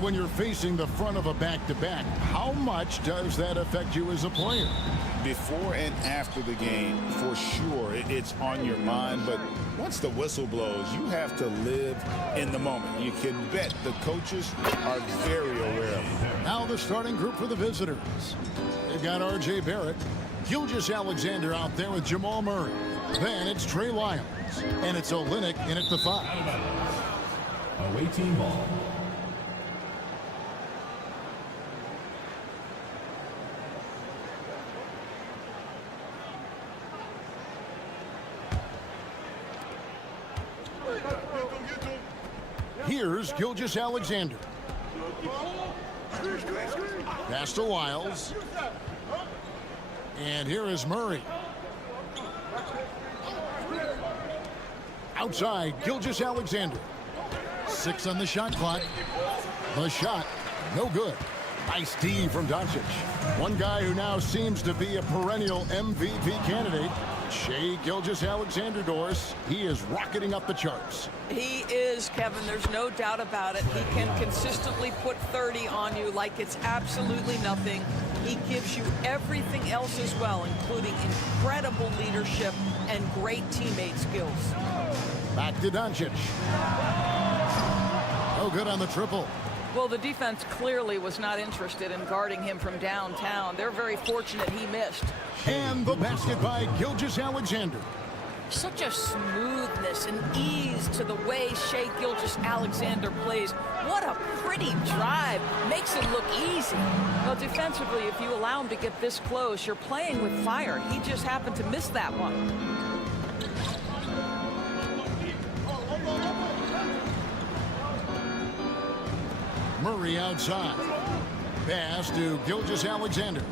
When you're facing the front of a back-to-back, how much does that affect you as a player? Before and after the game, for sure, it's on your mind. But once the whistle blows, you have to live in the moment. You can bet the coaches are very aware of it. Now the starting group for the visitors. They've got R.J. Barrett, Gilgeous Alexander out there with Jamal Murray. Then it's Trey Lyles, and it's Olynyk in at the 5. Away team ball. Here's Gilgeous Alexander. Pass to Lyles. And here is Murray. Outside, Gilgeous Alexander. 6 on the shot clock. The shot, no good. Nice D from Doncic. One guy who now seems to be a perennial MVP candidate, Shai Gilgeous-Alexander, Doris. He is rocketing up the charts. He is, Kevin. There's no doubt about it. He can consistently put 30 on you like it's absolutely nothing. He gives you everything else as well, including incredible leadership and great teammate skills. Back to Doncic. No good on the triple. Well, the defense clearly was not interested in guarding him from downtown. They're very fortunate he missed. And the basket by Gilgeous-Alexander. Such a smoothness and ease to the way Shai Gilgeous-Alexander plays. What a pretty drive. Makes it look easy. Well, defensively, if you allow him to get this close, you're playing with fire. He just happened to miss that one. Murray outside. Pass to Gilgeous-Alexander.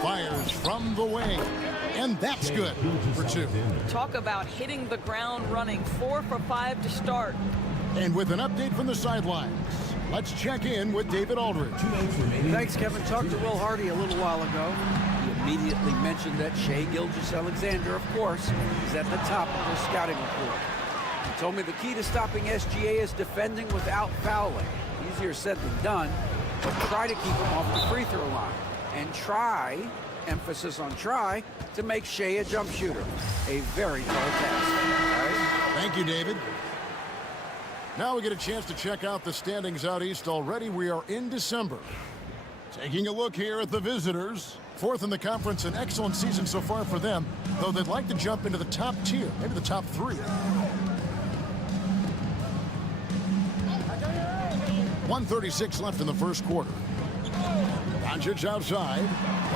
Fires from the wing. And that's good for 2. Talk about hitting the ground running. 4 for 5 to start. And with an update from the sidelines, let's check in with David Aldridge. Thanks, Kevin. Talked to Will Hardy a little while ago. He immediately mentioned that Shai Gilgeous-Alexander, of course, is at the top of their scouting report. He told me the key to stopping SGA is defending without fouling. Easier said than done, but try to keep him off the free throw line. And try, emphasis on try, to make Shai a jump shooter. A very tall task. Thank you, David. Now we get a chance to check out the standings out east already. We are in December. Taking a look here at the visitors. 4th in the conference, an excellent season so far for them, though they'd like to jump into the top tier, maybe the top 3. 1:36 left in the first quarter. Doncic outside,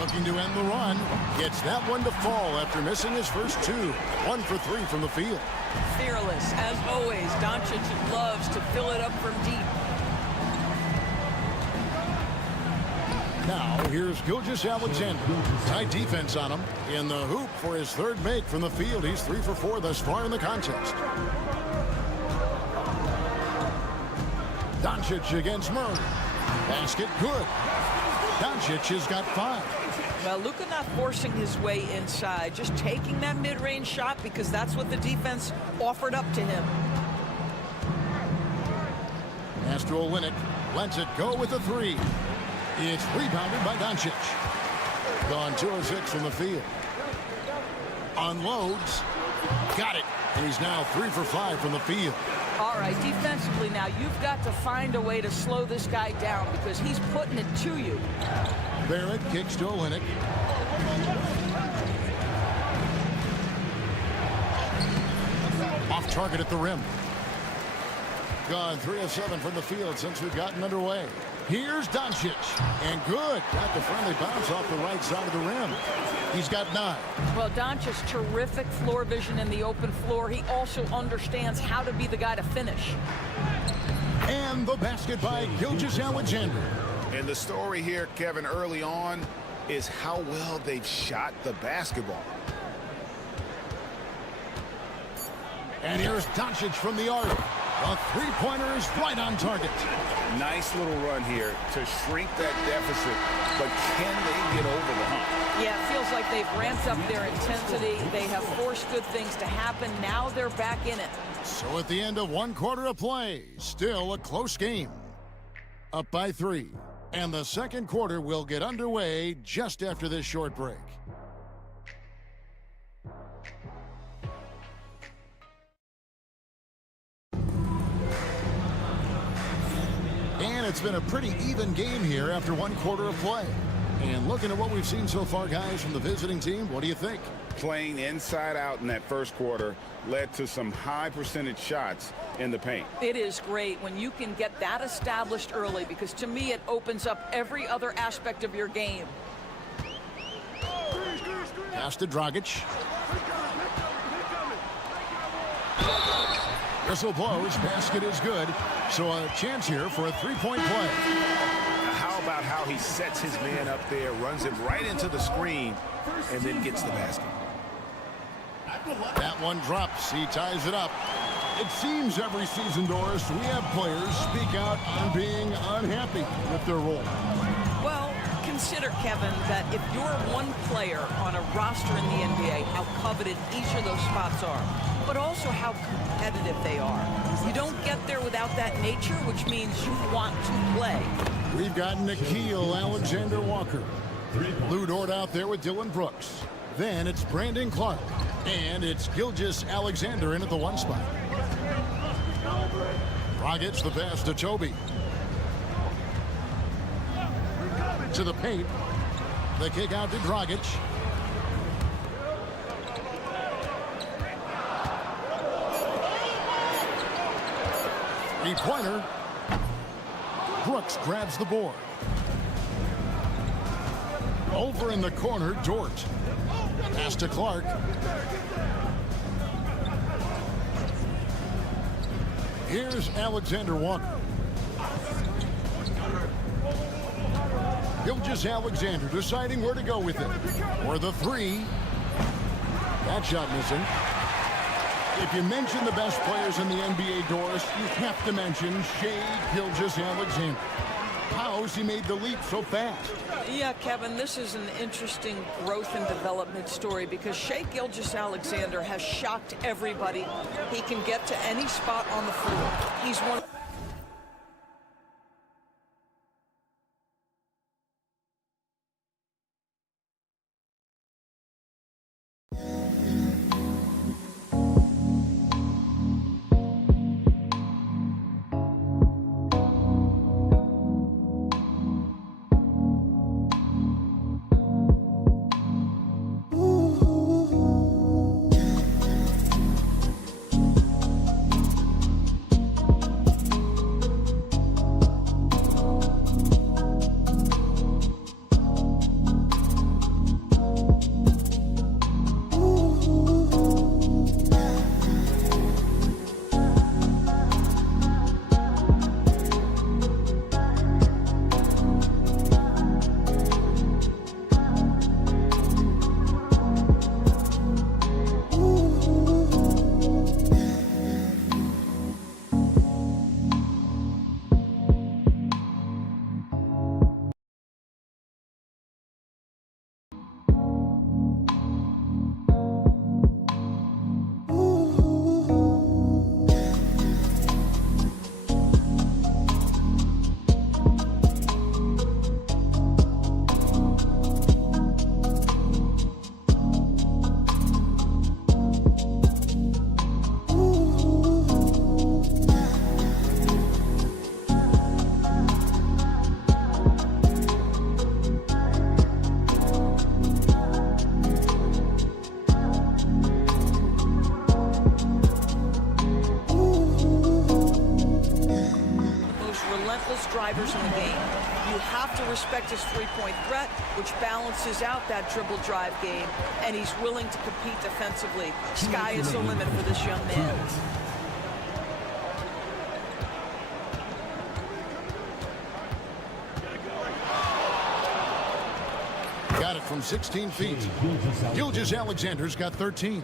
looking to end the run. Gets that one to fall after missing his first 2. 1 for 3 from the field. Fearless, as always. Doncic loves to fill it up from deep. Now, here's Gilgeous-Alexander. Tight defense on him. In the hoop for his 3rd make from the field. He's 3 for 4 thus far in the contest. Doncic against Murray. Basket good. Doncic has got 5. Well, Luka not forcing his way inside, just taking that mid-range shot because that's what the defense offered up to him. Pass to Olynyk. Lets it go with the 3. It's rebounded by Doncic. Gone 2 of 6 from the field. Unloads. Got it. And he's now 3 for 5 from the field. All right, defensively now, you've got to find a way to slow this guy down because he's putting it to you. Barrett kicks to Olynyk. Off target at the rim. Gone 3 of 7 from the field since we've gotten underway. Here's Doncic. And good. Got the friendly bounce off the right side of the rim. He's got 9. Well, Doncic, terrific floor vision in the open floor. He also understands how to be the guy to finish. And the basket by Gilgeous-Alexander. And the story here, Kevin, early on is how well they've shot the basketball. And here's Doncic from the arc. The three-pointer is right on target. Nice little run here to shrink that deficit, but can they get over the hump? Yeah, it feels like they've ramped up their intensity. They have forced good things to happen. Now they're back in it. So at the end of 1 quarter of play, still a close game. Up by 3. And the second quarter will get underway just after this short break. And it's been a pretty even game here after 1 quarter of play. And looking at what we've seen so far, guys, from the visiting team, what do you think? Playing inside out in that first quarter led to some high percentage shots in the paint. It is great when you can get that established early, because to me it opens up every other aspect of your game. Pass to Dragic. Whistle blows, basket is good. So a chance here for a three-point play. How about how he sets his man up there, runs him right into the screen, and then gets the basket. That one drops. He ties it up. It seems every season, Doris, we have players speak out on being unhappy with their role. Well, consider, Kevin, that if you're one player on a roster in the NBA, how coveted each of those spots are, but also how competitive they are. You don't get there without that nature, which means you want to play. We've got Nickeil Alexander-Walker. Lou Dort out there with Dylan Brooks. Then it's Brandon Clark. And it's Gilgeous-Alexander in at the 1 spot. Dragic the pass to Toby. To the paint. The kick out to Dragic. Three-pointer. Brooks grabs the board. Over in the corner, Dort. Pass to Clark. Here's Alexander-Walker. Gilgeous-Alexander deciding where to go with it. For the 3. That shot missing. If you mention the best players in the NBA, Doris, you have to mention Shai Gilgeous-Alexander. How's he made the leap so fast? Yeah, Kevin, this is an interesting growth and development story, because Shai Gilgeous-Alexander has shocked everybody. He can get to any spot on the floor. He's one. Drivers in the game. You have to respect his three-point threat, which balances out that dribble drive game, and he's willing to compete defensively. Sky is the limit for this young man. Got it from 16 feet. Gilgeous-Alexander's got 13.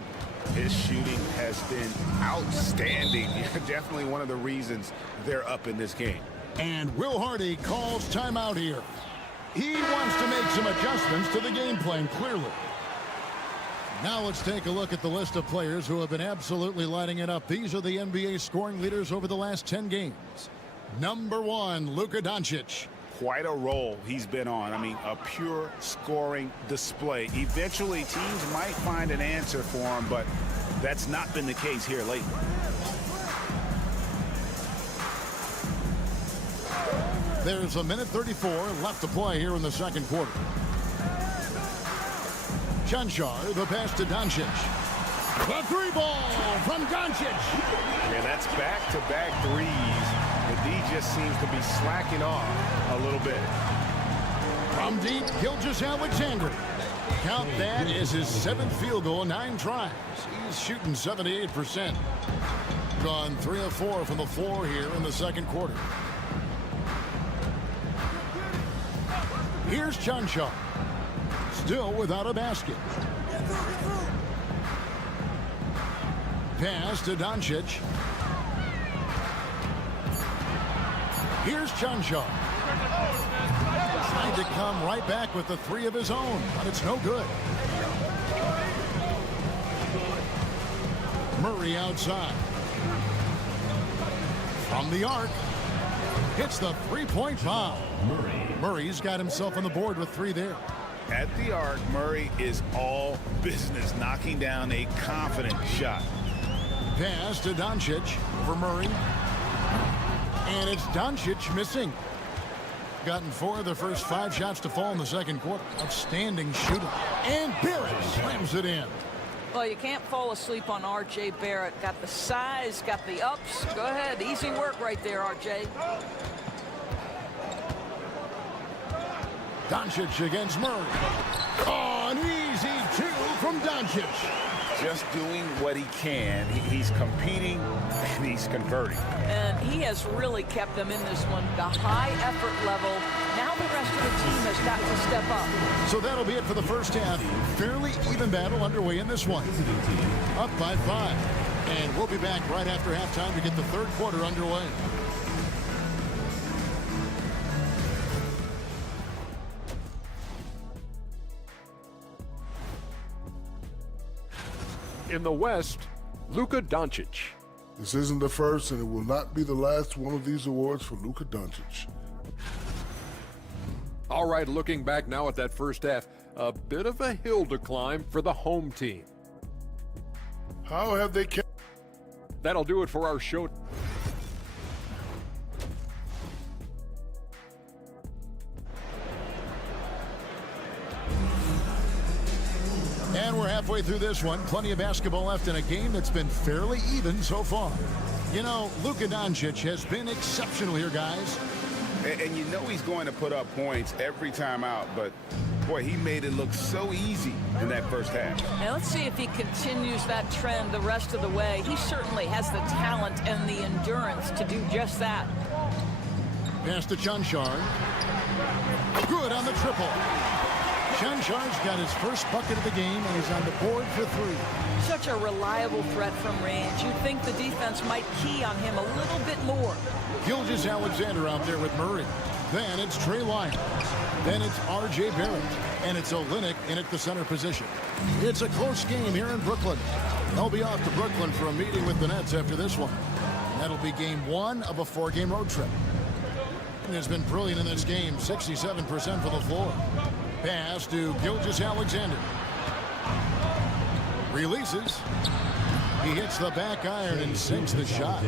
His shooting has been outstanding. Definitely one of the reasons they're up in this game. And Will Hardy calls timeout here. He wants to make some adjustments to the game plan, clearly. Now let's take a look at the list of players who have been absolutely lighting it up. These are the NBA scoring leaders over the last 10 games. Number 1, Luka Doncic. Quite a role he's been on. I mean, a pure scoring display. Eventually, teams might find an answer for him, but that's not been the case here lately. There's a minute 34 left to play here in the second quarter. Chanchar, the pass to Doncic. The three ball from Doncic. Yeah, that's back-to-back threes. The D just seems to be slacking off a little bit. From deep, Gilgeous-Alexander. Count that as his 7th field goal in 9 tries. He's shooting 78%. Gone 3 of 4 from the floor here in the second quarter. Here's Chanchar. Still without a basket. Pass to Doncic. Here's Chanchar. Trying to come right back with the 3 of his own, but it's no good. Murray outside. From the arc. Hits the three-point bomb. Murray's got himself on the board with 3 there. At the arc, Murray is all business, knocking down a confident shot. Pass to Doncic over Murray. And it's Doncic missing. Gotten 4 of the first 5 shots to fall in the second quarter. Outstanding shooting. And Barrett slams it in. Well, you can't fall asleep on R.J. Barrett. Got the size, got the ups. Go ahead. Easy work right there, R.J. Doncic against Murray. Oh, an easy 2 from Doncic. Just doing what he can. He's competing and he's converting. And he has really kept them in this one. The high effort level. Now the rest of the team has got to step up. So that'll be it for the first half. Fairly even battle underway in this one. Up by 5. And we'll be back right after halftime to get the third quarter underway. In the West, Luka Doncic. This isn't the first, and it will not be the last one of these awards for Luka Doncic. All right, looking back now at that first half, a bit of a hill to climb for the home team. How have they kept? That'll do it for our show. And we're halfway through this one. Plenty of basketball left in a game that's been fairly even so far. You know, Luka Doncic has been exceptional here, guys. And you know he's going to put up points every time out, but boy, he made it look so easy in that first half. Now let's see if he continues that trend the rest of the way. He certainly has the talent and the endurance to do just that. Pass to Chanchar. Good on the triple. Chanchar's got his first bucket of the game, and he's on the board for 3. Such a reliable threat from range. You'd think the defense might key on him a little bit more. Gilgeous-Alexander out there with Murray. Then it's Trey Lyons. Then it's R.J. Barrett. And it's Olynyk in at the center position. It's a close game here in Brooklyn. They'll be off to Brooklyn for a meeting with the Nets after this one. That'll be game 1 of a 4-game road trip. And has been brilliant in this game, 67% for the floor. Pass to Gilgeous-Alexander. Releases. He hits the back iron and sinks the shot.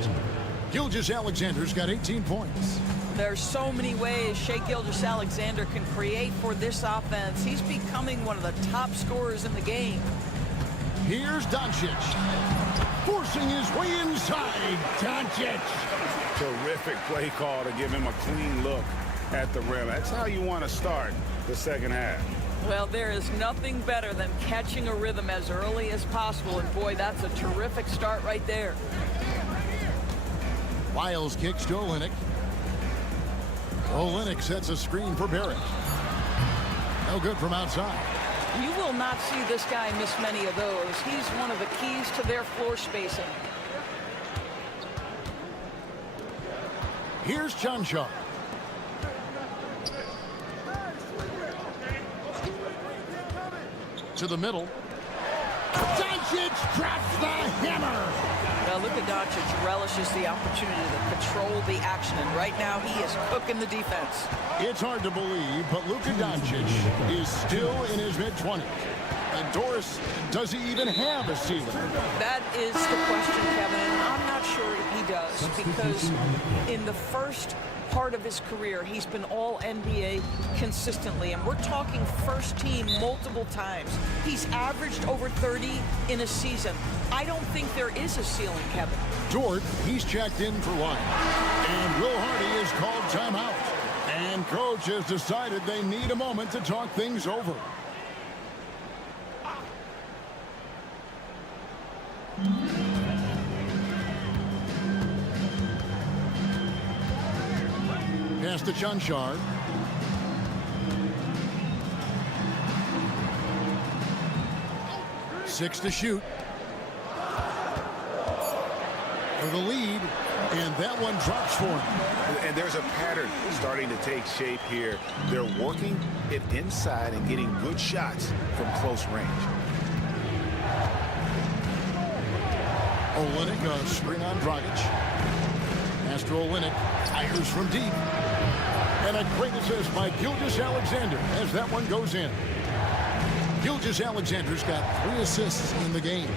Gilgeous-Alexander's got 18 points. There's so many ways Shai Gilgeous-Alexander can create for this offense. He's becoming one of the top scorers in the game. Here's Doncic. Forcing his way inside. Doncic. Terrific play call to give him a clean look. at the rim. That's how you want to start the second half. Well, there is nothing better than catching a rhythm as early as possible, and boy, that's a terrific start right there. Wiles kicks to Olynyk. Olynyk sets a screen for Barrett. No good from outside. You will not see this guy miss many of those. He's one of the keys to their floor spacing. Here's Chanshaw. To the middle. Doncic drops the hammer. Now Luka Doncic relishes the opportunity to control the action, and right now he is cooking the defense. It's hard to believe, but Luka Doncic is still in his mid-20s. And Doris, does he even have a ceiling? That is the question, Kevin, and I'm not sure he does, because in the first part of his career, he's been all NBA consistently, and we're talking first team multiple times. He's averaged over 30 in a season. I don't think there is a ceiling, Kevin. Dort, he's checked in for one. And Will Hardy has called timeout. And coach has decided they need a moment to talk things over. Pass to Chanshaw. Six to shoot. For the lead, and that one drops for him. And there's a pattern starting to take shape here. They're working it inside and getting good shots from close range. Olynyk, a screen on Dragic. Pass to Olynyk, fires from deep. And a great assist by Gilgeous-Alexander as that one goes in. Gilgeous-Alexander's got 3 assists in the game.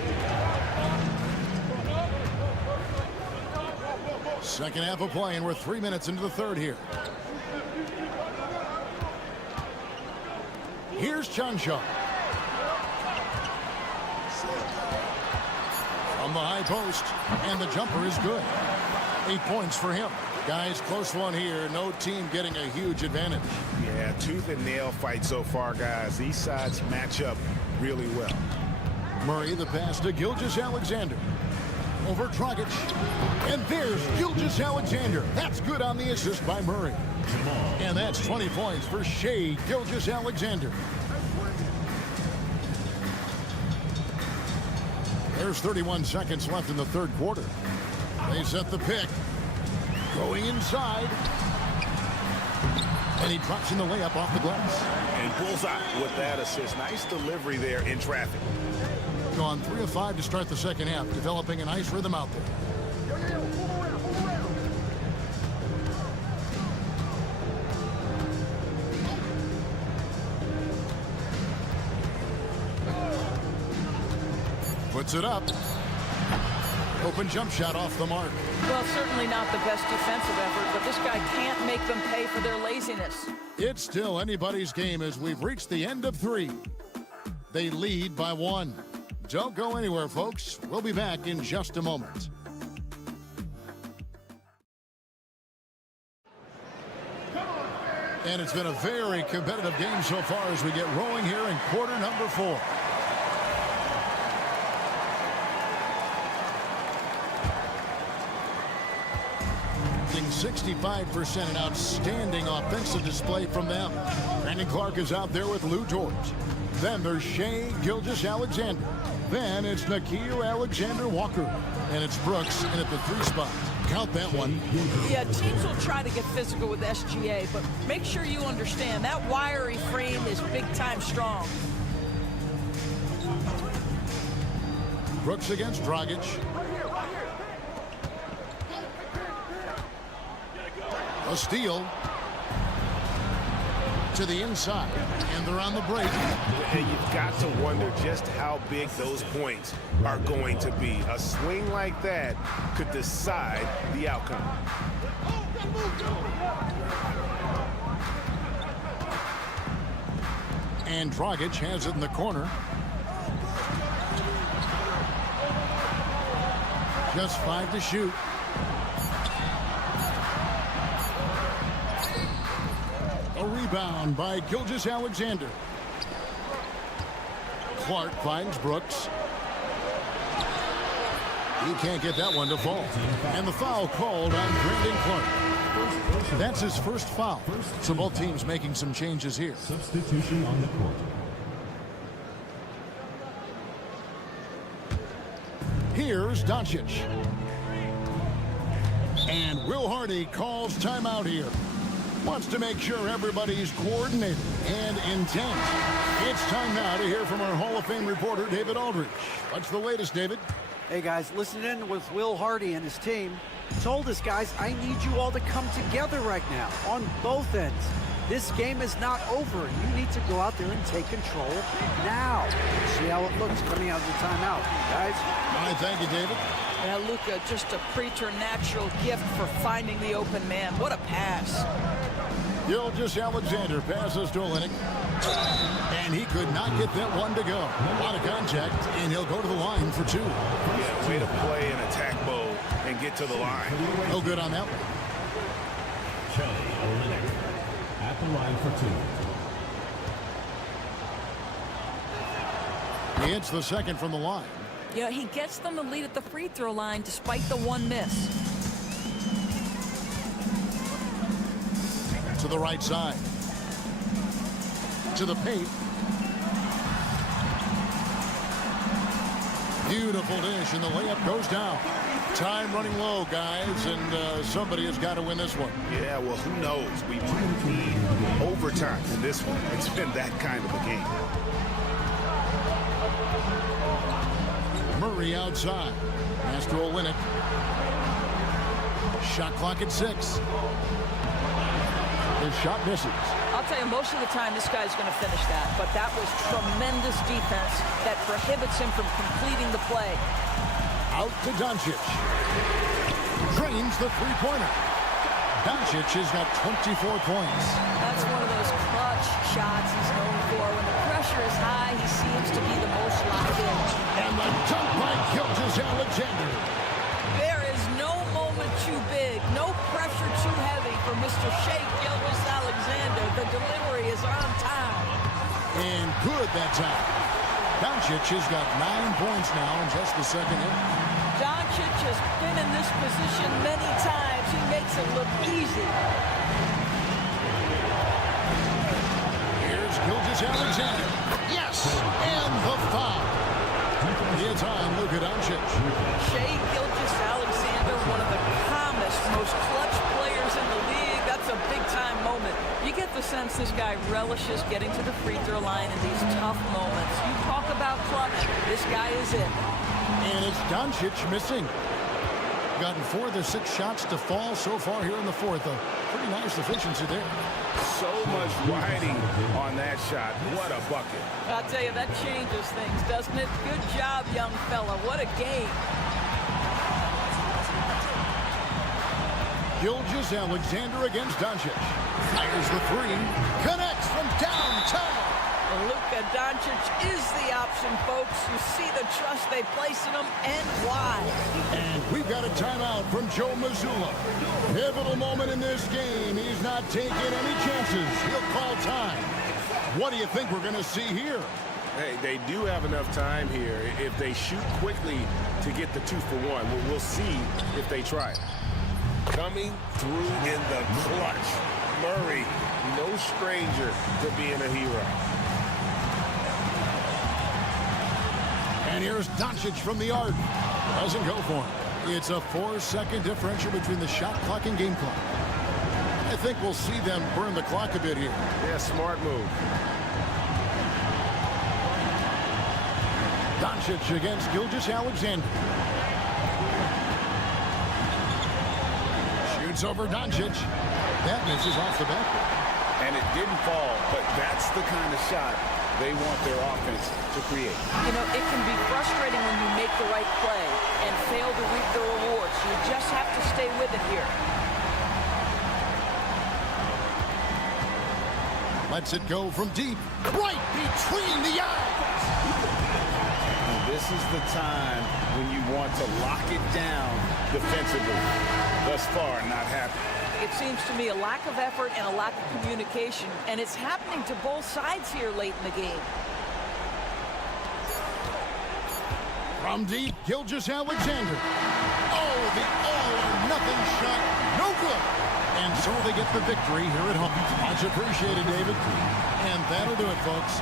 Second half of play, and we're 3 minutes into the third here. Here's Chanshaw. From the high post, and the jumper is good. 8 points for him. Guys, close one here. No team getting a huge advantage. Yeah, tooth and nail fight so far, guys. These sides match up really well. Murray, the pass to Gilgeous-Alexander. Over Dragic. And there's Gilgeous-Alexander. That's good on the assist by Murray. And that's 20 points for Shai Gilgeous-Alexander. There's 31 seconds left in the third quarter. They set the pick. Going inside. And he drops in the layup off the glass. And bullseye with that assist. Nice delivery there in traffic. Gone 3 of 5 to start the second half, developing a nice rhythm out there. Puts it up. Open jump shot off the mark. Well, certainly not the best defensive effort, but this guy can't make them pay for their laziness. It's still anybody's game as we've reached the end of 3. They lead by 1. Don't go anywhere, folks. We'll be back in just a moment. And it's been a very competitive game so far as we get rolling here in quarter number 4. 65%, an outstanding offensive display from them. Brandon Clark is out there with Lou George. Then there's Shai Gilgeous-Alexander. Then it's Nickeil Alexander-Walker. And it's Brooks in at the 3 spot. Count that one. Yeah, teams will try to get physical with SGA, but make sure you understand that wiry frame is big-time strong. Brooks against Dragic. A steal to the inside, and they're on the break. And you've got to wonder just how big those points are going to be. A swing like that could decide the outcome. And Dragic has it in the corner. Just 5 to shoot. rebound by Gilgeous-Alexander. Clark finds Brooks. He can't get that one to fall. And the foul called on Brandon Clark. That's his first foul. So both teams making some changes here. Substitution on the court. Here's Doncic. And Will Hardy calls timeout here. Wants to make sure everybody's coordinated and intent. It's time now to hear from our Hall of Fame reporter, David Aldridge. What's the latest, David? Hey guys, listen in with Will Hardy and his team. Told us, guys, I need you all to come together right now on both ends. This game is not over. You need to go out there and take control now. See how it looks coming out of the timeout, guys? All right, thank you, David. Yeah, Luka, just a preternatural gift for finding the open man. What a pass. Gilgeous-Alexander passes to Olynyk. And he could not get that one to go. A lot of contact, and he'll go to the line for two. Yeah, way to play an attack mode and get to the line. No good on that one. Kelly Olynyk at the line for two. He hits the second from the line. Yeah, he gets them the lead at the free throw line despite the one miss. To the right side. To the paint. Beautiful dish, and the layup goes down. Time running low, guys, and somebody has got to win this one. Yeah, well, who knows? We might need overtime in this one. It's been that kind of a game. Murray outside. Pass to Olynyk. Shot clock at 6. His shot misses. I'll tell you, most of the time this guy's going to finish that, but that was tremendous defense that prohibits him from completing the play. Out to Doncic. Drains the three-pointer. Doncic has got 24 points. That's one of those clutch shots he's known for. When the pressure is high, he seems to be the most locked in. And the dunk by Gilgeous-Alexander. There is no moment too big, no pressure too heavy for Mr. Shea Gilgeous-Alexander. The delivery is on time. And good that time. Doncic has got 9 points now in just the second inning. Doncic has been in this position many times. He makes it look easy. Here's Gilgeous-Alexander. Yes! And the foul. It's on Luka Doncic. Shea Gilgeous-Alexander, one of the calmest, most clutch players in the league. That's a big-time moment. You get the sense this guy relishes getting to the free throw line in these tough moments. You talk about clutch, this guy is it. And it's Doncic missing. Gotten 4 of the 6 shots to fall so far here in the fourth. A pretty nice efficiency there. So much riding on that shot. What a bucket. I'll tell you, that changes things, doesn't it? Good job, young fella. What a game. Gilgeous-Alexander against Doncic. Fires the 3. Connects from downtown. Luka Doncic is the option, folks. You see the trust they place in him and why. And we've got a timeout from Joe Mazzulla. Pivotal moment in this game. He's not taking any chances. He'll call time. What do you think we're going to see here? Hey, they do have enough time here. If they shoot quickly to get the 2-for-1, we'll see if they try it. Coming through in the clutch. Murray, no stranger to being a hero. And here's Doncic from the arc. Doesn't go for him. It's a 4-second differential between the shot clock and game clock. I think we'll see them burn the clock a bit here. Yeah, smart move. Doncic against Gilgeous-Alexander. Shoots over Doncic. That misses off the back. And it didn't fall, but that's the kind of shot they want their offense to create. You know, it can be frustrating when you make the right play and fail to reap the rewards. You just have to stay with it here. Lets it go from deep. Right between the eyes. And this is the time when you want to lock it down defensively. Thus far, not happening. It seems to me a lack of effort and a lack of communication, and it's happening to both sides here late in the game. From deep, Gilgeous Alexander. Oh, the all-or-nothing shot, no good. And so they get the victory here at home. Much appreciated, David. And that'll do it, folks.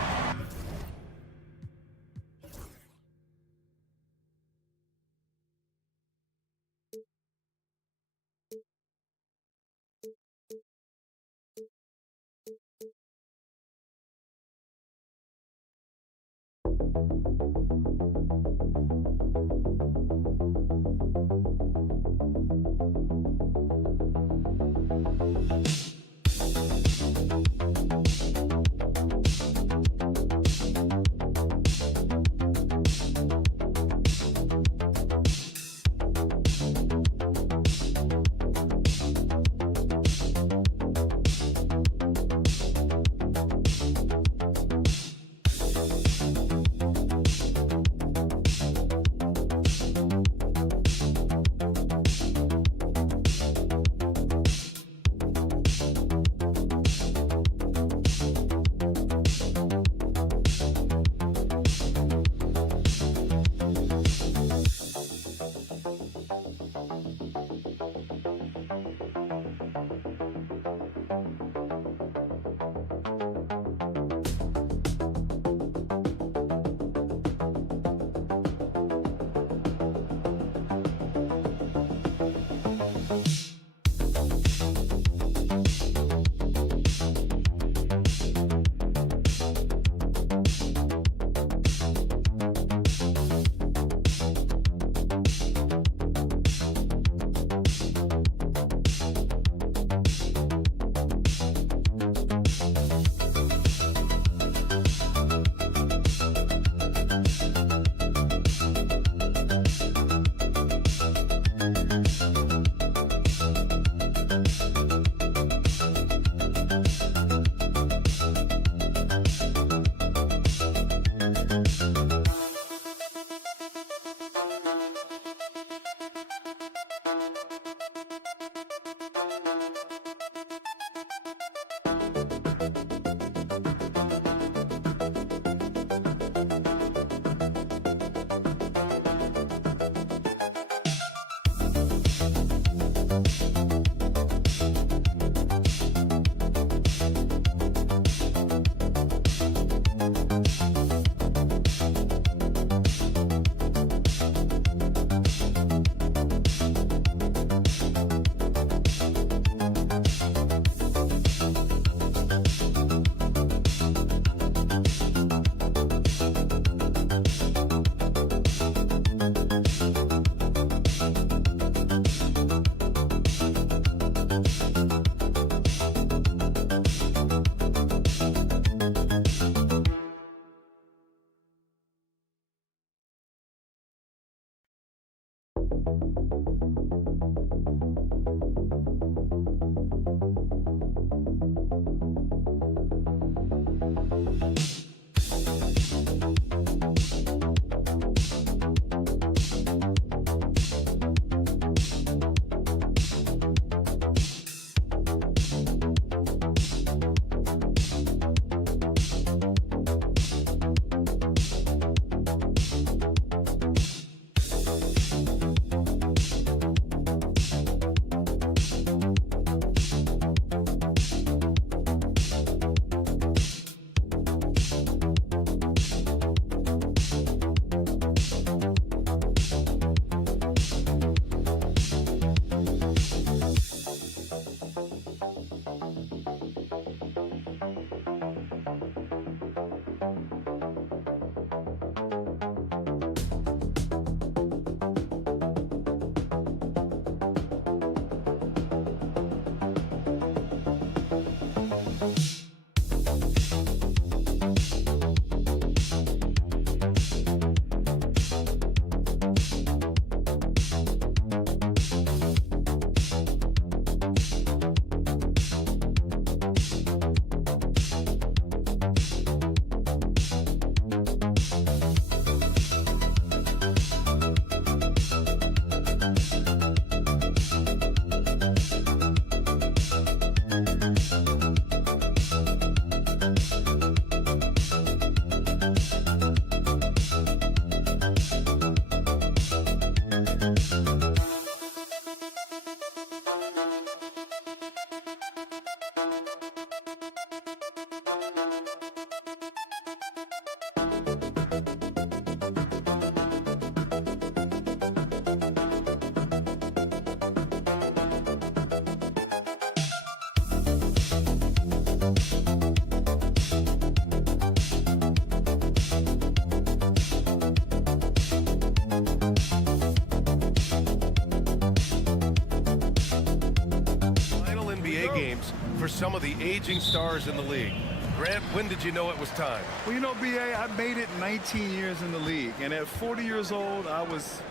some of the aging stars in the league. Grant, when did you know it was time? Well, you know, B.A., I made it 19 years in the league, and at 40 years old, I was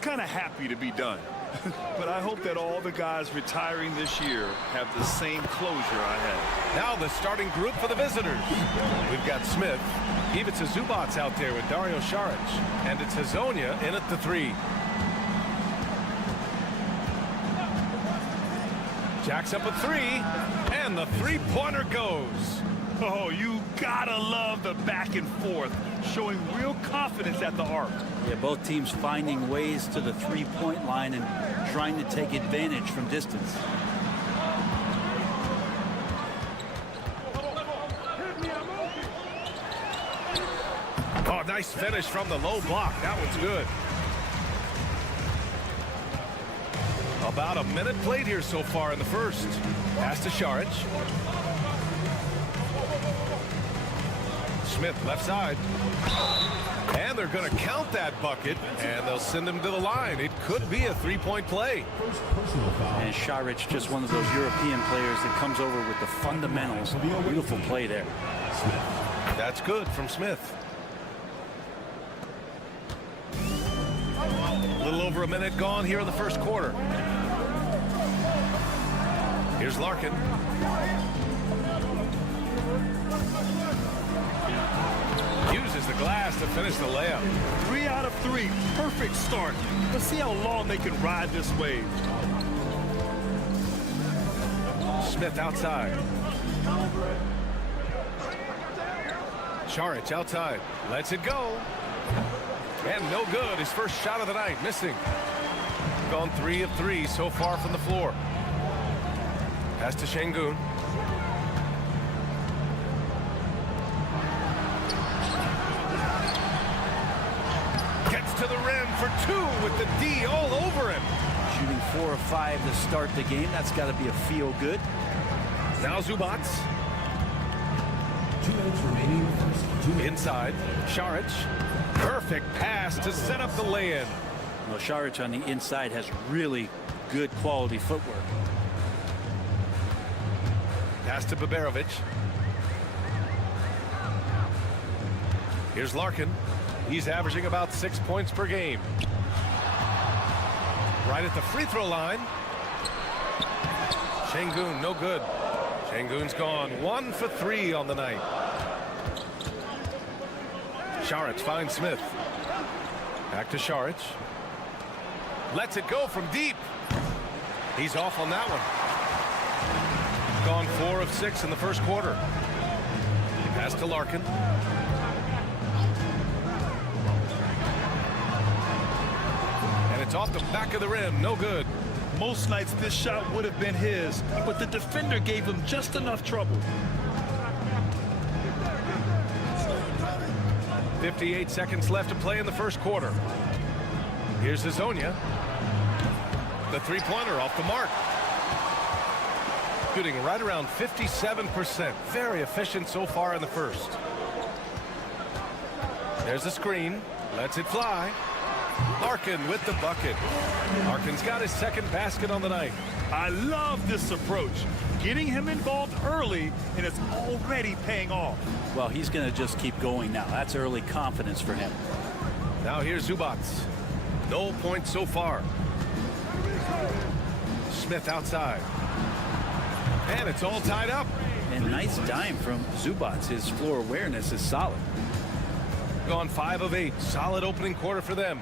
kind of happy to be done. But I hope that all the guys retiring this year have the same closure I had. Now the starting group for the visitors. We've got Smith. Ivica Zubac's out there with Dario Saric. And it's Hazonia in at the 3. Jacks up a 3. And the three-pointer goes. Oh, you gotta love the back and forth, showing real confidence at the arc. Yeah, both teams finding ways to the three-point line and trying to take advantage from distance. Oh, nice finish from the low block. That one's good. About a minute played here so far in the first. Pass to Saric. Smith left side. And they're going to count that bucket, and they'll send him to the line. It could be a three-point play. And Saric, just one of those European players that comes over with the fundamentals. Beautiful play there. That's good from Smith. A little over a minute gone here in the first quarter. Here's Larkin. Uses the glass to finish the layup. 3 out of 3. Perfect start. Let's see how long they can ride this wave. Smith outside. Saric outside. Lets it go. And no good. His first shot of the night. Missing. Gone 3 of 3 so far from the floor. Pass to Şengün. To the rim for 2 with the D all over him. Shooting 4 of 5 to start the game. That's got to be a feel good. Now Zubac. 2 minutes remaining in the first. 2 minutes. Inside. Saric. Perfect pass to set up the lay-in. Well, Saric on the inside has really good quality footwork. Pass to Baberovic. Here's Larkin. He's averaging about 6 points per game. Right at the free throw line. Şengün, no good. Şengün's gone 1 for 3 on the night. Saric finds Smith. Back to Saric. Lets it go from deep. He's off on that one. Gone 4 of 6 in the first quarter. Pass to Larkin. It's off the back of the rim. No good. Most nights this shot would have been his, but the defender gave him just enough trouble. 58 seconds left to play in the first quarter. Here's Hazonia. The three-pointer off the mark. Shooting right around 57%. Very efficient so far in the first. There's a screen. Lets it fly. Larkin with the bucket. Larkin's got his second basket on the night. I love this approach. Getting him involved early, and it's already paying off. Well, he's going to just keep going now. That's early confidence for him. Now here's Zubac. No points so far. Smith outside. And it's all tied up. And nice dime from Zubac. His floor awareness is solid. Gone 5 of 8. Solid opening quarter for them.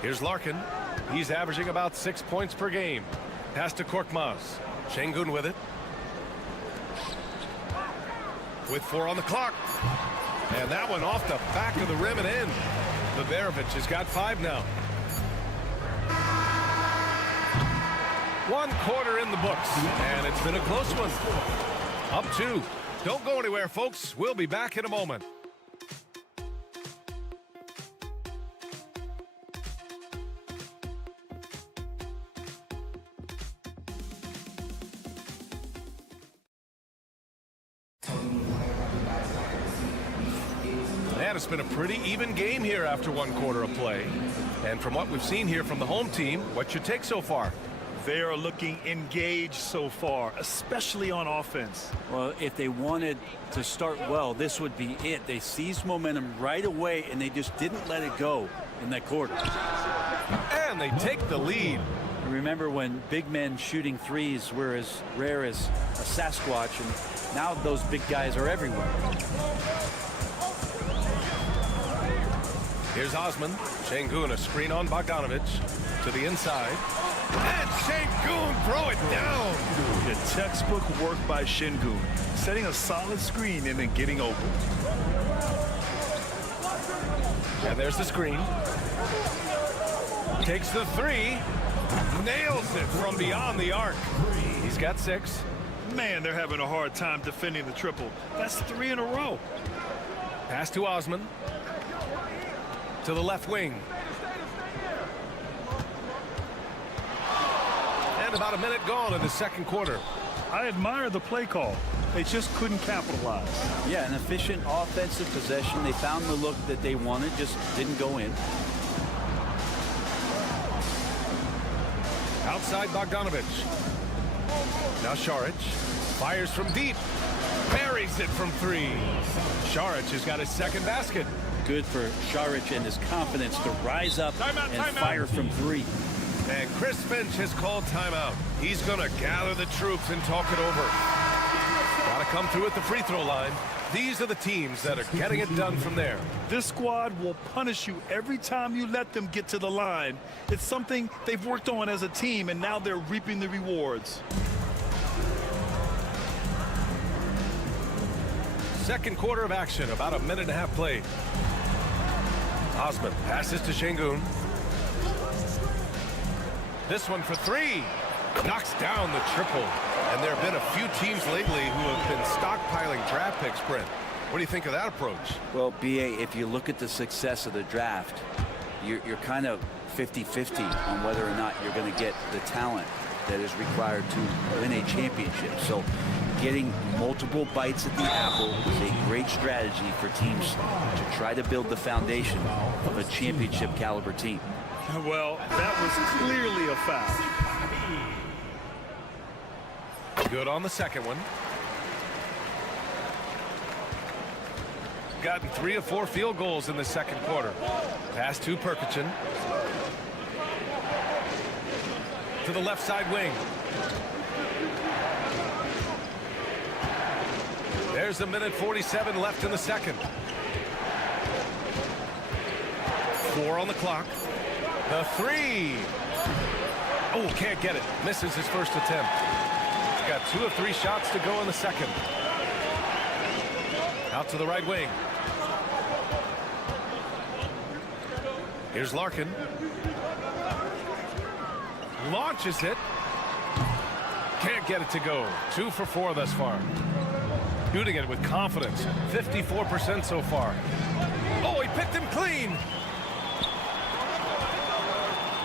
Here's Larkin. He's averaging about 6 points per game. Pass to Korkmaz. Şengün with it. With 4 on the clock. And that one off the back of the rim and in. Baberovic has got 5 now. 1 quarter in the books. And it's been a close one. Up 2. Don't go anywhere, folks. We'll be back in a moment. And it's been a pretty even game here after 1 quarter of play. And from what we've seen here from the home team, what's your take so far? They are looking engaged so far, especially on offense. Well, if they wanted to start well, this would be it. They seized momentum right away, and they just didn't let it go in that quarter. And they take the lead. Remember when big men shooting threes were as rare as a Sasquatch, and now those big guys are everywhere. Here's Osman. Şengün, a screen on Bogdanovic to the inside. And Şengün throw it down. The textbook work by Şengün, setting a solid screen and then getting open. And there's the screen. Takes the three. Nails it from beyond the arc. He's got 6. Man, they're having a hard time defending the triple. That's 3 in a row. Pass to Osman. To the left wing. And about a minute gone in the second quarter. I admire the play call. They just couldn't capitalize. Yeah, an efficient offensive possession. They found the look that they wanted, just didn't go in. Outside Bogdanovic. Now Šarić fires from deep. Buries it from 3. Šarić has got his second basket. Good for Šarić and his confidence to rise up and fire from 3. And Chris Finch has called timeout. He's going to gather the troops and talk it over. Got to come through at the free throw line. These are the teams that are getting it done from there. This squad will punish you every time you let them get to the line. It's something they've worked on as a team, and now they're reaping the rewards. Second quarter of action, about a minute and a half played. Osman passes to Şengün. This one for 3. Knocks down the triple. And there have been a few teams lately who have been stockpiling draft picks, Brent. What do you think of that approach? Well, B.A., if you look at the success of the draft, you're kind of 50-50 on whether or not you're going to get the talent that is required to win a championship. So getting multiple bites at the apple is a great strategy for teams to try to build the foundation of a championship caliber team. Well, that was clearly a foul. Good on the second one. Gotten 3 of 4 field goals in the second quarter. Pass to Perkichin. To the left side wing. There's a minute 47 left in the second. 4 on the clock. The 3. Oh, can't get it. Misses his first attempt. He's got 2 of 3 shots to go in the second. Out to the right wing. Here's Larkin. Launches it. Can't get it to go. 2 for 4 thus far. Shooting it with confidence. 54% so far. Oh, he picked him clean.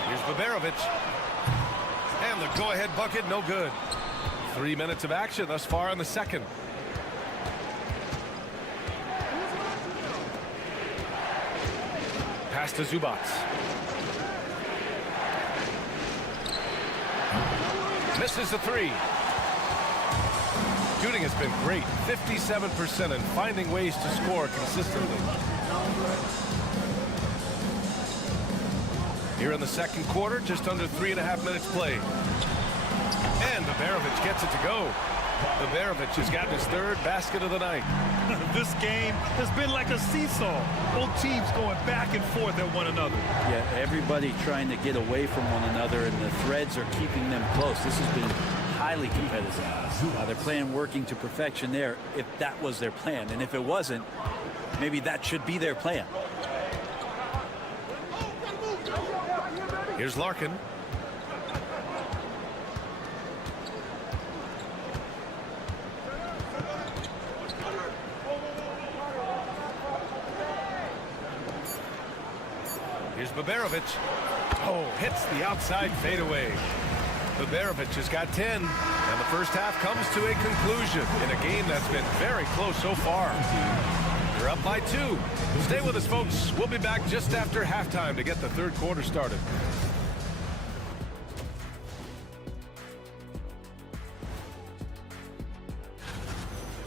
Here's Baberovic. And the go-ahead bucket, no good. 3 minutes of action thus far in the second. Pass to Zubac. Misses the 3. Shooting has been great, 57%, and finding ways to score consistently. Here in the second quarter, just under 3.5 minutes played. And Baberovic gets it to go. Baberovic has gotten his 3rd basket of the night. This game has been like a seesaw. Both teams going back and forth at one another. Yeah, everybody trying to get away from one another, and the threads are keeping them close. This has been highly competitive. They're playing working to perfection there, if that was their plan. And if it wasn't, maybe that should be their plan. Here's Larkin. Here's Baberovic. Oh, hits the outside fadeaway. Baberovic has got 10, and the first half comes to a conclusion in a game that's been very close so far. They're up by 2. Stay with us, folks. We'll be back just after halftime to get the third quarter started.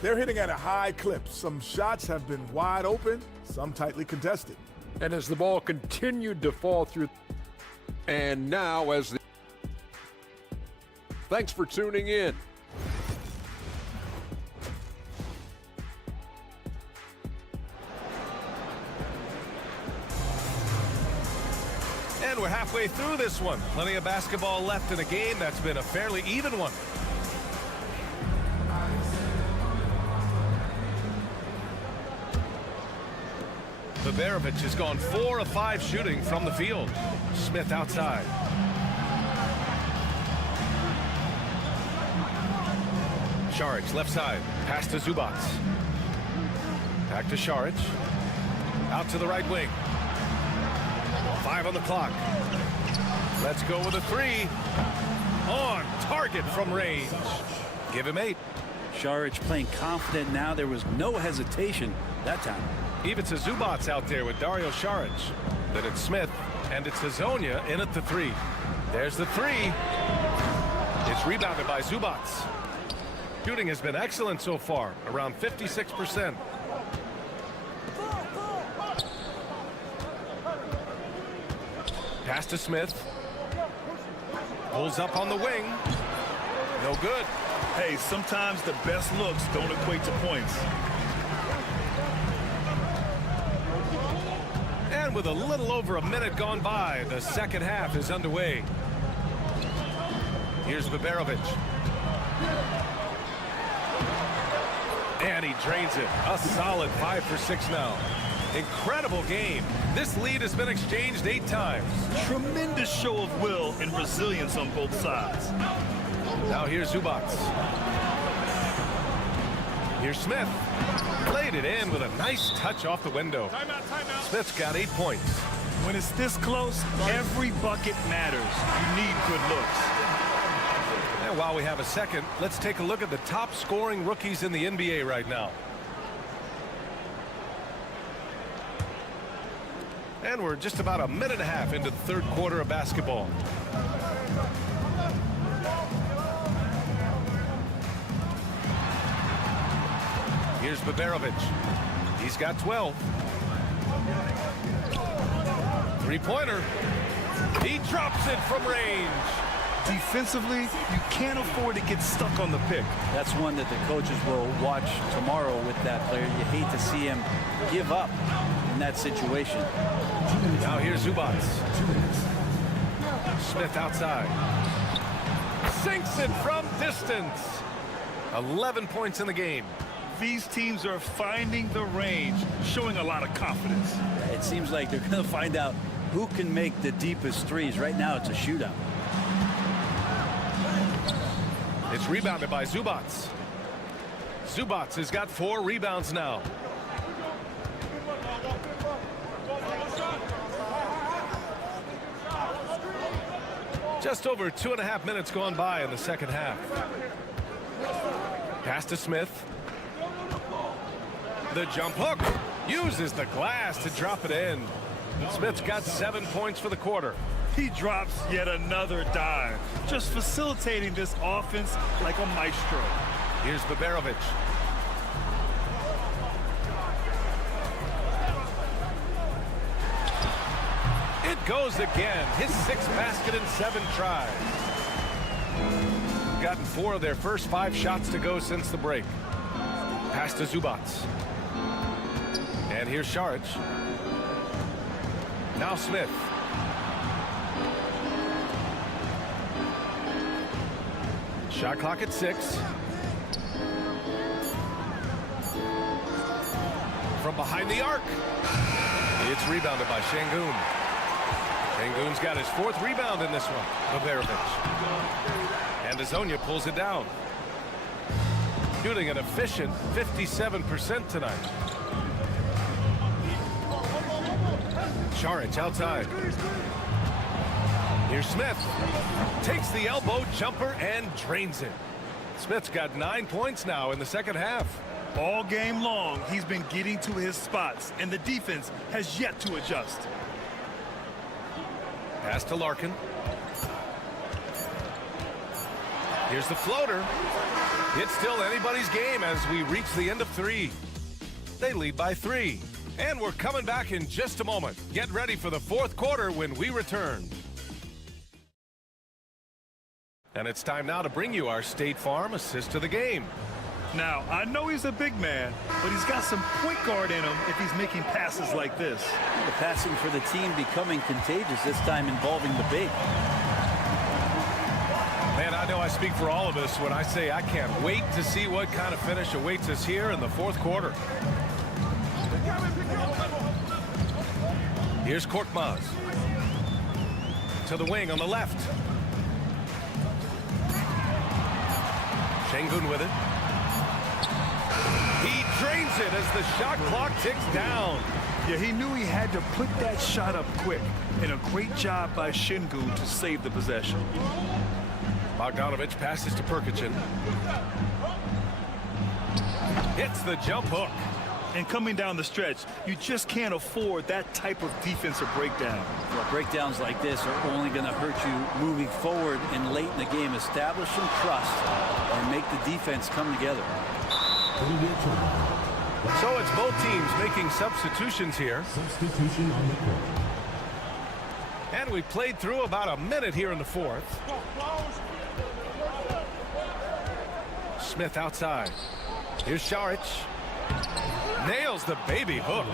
They're hitting at a high clip. Some shots have been wide open, some tightly contested. And as the ball continued to fall through, and now as the... Thanks for tuning in. And we're halfway through this one. Plenty of basketball left in a game that's been a fairly even one. Baberovic has gone 4 of 5 shooting from the field. Smith outside. Šarić left side. Pass to Zubac. Back to Šarić. Out to the right wing. 5 on the clock. Let's go with a 3. On target from range. Give him 8. Šarić playing confident now. There was no hesitation that time. Even to Zubac out there with Dario Šarić. Then it's Smith, and it's Hezonja in at the 3. There's the 3. It's rebounded by Zubac. Shooting has been excellent so far, around 56%. Pass to Smith. Pulls up on the wing. No good. Hey, sometimes the best looks don't equate to points. And with a little over a minute gone by, the second half is underway. Here's Baberovic. And he drains it. A solid 5 for 6 now. Incredible game. This lead has been exchanged 8 times. Tremendous show of will and resilience on both sides. Now here's Zubac. Here's Smith. Played it in with a nice touch off the window. Timeout. Smith's got 8 points. When it's this close, every bucket matters. You need good looks. And while we have a second, let's take a look at the top scoring rookies in the NBA right now. And we're just about a minute and a half into the third quarter of basketball. Here's Baberovic. He's got 12. Three-pointer. He drops it from range. Defensively, you can't afford to get stuck on the pick. That's one that the coaches will watch tomorrow with that player. You hate to see him give up in that situation. Now here's Zubac. Smith outside. Sinks it from distance. 11 points in the game. These teams are finding the range, showing a lot of confidence. It seems like they're going to find out who can make the deepest threes. Right now, it's a shootout. It's rebounded by Zubac. Zubac has got 4 rebounds now. Just over 2.5 minutes gone by in the second half. Pass to Smith. The jump hook uses the glass to drop it in. Smith's got 7 points for the quarter. He drops yet another dime, just facilitating this offense like a maestro. Here's Baberovic. It goes again. His 6th basket in 7 tries. Gotten 4 of their first 5 shots to go since the break. Pass to Zubac. And here's Šarić. Now Smith. Shot clock at 6. From behind the arc. It's rebounded by Şengün. Şengün's got his 4th rebound in this one. Baberovic. And Hezonja pulls it down. Shooting an efficient 57% tonight. Šarić outside. Here's Smith. Takes the elbow jumper and drains it. Smith's got 9 points now in the second half. All game long, he's been getting to his spots, and the defense has yet to adjust. Pass to Larkin. Here's the floater. It's still anybody's game as we reach the end of 3. They lead by 3. And we're coming back in just a moment. Get ready for the 4th quarter when we return. And it's time now to bring you our State Farm assist of the game. Now, I know he's a big man, but he's got some point guard in him if he's making passes like this. The passing for the team becoming contagious, this time involving the big. Man, I know I speak for all of us when I say I can't wait to see what kind of finish awaits us here in the 4th quarter. Here's Korkmaz. To the wing on the left. Şengün with it. He drains it as the shot clock ticks down. Yeah, he knew he had to put that shot up quick. And a great job by Şengün to save the possession. Bogdanovic passes to Perkicin. Hits the jump hook. And coming down the stretch, you just can't afford that type of defensive breakdown. Well, breakdowns like this are only going to hurt you moving forward and late in the game. Establish some trust and make the defense come together. So it's both teams making substitutions here. Substitution on the court. And we played through about a minute here in the 4th. Smith outside. Here's Šarić. Nails the baby hook.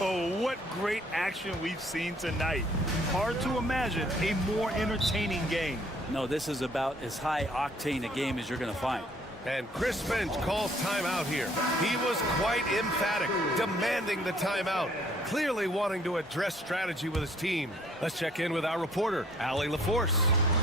Oh, what great action we've seen tonight. Hard to imagine a more entertaining game. No, this is about as high octane a game as you're going to find. And Chris Finch calls timeout here. He was quite emphatic, demanding the timeout, clearly wanting to address strategy with his team. Let's check in with our reporter, Allie LaForce.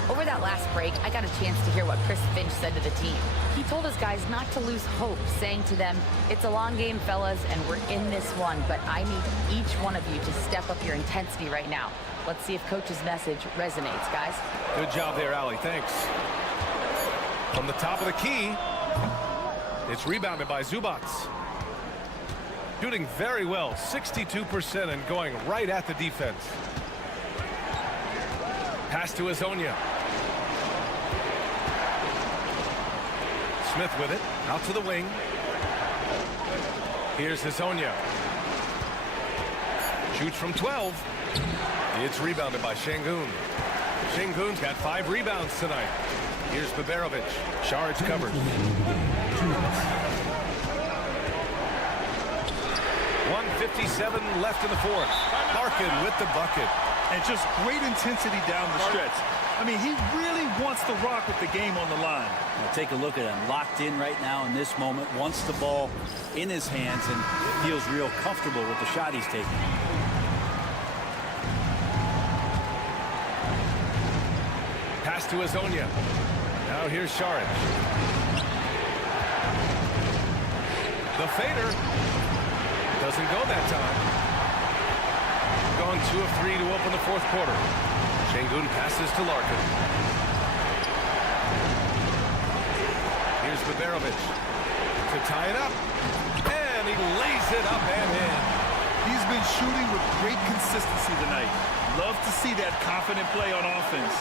Over that last break, I got a chance to hear what Chris Finch said to the team. He told his guys not to lose hope, saying to them, "It's a long game, fellas, and we're in this one, but I need each one of you to step up your intensity right now." Let's see if Coach's message resonates, guys. Good job there, Allie. Thanks. From the top of the key, it's rebounded by Zubac. Shooting very well, 62% and going right at the defense. Pass to Hezonja. Smith with it, out to the wing. Here's Hezonja. Shoots from 12. It's rebounded by Şengün. Şengün's got 5 rebounds tonight. Here's Baberovic. Šarić covers. 1:57 left in the 4th. Larkin with the bucket. And just great intensity down the stretch. I mean, he really wants to rock with the game on the line. Now take a look at him. Locked in right now in this moment. Wants the ball in his hands and feels real comfortable with the shot he's taking. Pass to Hezonja. Now here's Šarić. The fader doesn't go that time. Gone 2 of 3 to open the 4th quarter. Şengün passes to Larkin. Here's Baberovic to tie it up. And he lays it up and in. He's been shooting with great consistency tonight. Love to see that confident play on offense.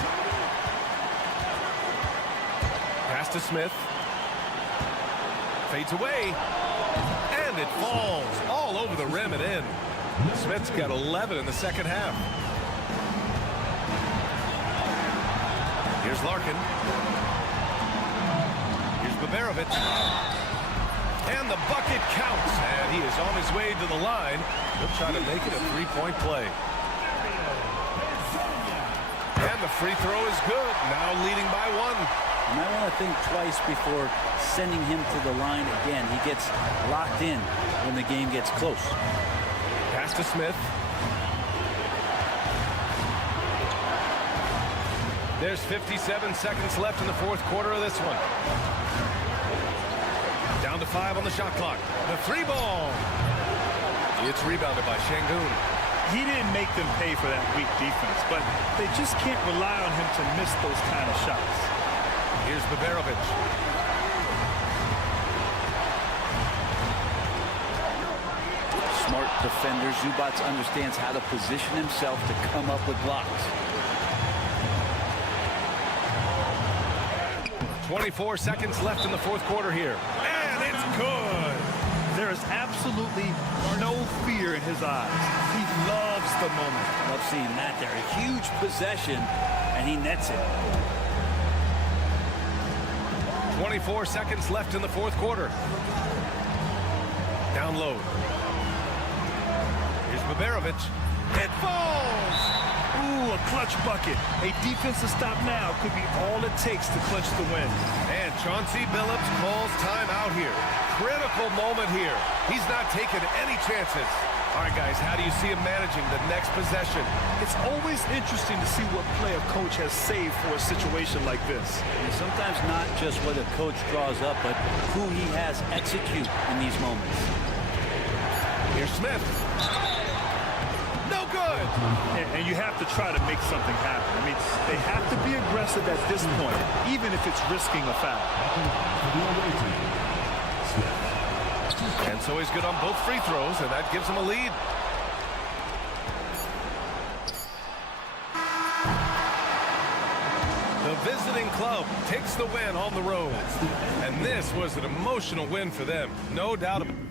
Pass to Smith. Fades away. And it falls all over the rim and in. Smith's got 11 in the 2nd half. Here's Larkin. Here's Baberovic. And the bucket counts. And he is on his way to the line. He'll try to make it a 3-point play. And the free throw is good. Now leading by 1. You might want to think twice before sending him to the line again. He gets locked in when the game gets close. Pass to Smith. There's 57 seconds left in the 4th quarter of this one. Down to 5 on the shot clock. The 3 ball. It's rebounded by Şengün. He didn't make them pay for that weak defense, but they just can't rely on him to miss those kind of shots. Here's Baberovic. Smart defender. Zubac understands how to position himself to come up with blocks. 24 seconds left in the fourth quarter here. And it's good. There is absolutely no fear in his eyes. He loves the moment. Love seeing that there. A huge possession, and he nets it. 24 seconds left in the fourth quarter. Down low. Here's Baberovic. It falls! Ooh, a clutch bucket. A defensive stop now could be all it takes to clinch the win. And Chauncey Billups calls timeout here. Critical moment here. He's not taking any chances. All right, guys, how do you see him managing the next possession? It's always interesting to see what play a coach has saved for a situation like this. And sometimes not just what a coach draws up, but who he has execute in these moments. Here's Smith. No good. And you have to try to make something happen. I mean, they have to be aggressive at this point, even if it's risking a foul. And so he's good on both free throws, and that gives him a lead. The visiting club takes the win on the road. And this was an emotional win for them, no doubt about it.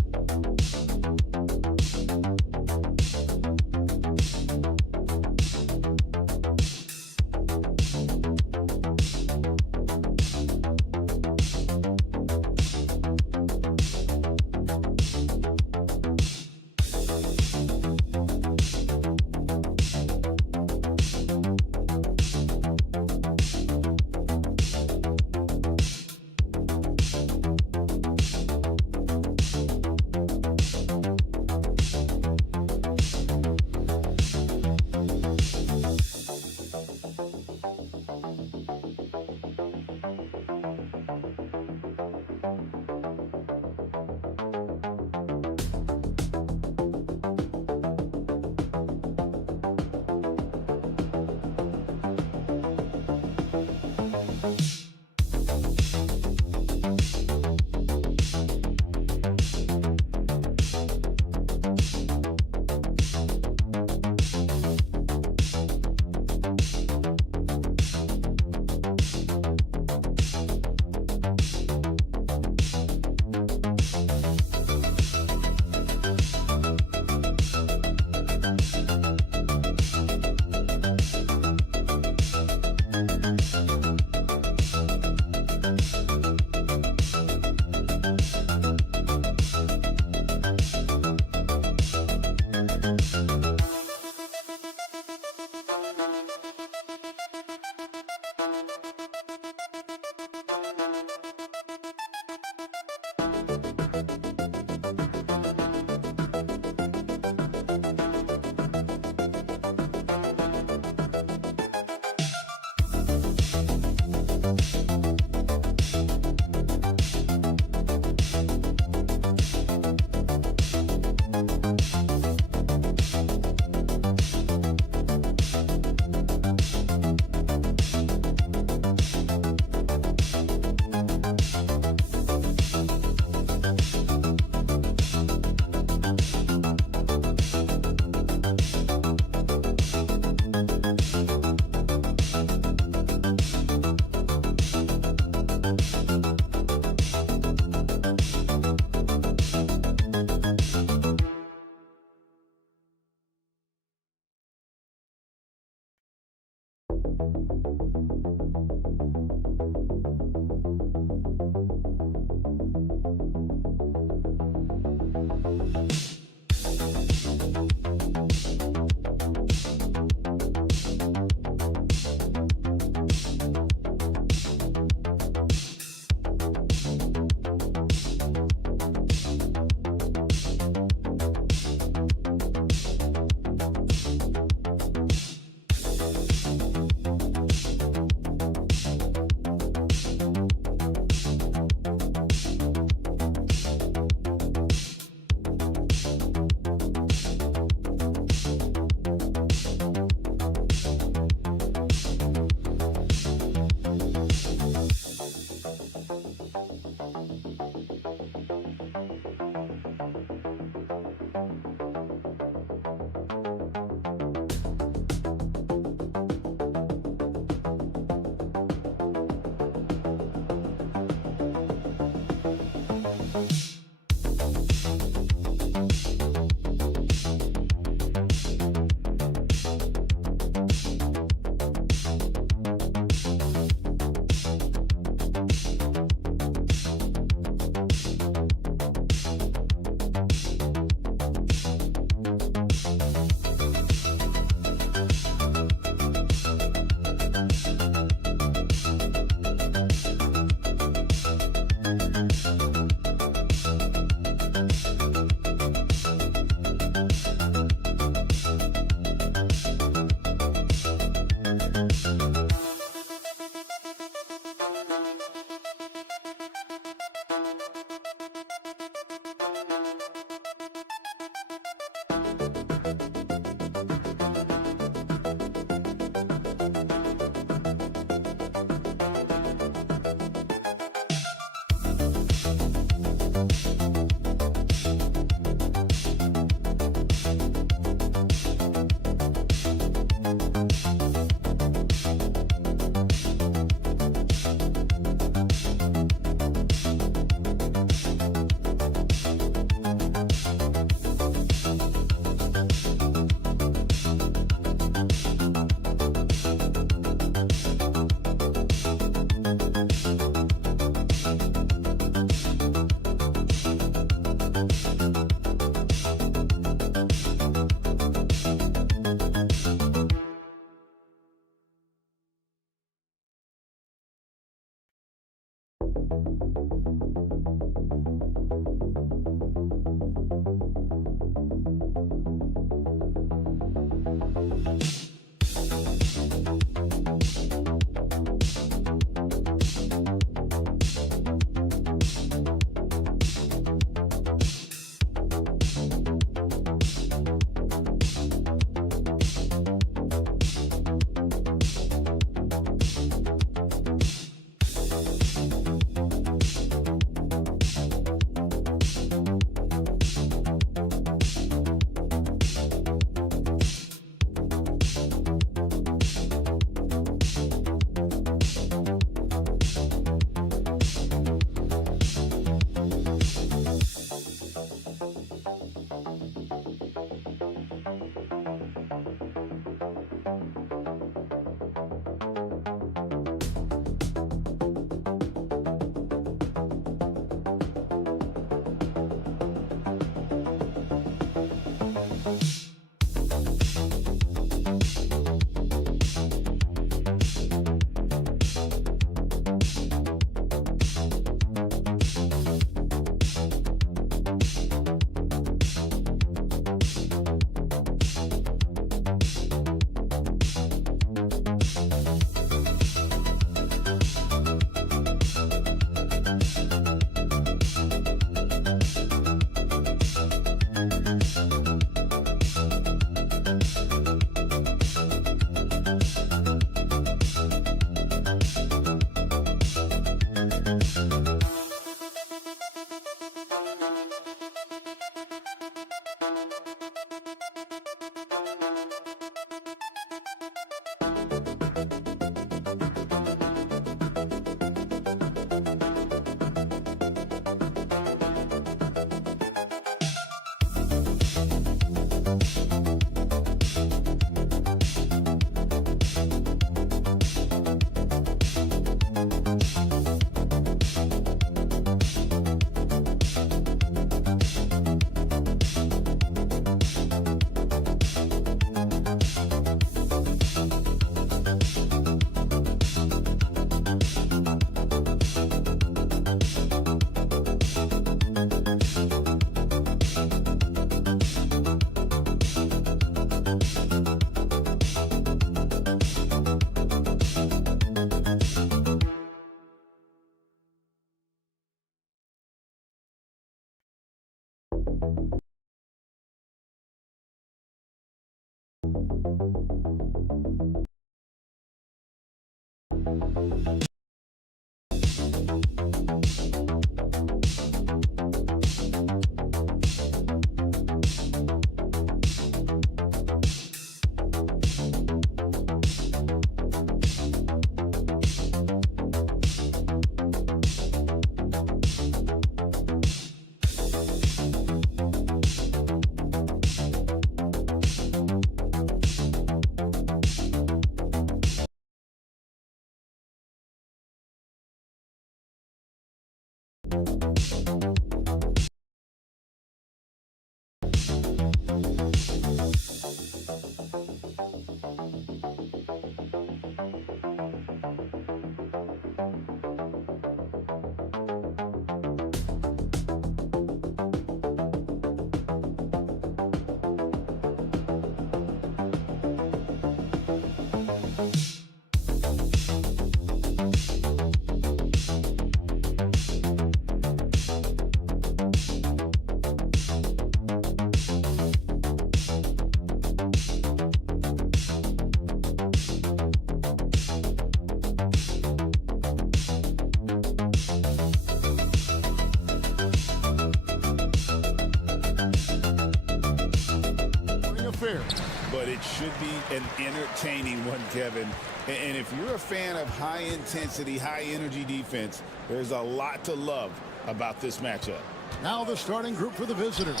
But it should be an entertaining one, Kevin. And if you're a fan of high-intensity, high-energy defense, there's a lot to love about this matchup. Now the starting group for the visitors.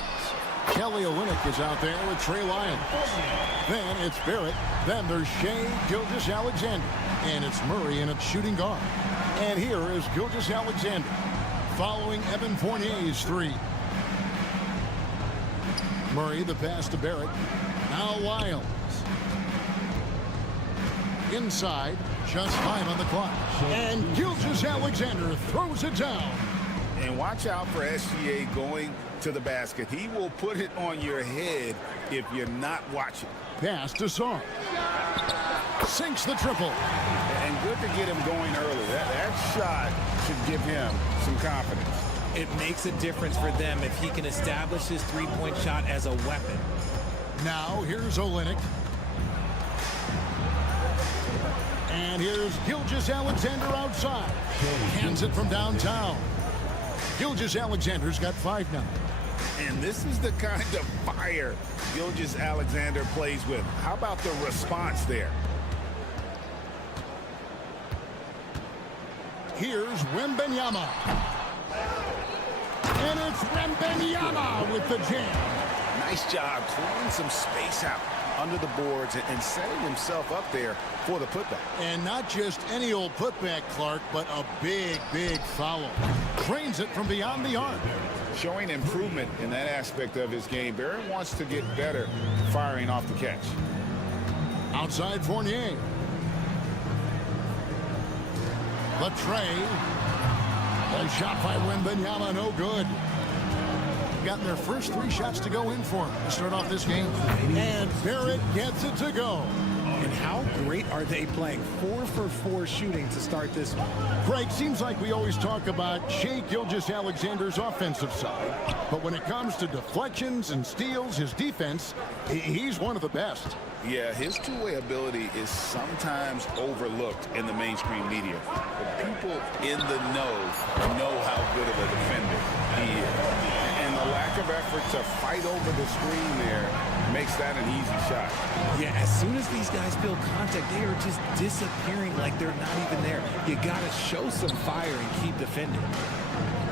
Kelly Olynyk is out there with Trey Lyons. Then it's Barrett. Then there's Shea Gilgeous-Alexander. And it's Murray in its shooting guard. And here is Gilgeous-Alexander following Evan Fournier's three. Murray, the pass to Barrett. Now Lyons. Inside, just 5 on the clock. And Gilgeous-Alexander throws it down. And watch out for SGA going to the basket. He will put it on your head if you're not watching. Pass to Song. Sinks the triple. And good to get him going early. That shot should give him some confidence. It makes a difference for them if he can establish his three-point shot as a weapon. Now here's Olynyk. And here's Gilgeous-Alexander outside. Hands it from downtown. Gilgeous-Alexander's got 5 now. And this is the kind of fire Gilgeous-Alexander plays with. How about the response there? Here's Wembanyama. And it's Wembanyama with the jam. Nice job clearing some space out under the boards and setting himself up there for the putback. And not just any old putback, Clark, but a big, big foul. Drains it from beyond the arc. Showing improvement in that aspect of his game. Barrett wants to get better firing off the catch. Outside Fournier. The tray. The shot by Wembanyama, no good. Gotten their first 3 shots to go in for him to start off this game. And Barrett gets it to go. And how great are they playing? 4 for 4 shooting to start this one. Greg, seems like we always talk about Shea Gilgeous-Alexander's offensive side. But when it comes to deflections and steals, his defense, he's one of the best. Yeah, his two-way ability is sometimes overlooked in the mainstream media. But people in the know how good of a defender he is. And the lack of effort to fight over the screen there makes that an easy shot. Yeah, as soon as these guys feel contact, they are just disappearing like they're not even there. You got to show some fire and keep defending.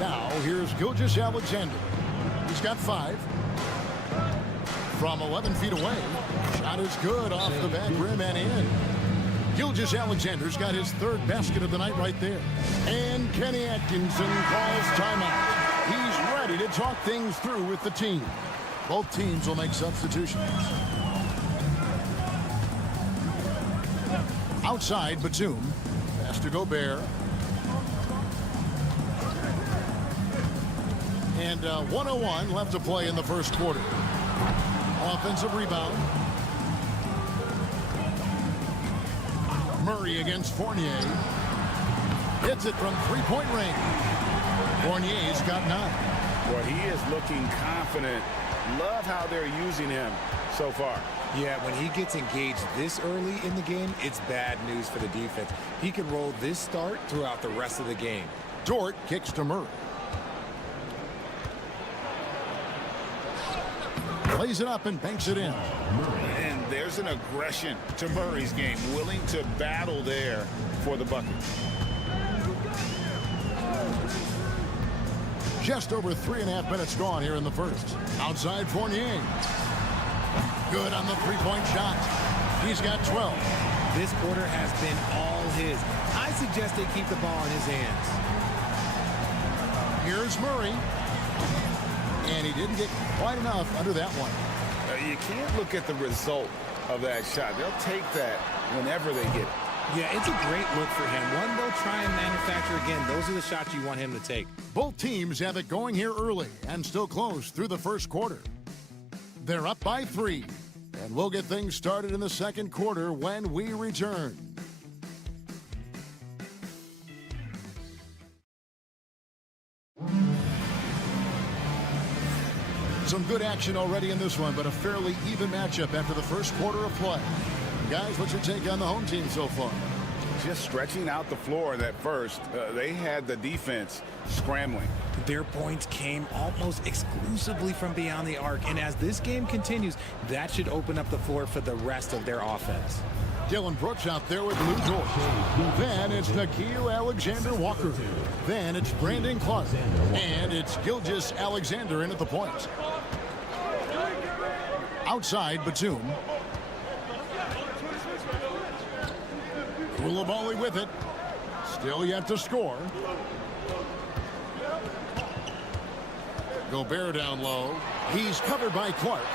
Now, here's Gilgeous-Alexander. He's got 5. From 11 feet away. Shot is good off the back rim and in. Gilgeous-Alexander's got his 3rd basket of the night right there. And Kenny Atkinson calls timeout. He's ready to talk things through with the team. Both teams will make substitutions. Outside, Batum. Pass to Gobert. And 1:01 left to play in the first quarter. Offensive rebound. Murray against Fournier. Hits it from 3-point range. Fournier's got 9. Well, he is looking confident. Love how they're using him so far. Yeah, when he gets engaged this early in the game, it's bad news for the defense. He can roll this start throughout the rest of the game. Dort kicks to Murray. Plays it up and banks it in. And there's an aggression to Murray's game, willing to battle there for the bucket. Just over 3.5 minutes gone here in the first. Outside Fournier. Good on the three-point shot. He's got 12. This quarter has been all his. I suggest they keep the ball in his hands. Here's Murray. And he didn't get quite enough under that one. You can't look at the result of that shot. They'll take that whenever they get it. Yeah, it's a great look for him. One they'll try and manufacture again. Those are the shots you want him to take. Both teams have it going here early and still close through the first quarter. They're up by 3. And we'll get things started in the second quarter when we return. Some good action already in this one, but a fairly even matchup after the first quarter of play. Guys, what's your take on the home team so far? Just stretching out the floor that first. They had the defense scrambling. Their points came almost exclusively from beyond the arc, and as this game continues, that should open up the floor for the rest of their offense. Dylan Brooks out there with Lou Dort. Then it's Nickeil Alexander-Walker. Then it's Brandon Clark. And it's Gilgeous-Alexander in at the point. Outside, Batum. Koulibaly with it. Still yet to score. Gobert down low. He's covered by Clark.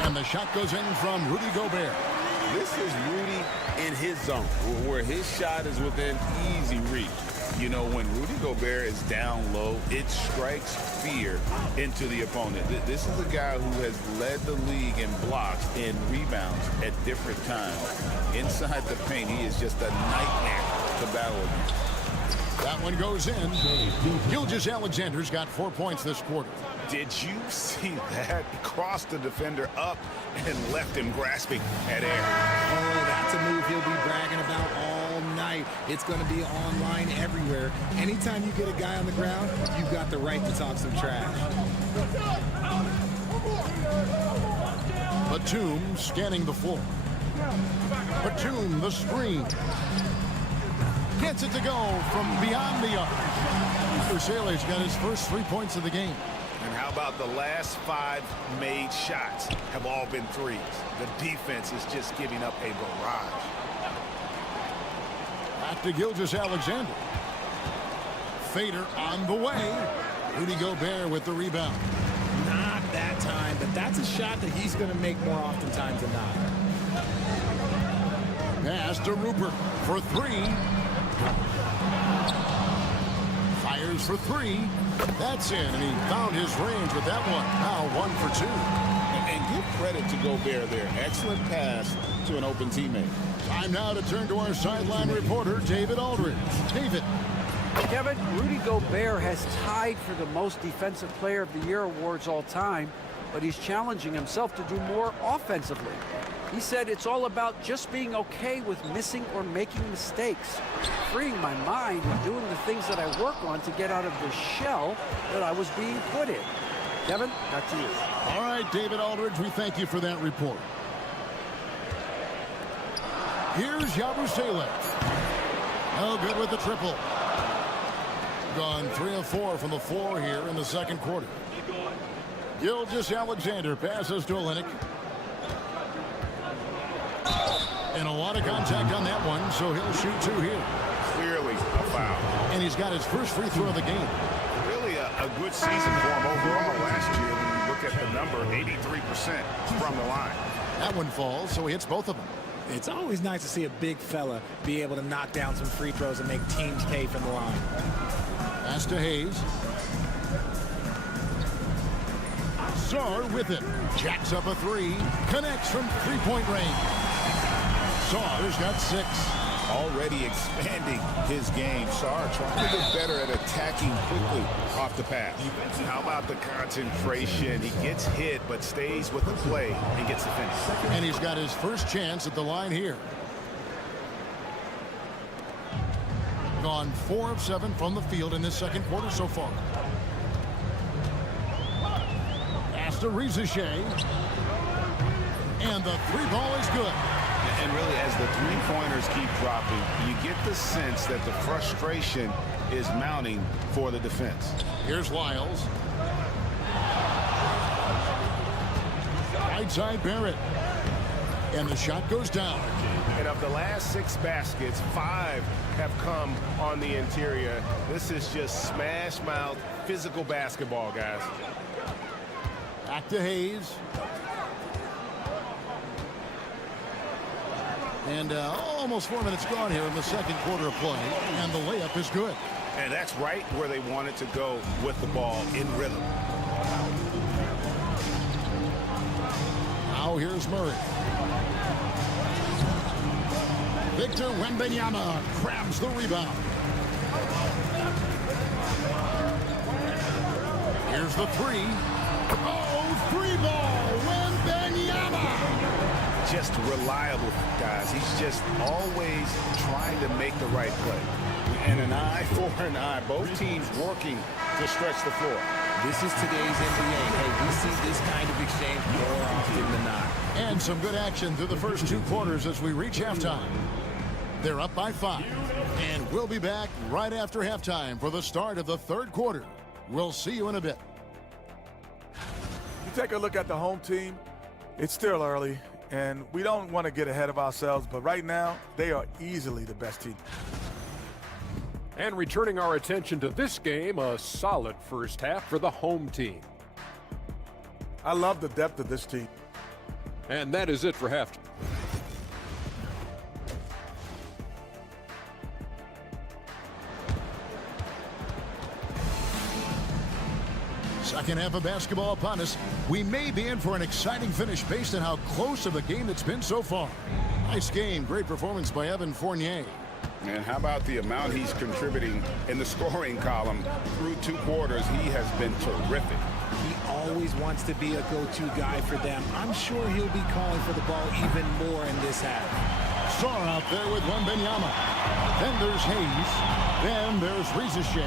And the shot goes in from Rudy Gobert. This is Rudy in his zone, where his shot is within easy reach. You know, when Rudy Gobert is down low, it strikes fear into the opponent. This is a guy who has led the league in blocks and rebounds at different times. Inside the paint, he is just a nightmare to battle against. That one goes in. Gilgeous-Alexander's got 4 points this quarter. Did you see that? Crossed the defender up and left him grasping at air. Oh, that's a move he'll be bragging about all night. It's going to be online everywhere. Anytime you get a guy on the ground, you've got the right to talk some trash. Batum scanning the floor. Batum, the screen. Gets it to go from beyond the arc. Ursal's got his first 3 points of the game. And how about the last 5 made shots have all been threes? The defense is just giving up a barrage. Back to Gilgeous-Alexander. Fader on the way. Rudy Gobert with the rebound. Not that time, but that's a shot that he's going to make more oftentimes than not. Pass to Rupert for 3. Fires for 3. That's in, and he found his range with that one. Now 1 for 2. And give credit to Gobert there. Excellent pass to an open teammate. Time now to turn to our sideline reporter, David Aldridge. David. Kevin, Rudy Gobert has tied for the most Defensive Player of the Year awards all time, but he's challenging himself to do more offensively. He said it's all about just being okay with missing or making mistakes, freeing my mind and doing the things that I work on to get out of the shell that I was being put in. Kevin, back to you. All right, David Aldridge, we thank you for that report. Here's Yabusele. No good with the triple. Gone 3 of 4 from the floor here in the second quarter. Gilgeous-Alexander passes to Olynyk. And a lot of contact on that one, so he'll shoot 2 here. Clearly a foul. And he's got his first free throw of the game. Really a good season for him overall last year when you look at the number, 83% from the line. That one falls, so he hits both of them. It's always nice to see a big fella be able to knock down some free throws and make teams pay from the line. Pass to Hayes. Sarr with it. Jacks up a 3. Connects from 3-point range. Sarr's got 6. already expanding his game. Sarr trying to get better at attacking quickly off the pass. How about the concentration? He gets hit, but stays with the play and gets the finish. And he's got his first chance at the line here. Gone 4 of 7 from the field in this second quarter so far. Pass to Rizichet. And the 3-ball is good. And really, as the three-pointers keep dropping, you get the sense that the frustration is mounting for the defense. Here's Lyles. Right side Barrett. And the shot goes down. And of the last 6 baskets, 5 have come on the interior. This is just smash-mouth physical basketball, guys. Back to Hayes. And almost 4 minutes gone here in the second quarter of play. And the layup is good. And that's right where they wanted to go with the ball, in rhythm. Now here's Murray. Victor Wembanyama grabs the rebound. Here's the 3. Oh, 3-ball, Wembanyama. Just reliable, guys. He's just always trying to make the right play. And an eye for an eye. Both teams working to stretch the floor. This is today's NBA. Hey, we see this kind of exchange more often than not. And some good action through the first 2 quarters as we reach halftime. They're up by 5. And we'll be back right after halftime for the start of the third quarter. We'll see you in a bit. You take a look at the home team, it's still early, and we don't want to get ahead of ourselves, but right now, they are easily the best team. And returning our attention to this game, a solid first half for the home team. I love the depth of this team. And that is it for halftime. Second half of basketball upon us. We may be in for an exciting finish based on how close of a game it's been so far. Nice game. Great performance by Evan Fournier. And how about the amount he's contributing in the scoring column through 2 quarters? He has been terrific. He always wants to be a go-to guy for them. I'm sure he'll be calling for the ball even more in this half. Sarr out there with Wembanyama. Then there's Hayes. Then there's Rizichet.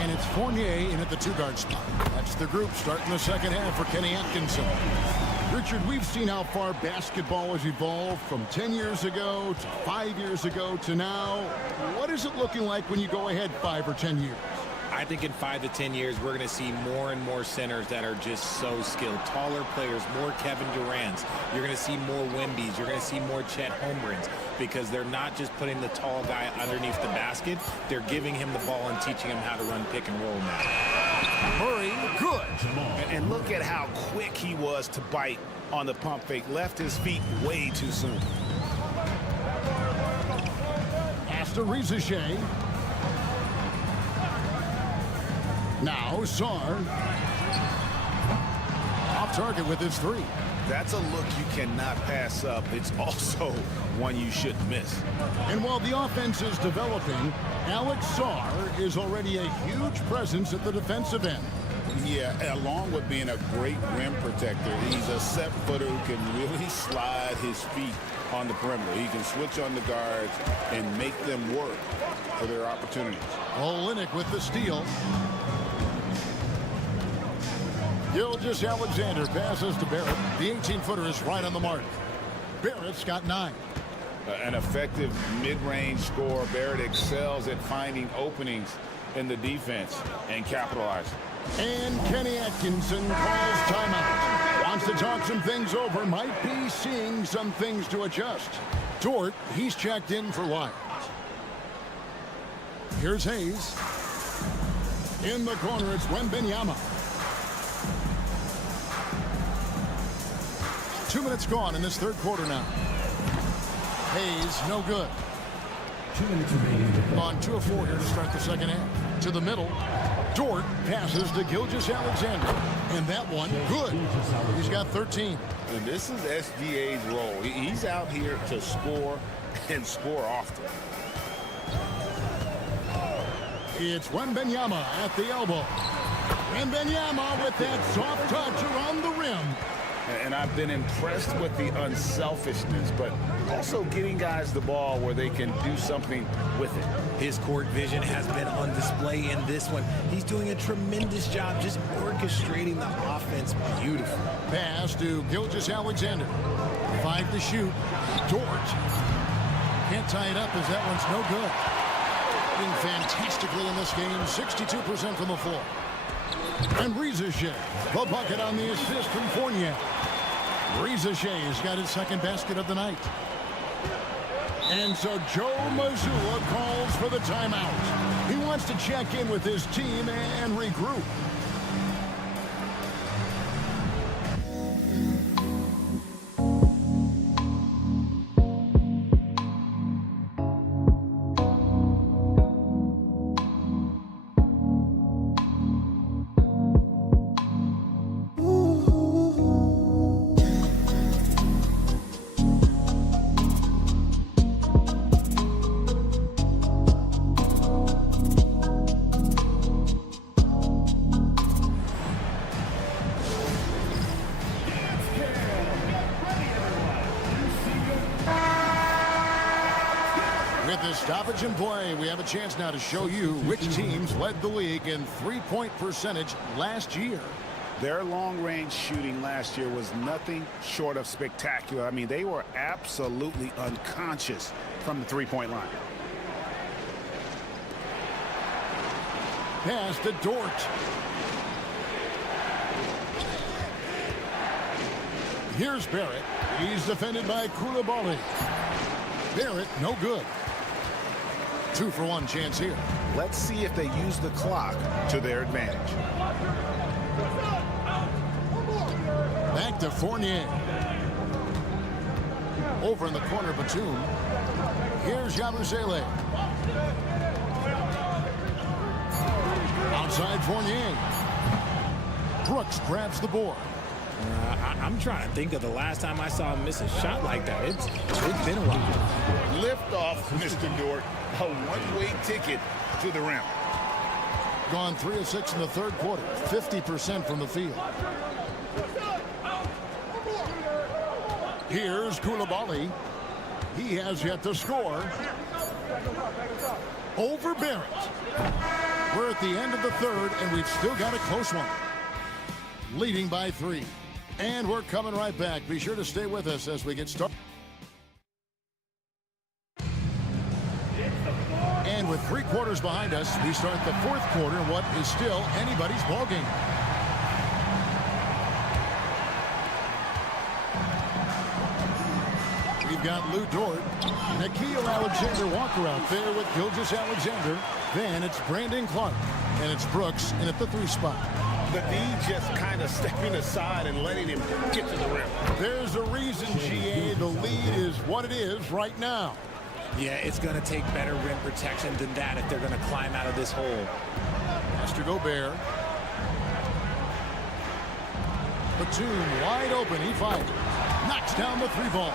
And it's Fournier in at the 2-guard spot. That's the group starting the second half for Kenny Atkinson. Richard, we've seen how far basketball has evolved from 10 years ago to 5 years ago to now. What is it looking like when you go ahead 5 or 10 years? I think in 5 to 10 years, we're going to see more and more centers that are just so skilled. Taller players, more Kevin Durant's. You're going to see more Wembys. You're going to see more Chet Holmgrens because they're not just putting the tall guy underneath the basket. They're giving him the ball and teaching him how to run pick and roll now. Murray, good. And look at how quick he was to bite on the pump fake. Left his feet way too soon. Pass to Rizichet. Now Sarr. Off target with his 3. That's a look you cannot pass up. It's also one you shouldn't miss. And while the offense is developing, Alex Sarr is already a huge presence at the defensive end. Yeah, along with being a great rim protector, he's a set footer who can really slide his feet on the perimeter. He can switch on the guards and make them work for their opportunities. Olynyk with the steal. Gilgeous-Alexander passes to Barrett. The 18-footer is right on the mark. Barrett's got 9. An effective mid-range scorer. Barrett excels at finding openings in the defense and capitalizing. And Kenny Atkinson calls timeout. Wants to talk some things over. Might be seeing some things to adjust. Dort, he's checked in for Lyles. Here's Hayes. In the corner, it's Wembanyama. 2 minutes gone in this third quarter now. Hayes, no good. 2 minutes remaining. On 2 of 4 here to start the second half. To the middle. Dort passes to Gilgeous-Alexander. And that one, good. He's got 13. And this is SGA's role. He's out here to score and score often. It's Wembanyama at the elbow. Wembanyama with that soft touch around the rim. And I've been impressed with the unselfishness, but also getting guys the ball where they can do something with it. His court vision has been on display in this one. He's doing a tremendous job just orchestrating the offense beautifully. Pass to Gilgeous-Alexander. 5 to shoot. Dort. Can't tie it up as that one's no good. Doing fantastically in this game. 62% from the floor. And Reza Shea, the bucket on the assist from Fournier. Reza Shea has got his second basket of the night. And so Joe Mazzulla calls for the timeout. He wants to check in with his team and regroup. With the stoppage in play, we have a chance now to show you which teams led the league in three-point percentage last year. Their long-range shooting last year was nothing short of spectacular. I mean, they were absolutely unconscious from the three-point line. Pass to Dort. Here's Barrett. He's defended by Koulibaly. Barrett, no good. 2-for-1 chance here. Let's see if they use the clock to their advantage. Back to Fournier. Over in the corner, Batum. Here's Yabusele. Outside Fournier. Brooks grabs the board. I'm trying to think of the last time I saw him miss a shot like that. It's been a while. Lift off, Mr. Dort. A one-way ticket to the rim. Gone 3 of 6 in the third quarter. 50% from the field. Here's Koulibaly. He has yet to score. Over Barrett. We're at the end of the third, and we've still got a close one. Leading by 3. And we're coming right back. Be sure to stay with us as we get started. And with 3 quarters behind us, we start the fourth quarter in what is still anybody's ballgame. We've got Lou Dort, Nickeil Alexander-Walker out there with Gilgeous-Alexander. Then it's Brandon Clark, and it's Brooks in at the 3 spot. The D just kind of stepping aside and letting him get to the rim. There's a reason, GA. The lead is what it is right now. Yeah, it's going to take better rim protection than that if they're going to climb out of this hole. Master Gobert. Batum wide open. He fires. Knocks down the 3 ball.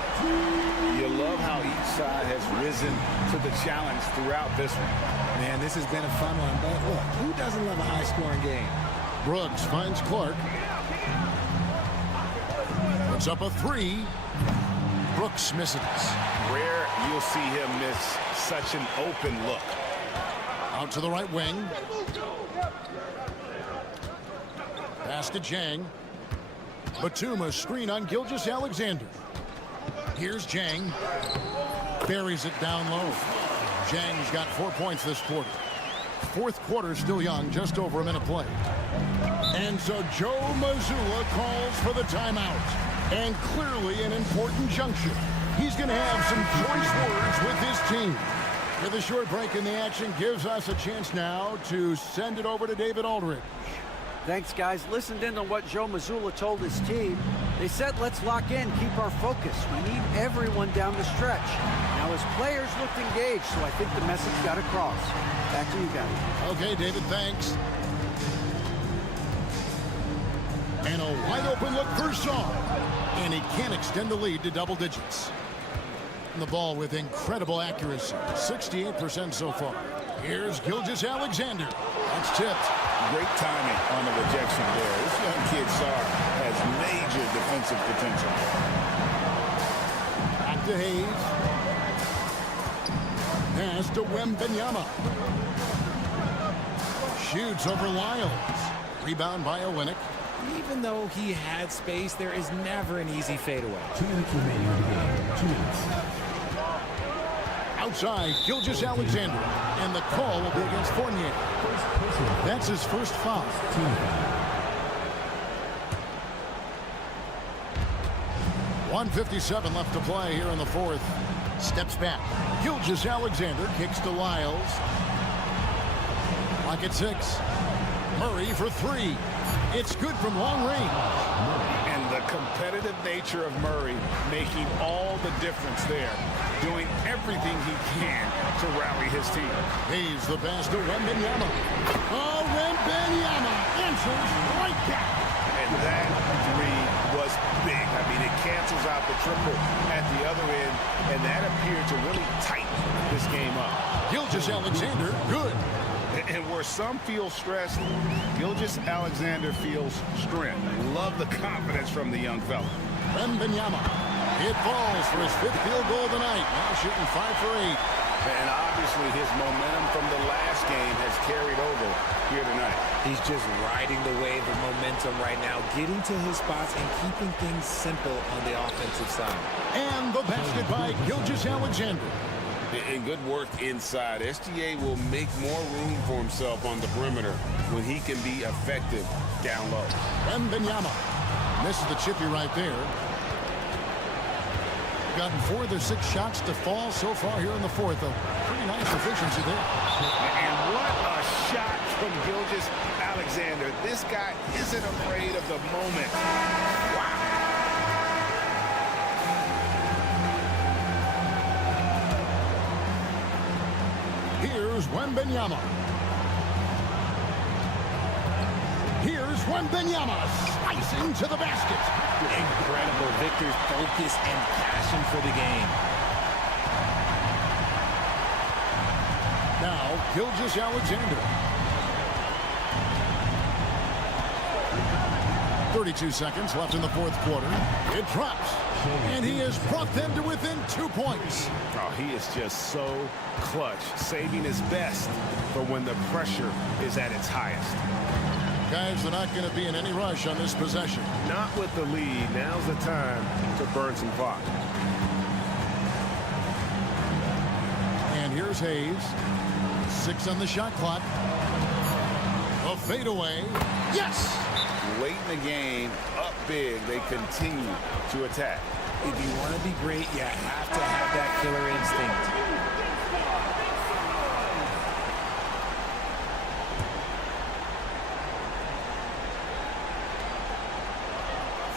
You love how each side has risen to the challenge throughout this one. Man, this has been a fun one, but look, who doesn't love a high-scoring game? Brooks finds Clark. Puts up a 3. Brooks misses. Rare you'll see him miss such an open look. Out to the right wing. Pass to Jang. Batum, a screen on Gilgeous-Alexander. Here's Jang. Buries it down low. Jang's got 4 points this quarter. Fourth quarter still young, just over a minute play. And so Joe Mazzulla calls for the timeout. And clearly an important juncture. He's going to have some choice words with his team. With a short break in the action gives us a chance now to send it over to David Aldridge. Thanks, guys. Listened in on what Joe Mazzulla told his team. They said, let's lock in, keep our focus. We need everyone down the stretch. Now, his players looked engaged, so I think the message got across. Back to you guys. Okay, David, thanks. And a wide open look for Shaw. And he can't extend the lead to double digits. And the ball with incredible accuracy. 68% so far. Here's Gilgeous-Alexander. That's tipped. Great timing on the rejection there. This young kid, Sarr, has major defensive potential. Back to Hayes. Pass to Wembanyama. Shoots over Lyles. Rebound by Olynyk. Even though he had space, there is never an easy fadeaway. 2 minutes remaining in the game. 2 minutes. Outside, Gilgeous-Alexander. And the call will be against Fournier. That's his first foul. 1:57 left to play here in the fourth. Steps back. Gilgeous-Alexander kicks to Lyles. Clock at 6. Murray for 3. It's good from long range. And the competitive nature of Murray making all the difference there. Doing everything he can to rally his team. Hayes the pass to Wembanyama. Oh, Wembanyama answers right back. And that three was big. I mean, it cancels out the triple at the other end, and that appeared to really tighten this game up. Gilgeous-Alexander, good. And where some feel stressed, Gilgeous-Alexander feels strength. Love the confidence from the young fella. Wembanyama. It falls for his 5th field goal of the night. Now shooting 5 for 8. And obviously his momentum from the last game has carried over here tonight. He's just riding the wave of momentum right now, getting to his spots and keeping things simple on the offensive side. And the basket by Gilgeous-Alexander. And good work inside. SGA will make more room for himself on the perimeter when he can be effective down low. Wembanyama. Misses the chippy right there. Gotten 4 of their 6 shots to fall so far here in the fourth. A pretty nice efficiency there. And what a shot from Gilgeous-Alexander. This guy isn't afraid of the moment. Wow. Here's Wembanyama. Here's Wembanyama slicing to the basket. Incredible. Victor's focus and passion for the game. Now, Gilgeous-Alexander. 32 seconds left in the fourth quarter. It drops. And he has brought them to within 2 points. Oh, he is just so clutch, saving his best for when the pressure is at its highest. Guys, they're not going to be in any rush on this possession. Not with the lead. Now's the time to burn some clock. And here's Hayes. 6 on the shot clock. A fadeaway. Yes! Late in the game, up big, they continue to attack. If you want to be great, you have to have that killer instinct.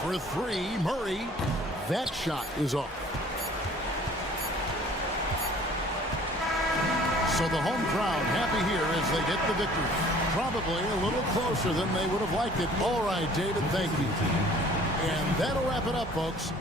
For 3, Murray. That shot is off. So the home crowd happy here as they get the victory. Probably a little closer than they would have liked it. All right, David, thank you. And that'll wrap it up, folks.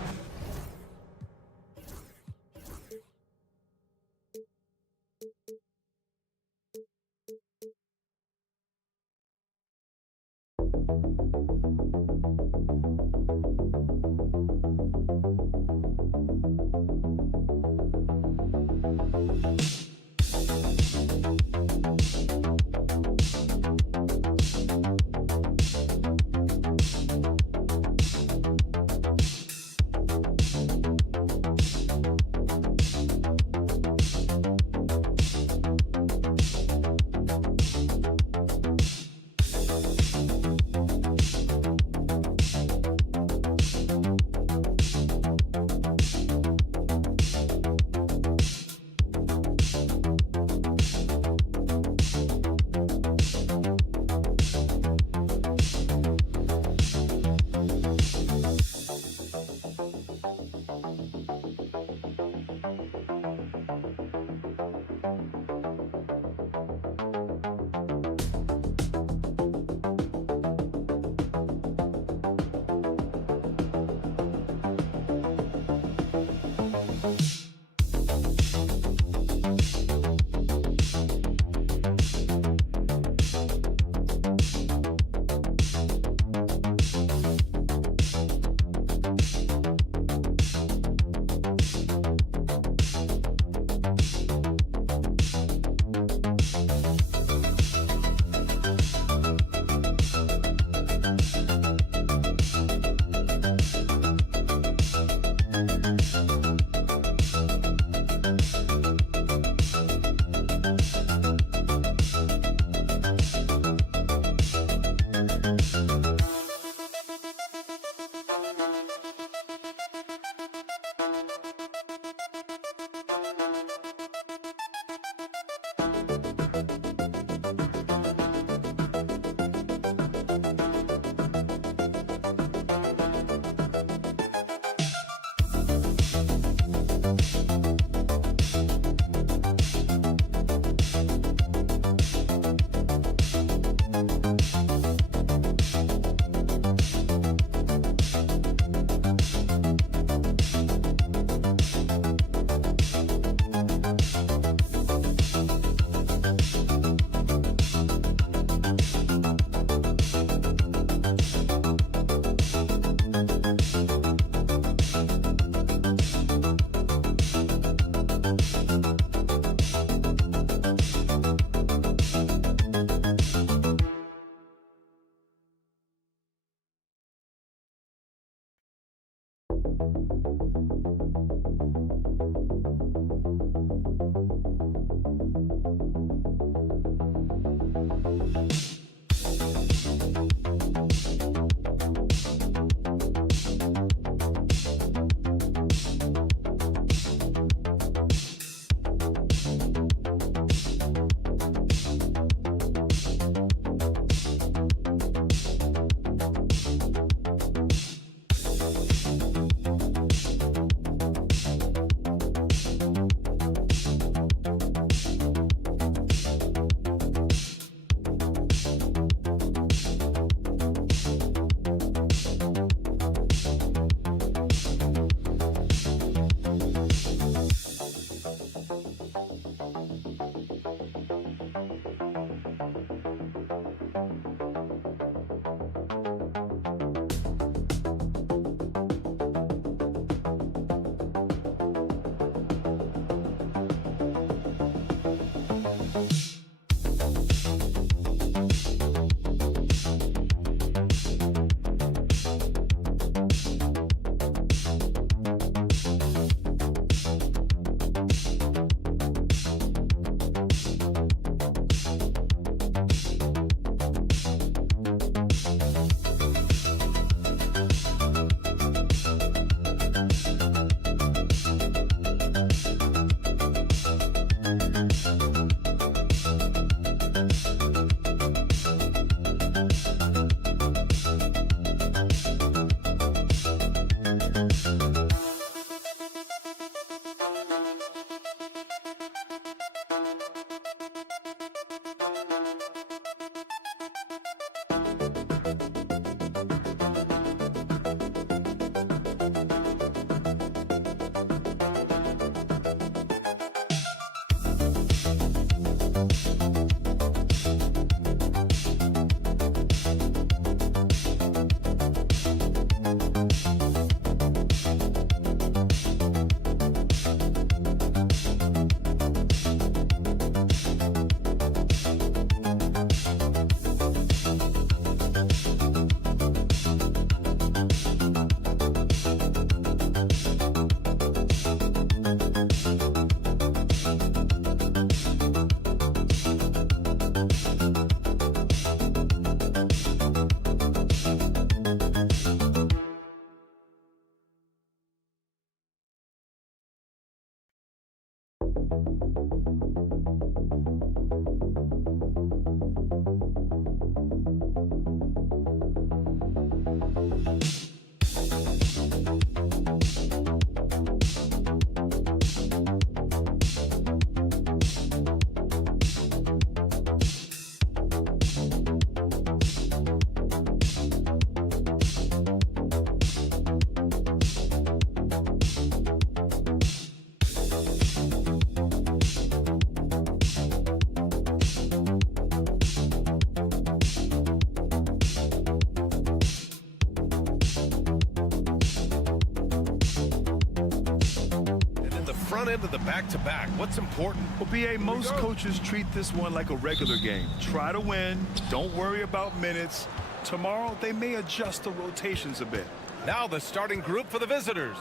Front end of the back-to-back. What's important? Well, BA, most coaches treat this one like a regular game. Try to win. Don't worry about minutes. Tomorrow, they may adjust the rotations a bit. Now the starting group for the visitors.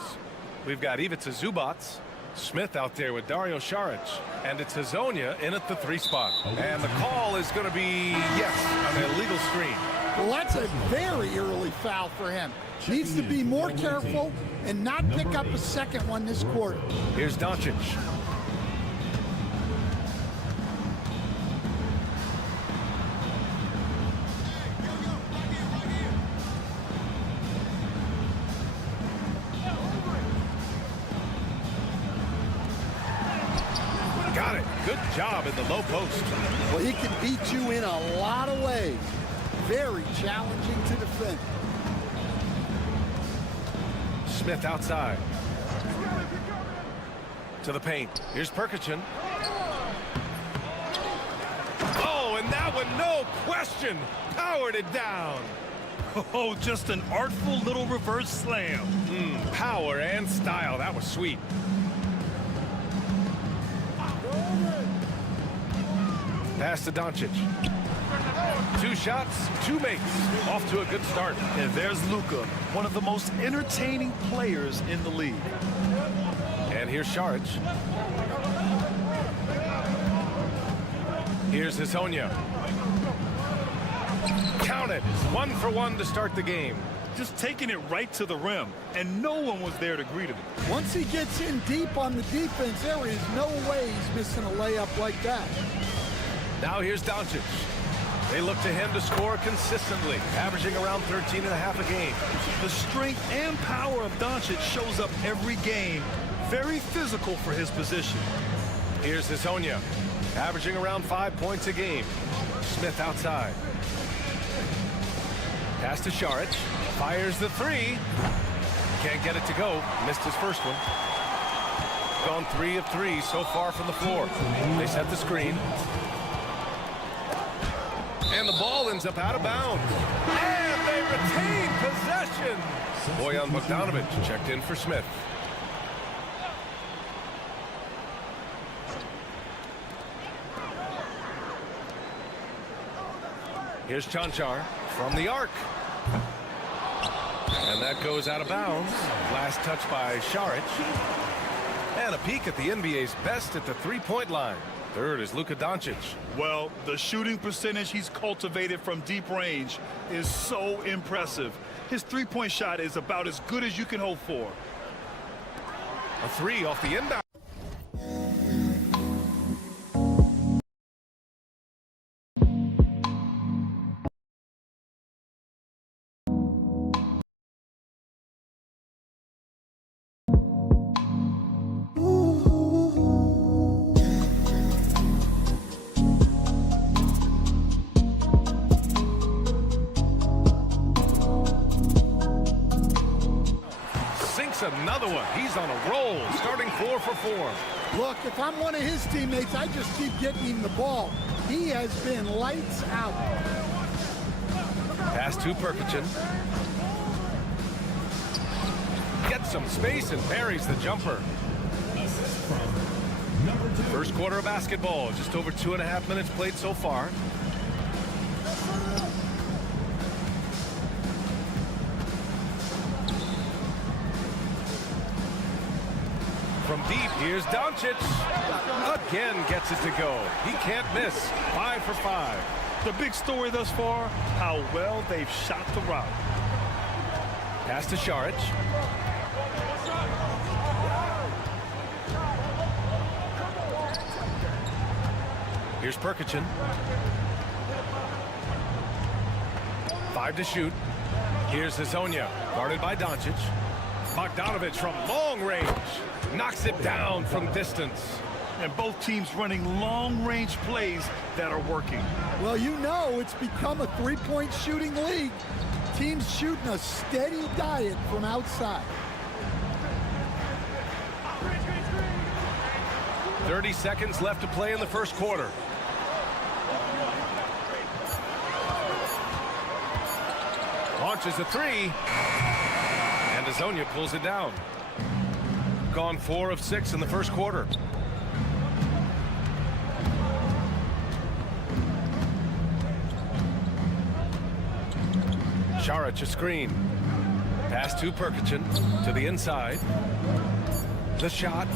We've got Ivica Zubats, Smith out there with Dario Saric, and it's Hazonia in at the 3 spot. And the call is going to be yes on the illegal screen. Well, that's a very early foul for him. Needs to be more careful and not pick up a second one this quarter. Here's Doncic. Got it. Good job in the low post. Well, he can beat you in a lot of ways. Very challenging to defend. Smith outside. To the paint. Here's Perkichin. Oh, and that one, no question, powered it down. Oh, just an artful little reverse slam. Power and style. That was sweet. Pass to Doncic. 2 shots, 2 makes. Off to a good start. And there's Luka, one of the most entertaining players in the league. And here's Šarić. Here's Hezonja. Count it. 1 for 1 to start the game. Just taking it right to the rim, and no one was there to greet him. Once he gets in deep on the defense, there is no way he's missing a layup like that. Now here's Doncic. They look to him to score consistently, averaging around 13.5 a game. The strength and power of Doncic shows up every game. Very physical for his position. Here's Hezonja, averaging around 5 points a game. Smith outside. Pass to Šarić. Fires the 3. Can't get it to go. Missed his first one. Gone 3 of 3 so far from the floor. They set the screen. And the ball ends up out of bounds. And they retain possession. Bojan Bogdanović checked in for Smith. Here's Cancar from the arc. And that goes out of bounds. Last touch by Šarić. And a peek at the NBA's best at the three-point line. Third is Luka Doncic. Well, the shooting percentage he's cultivated from deep range is so impressive. His three-point shot is about as good as you can hope for. A 3 off the inbound. Another one. He's on a roll, starting 4 for 4. Look, if I'm one of his teammates, I just keep getting him the ball. He has been lights out. Pass to Perkichin. Gets some space and parries the jumper. First quarter of basketball, just over 2.5 minutes played so far. From deep, here's Doncic. Again gets it to go. He can't miss. 5 for 5. The big story thus far, how well they've shot the route. Pass to Šarić. Here's Perkichin. 5 to shoot. Here's Hezonja, guarded by Doncic. Bogdanović from long range. Knocks it down from distance. And both teams running long-range plays that are working. Well, you know it's become a three-point shooting league. Teams shooting a steady diet from outside. 30 seconds left to play in the first quarter. Launches a 3. And Hezonja pulls it down. Gone 4 of 6 in the first quarter. Šarić a screen. Pass to Perkichin to the inside. The shot.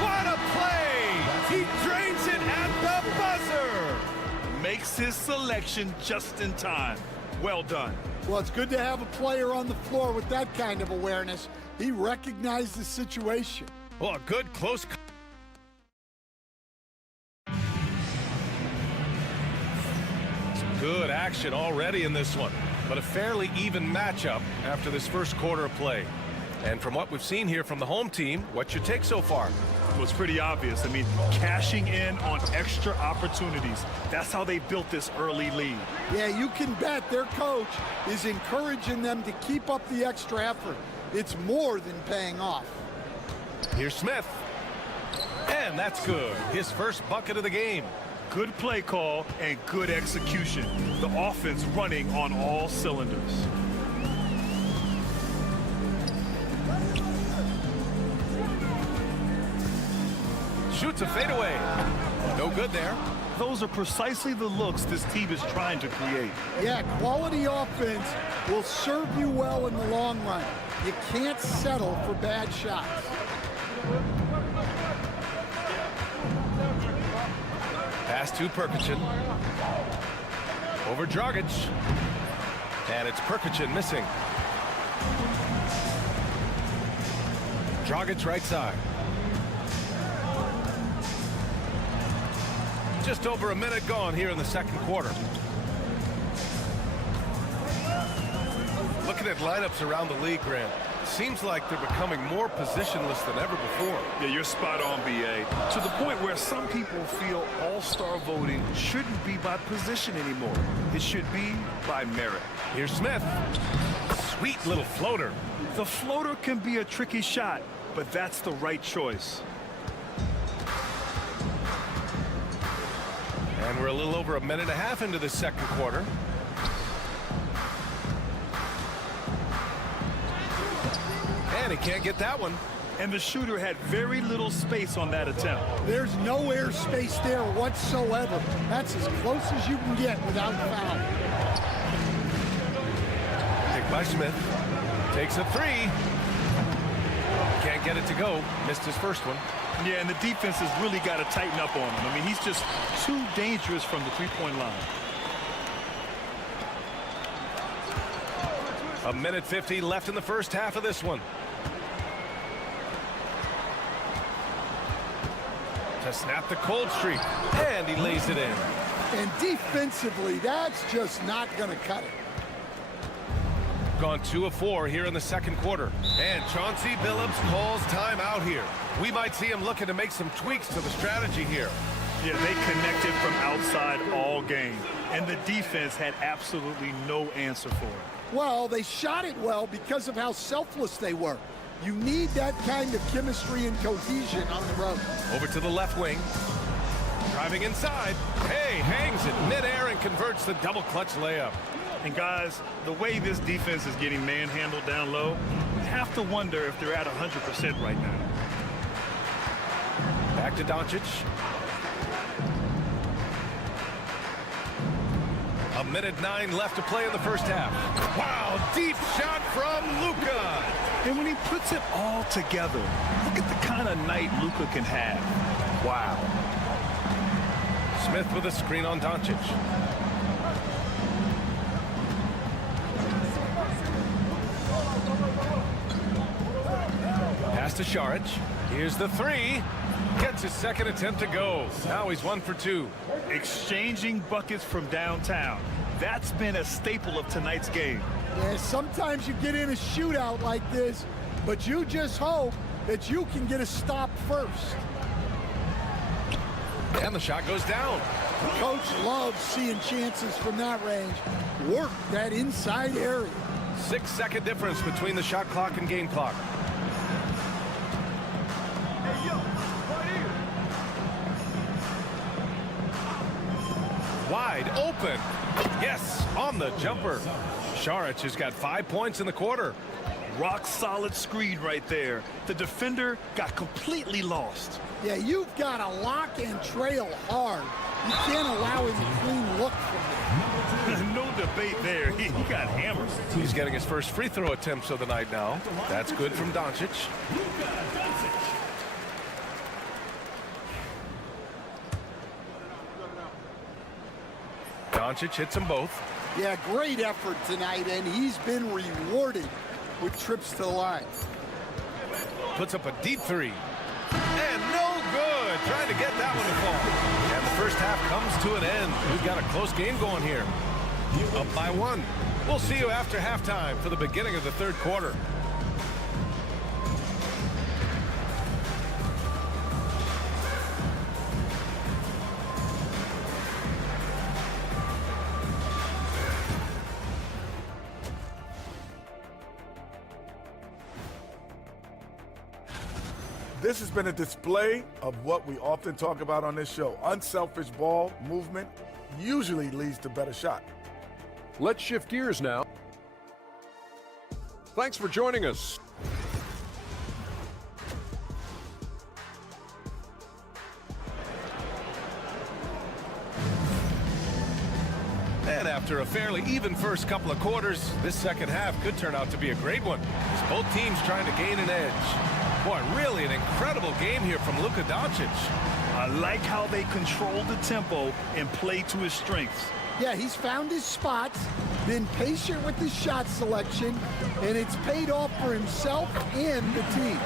What a play! He drains it at the buzzer! Makes his selection just in time. Well done. Well, it's good to have a player on the floor with that kind of awareness. He recognized the situation. Well, a good close. Some good action already in this one, but a fairly even matchup after this first quarter of play. And from what we've seen here from the home team, what's your take so far? Well, it's pretty obvious. I mean, cashing in on extra opportunities. That's how they built this early lead. Yeah, you can bet their coach is encouraging them to keep up the extra effort. It's more than paying off. Here's Smith. And that's good. His first bucket of the game. Good play call and good execution. The offense running on all cylinders. Shoots a fadeaway. No good there. those are precisely the looks this team is trying to create. Yeah, quality offense will serve you well in the long run. You can't settle for bad shots. Pass to Perkichin. Over Dragic. And it's Perkichin missing. Dragic right side. Just over a minute gone here in the second quarter. Looking at lineups around the league, Grant, seems like they're becoming more positionless than ever before. Yeah, you're spot on, BA. To the point where some people feel all-star voting shouldn't be by position anymore. It should be by merit. Here's Smith. Sweet little floater. The floater can be a tricky shot, but that's the right choice. And we're a little over a minute and a half into the second quarter. And he can't get that one. And the shooter had very little space on that attempt. There's no air space there whatsoever. That's as close as you can get without foul. Picked by Smith. Takes a three. Can't get it to go. Missed his first one. Yeah, and the defense has really got to tighten up on him. I mean, he's just too dangerous from the three-point line. A minute 50 left in the first half of this one. To snap the cold streak. And he lays it in. And defensively, that's just not going to cut it. Gone 2 of 4 here in the second quarter. And Chauncey Billups calls timeout here. We might see him looking to make some tweaks to the strategy here. Yeah, they connected from outside all game. And the defense had absolutely no answer for it. Well, they shot it well because of how selfless they were. You need that kind of chemistry and cohesion on the road. Over to the left wing. Driving inside. Hey, hangs it midair and converts the double clutch layup. And guys, the way this defense is getting manhandled down low, you have to wonder if they're at 100% right now. Back to Doncic. A minute 9 left to play in the first half. Wow, deep shot from Luka. And when he puts it all together, look at the kind of night Luka can have. Wow. Smith with a screen on Doncic. Pass to Šarić. Here's the three. Gets his second attempt to go. Now he's 1 for 2. Exchanging buckets from downtown. That's been a staple of tonight's game. Yeah, sometimes you get in a shootout like this, but you just hope that you can get a stop first. And the shot goes down. Coach loves seeing chances from that range. Work that inside area. 6-second difference between the shot clock and game clock. Wide open. Yes, on the jumper. Šarić has got 5 points in the quarter. Rock solid screen right there. The defender got completely lost. Yeah, you've got to lock and trail hard. You can't allow him a clean look from there. No debate there. He got hammered. He's getting his first free throw attempts of the night now. That's good from Doncic. Doncic hits them both. Yeah, great effort tonight, and he's been rewarded with trips to the line. Puts up a deep three. And no good. Trying to get that one to fall. And the first half comes to an end. We've got a close game going here. Up by 1. We'll see you after halftime for the beginning of the third quarter. This has been a display of what we often talk about on this show. Unselfish ball movement usually leads to better shot. Let's shift gears now. Thanks for joining us. After a fairly even first couple of quarters, this second half could turn out to be a great one, as both teams trying to gain an edge. Boy, really an incredible game here from Luka Doncic. I like how they control the tempo and play to his strengths. Yeah, he's found his spots, been patient with his shot selection, and it's paid off for himself and the team.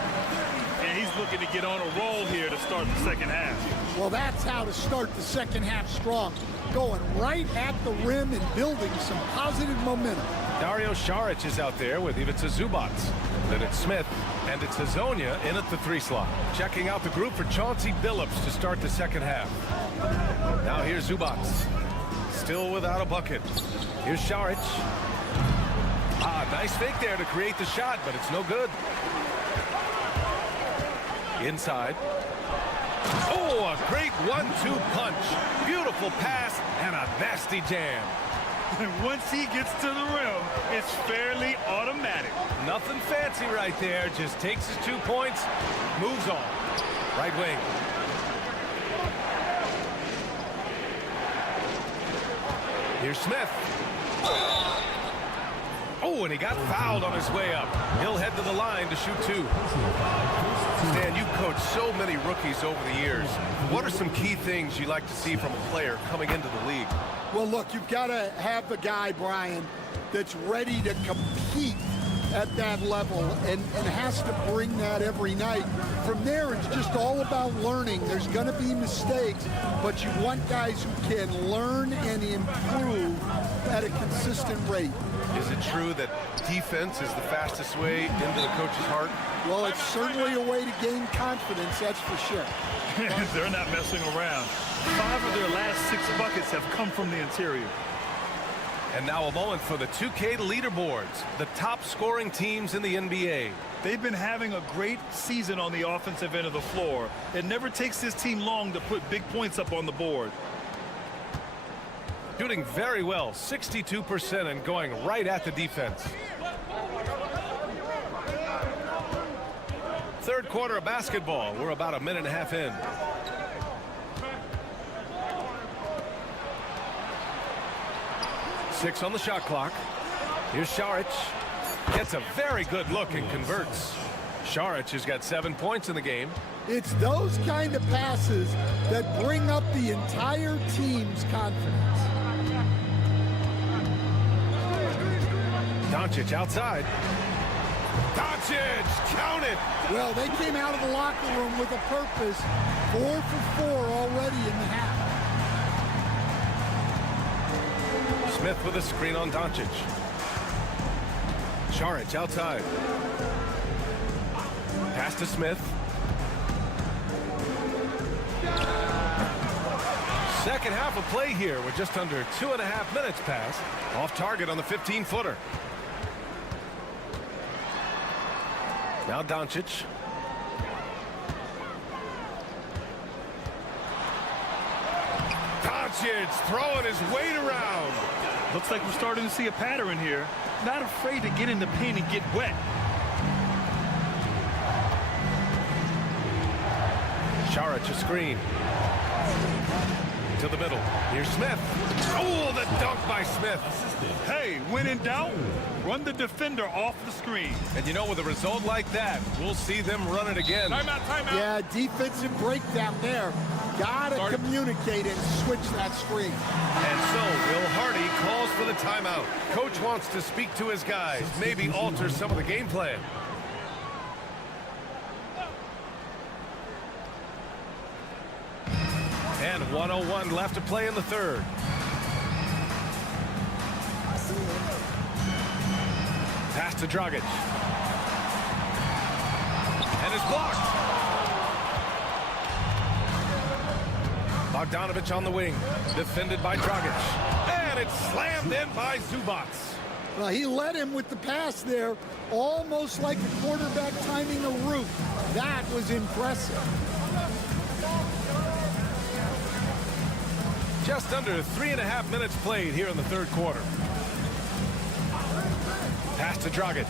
And he's looking to get on a roll here to start the second half. Well, that's how to start the second half strong. Going right at the rim and building some positive momentum. Dario Saric is out there with Ivica Zubac. Then it's Smith, and it's Hazonia in at the 3 slot. Checking out the group for Chauncey Billups to start the second half. Now here's Zubac. Still without a bucket. Here's Saric. Nice fake there to create the shot, but it's no good. Inside. Oh, a great 1-2 punch. Beautiful pass and a nasty jam. And once he gets to the rim, it's fairly automatic. Nothing fancy right there. Just takes his 2 points, moves on. Right wing. Here's Smith. Oh, and he got fouled on his way up. He'll head to the line to shoot 2. Stan, you've coached so many rookies over the years. What are some key things you like to see from a player coming into the league? Well, look, you've got to have the guy, Brian, that's ready to compete at that level and has to bring that every night. From there, it's just all about learning. There's going to be mistakes, but you want guys who can learn and improve at a consistent rate. Is it true that defense is the fastest way into the coach's heart? Well, it's certainly a way to gain confidence, that's for sure. They're not messing around. 5 of their last 6 buckets have come from the interior. And now a moment for the 2K leaderboards, the top scoring teams in the NBA. They've been having a great season on the offensive end of the floor. It never takes this team long to put big points up on the board. Shooting very well, 62%, and going right at the defense. Third quarter of basketball. We're about a minute and a half in. Six on the shot clock. Here's Saric. Gets a very good look and converts. Saric has got 7 points in the game. It's those kind of passes that bring up the entire team's confidence. Doncic outside. Doncic, count it. Well, they came out of the locker room with a purpose. 4 for 4 already in the half. Smith with a screen on Doncic. Saric outside. Pass to Smith. Second half of play here with just under 2.5 minutes passed. Off target on the 15-footer. Now Doncic. Doncic throwing his weight around. Looks like we're starting to see a pattern here. Not afraid to get in the paint and get wet. Saric a screen. To the middle. Here's Smith. Oh, the dunk by Smith. Hey, when in doubt, run the defender off the screen. And you know, with a result like that, we'll see them run it again. Timeout, timeout. Yeah, defensive breakdown there. Gotta communicate and switch that screen. And so Will Hardy calls for the timeout. Coach wants to speak to his guys, maybe alter some of the game plan. And 1:01 left to play in the third. Pass to Dragic. And it's blocked. Bogdanovich on the wing. Defended by Dragic. And it's slammed in by Zubac. Well, he led him with the pass there, almost like a quarterback timing a route. That was impressive. Just under 3.5 minutes played here in the third quarter. Pass to Dragic.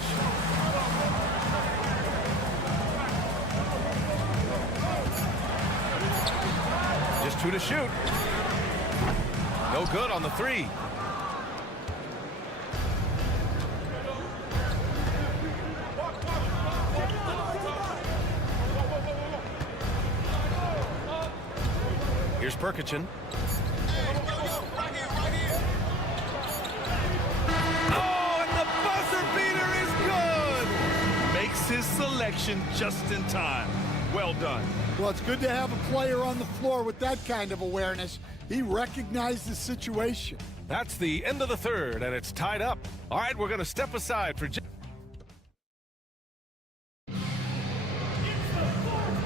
Just 2 to shoot. No good on the 3. Perkichin. Oh, and the buzzer beater is good! Makes his selection just in time. Well done. Well, it's good to have a player on the floor with that kind of awareness. He recognized the situation. That's the end of the third, and it's tied up. All right, we're going to step aside for...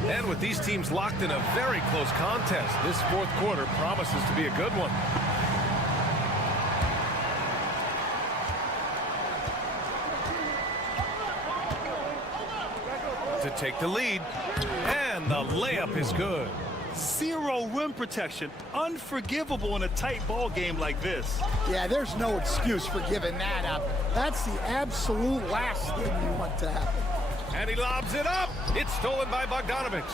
And with these teams locked in a very close contest, this fourth quarter promises to be a good one. To take the lead, and the layup is good. Zero rim protection. Unforgivable in a tight ball game like this. Yeah, there's no excuse for giving that up. That's the absolute last thing you want to happen. And he lobs it up. It's stolen by Bogdanovic.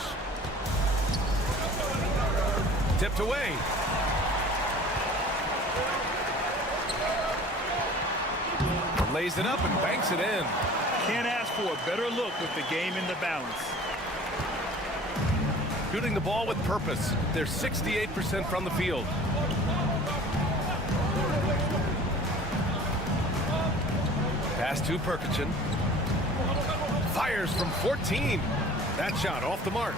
Tipped away. Lays it up and banks it in. Can't ask for a better look with the game in the balance. Shooting the ball with purpose. They're 68% from the field. Pass to Perkichin. Fires from 14. That shot off the mark.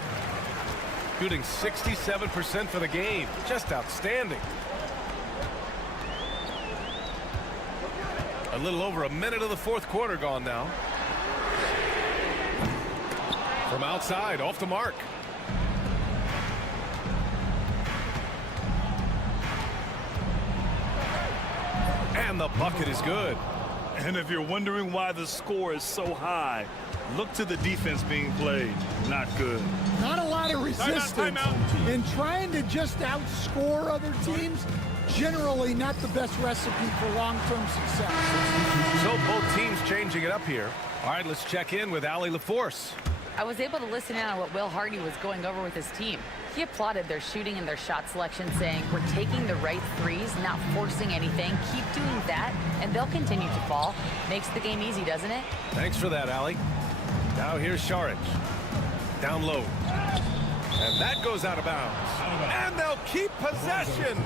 Shooting 67% for the game. Just outstanding. A little over a minute of the fourth quarter gone now. From outside, off the mark. And the bucket is good. And if you're wondering why the score is so high, look to the defense being played. Not good. Not a lot of resistance. Timeout. And trying to just outscore other teams, generally not the best recipe for long-term success. So both teams changing it up here. All right, let's check in with Allie LaForce. I was able to listen in on what Will Hardy was going over with his team. He applauded their shooting and their shot selection, saying, "We're taking the right threes, not forcing anything. Keep doing that, and they'll continue to fall." Makes the game easy, doesn't it? Thanks for that, Allie. Now here's Šarić. Down low. And that goes out of bounds. And they'll keep possession.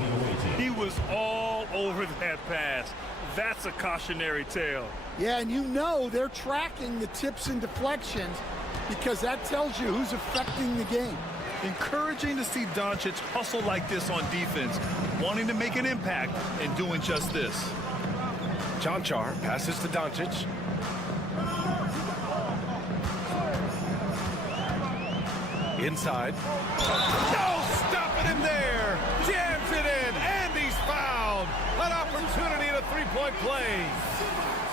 He was all over that pass. That's a cautionary tale. Yeah, and you know they're tracking the tips and deflections because that tells you who's affecting the game. Encouraging to see Doncic hustle like this on defense, wanting to make an impact and doing just this. Cancar passes to Doncic. Inside. No, stopping him there. Jams it in, and he's fouled. An opportunity in a three-point play.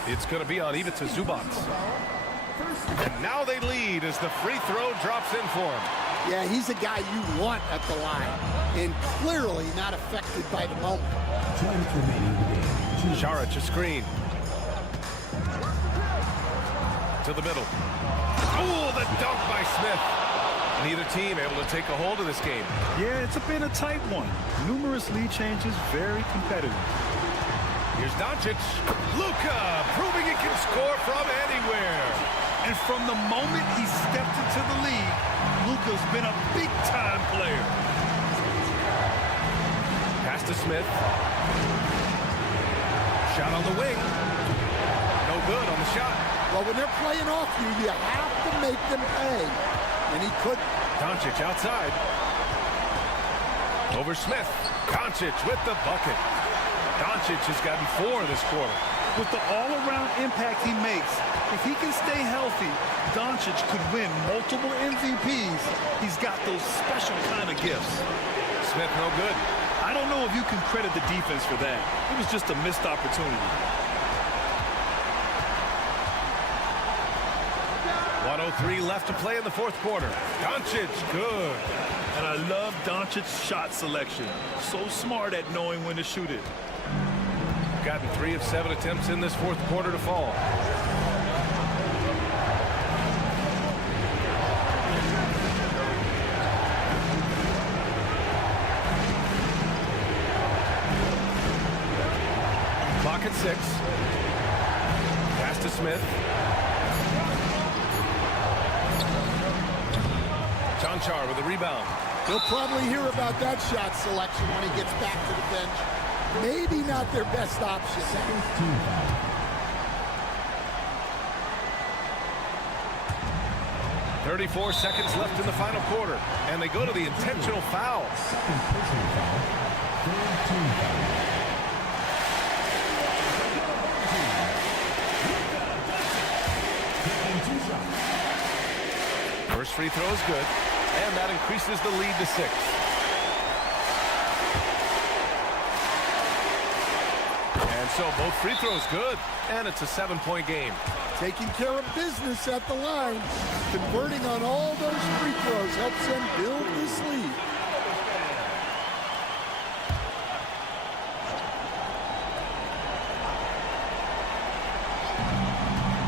It's going to be on Ivica Zubac. And now they lead as the free throw drops in for him. Yeah, he's a guy you want at the line, and clearly not affected by the moment. Šarić a screen. To the middle. Oh, the dunk by Smith. Neither team able to take a hold of this game. Yeah, it's been a tight one. Numerous lead changes, very competitive. Here's Doncic. Luka proving he can score from anywhere. And from the moment he stepped into the league, Luka's been a big-time player. Pass to Smith. Shot on the wing. No good on the shot. Well, when they're playing off you, you have to make them pay. And he couldn't. Doncic outside. Over Smith. Doncic with the bucket. Doncic has gotten 4 this quarter. With the all-around impact he makes, if he can stay healthy, Doncic could win multiple MVPs. He's got those special kind of gifts. Smith no good. I don't know if you can credit the defense for that. It was just a missed opportunity. 1:03 left to play in the fourth quarter. Doncic, good. And I love Doncic's shot selection. So smart at knowing when to shoot it. Gotten 3 of 7 attempts in this fourth quarter to fall. Clock at 6. Pass to Smith. Cancar with the rebound. He'll probably hear about that shot selection when he gets back to the bench. Maybe not their best option. 34 seconds left in the final quarter, and they go to the intentional foul. First free throw is good, and that increases the lead to 6. And so both free throws good, and it's a 7-point game. Taking care of business at the line. Converting on all those free throws helps them build this lead.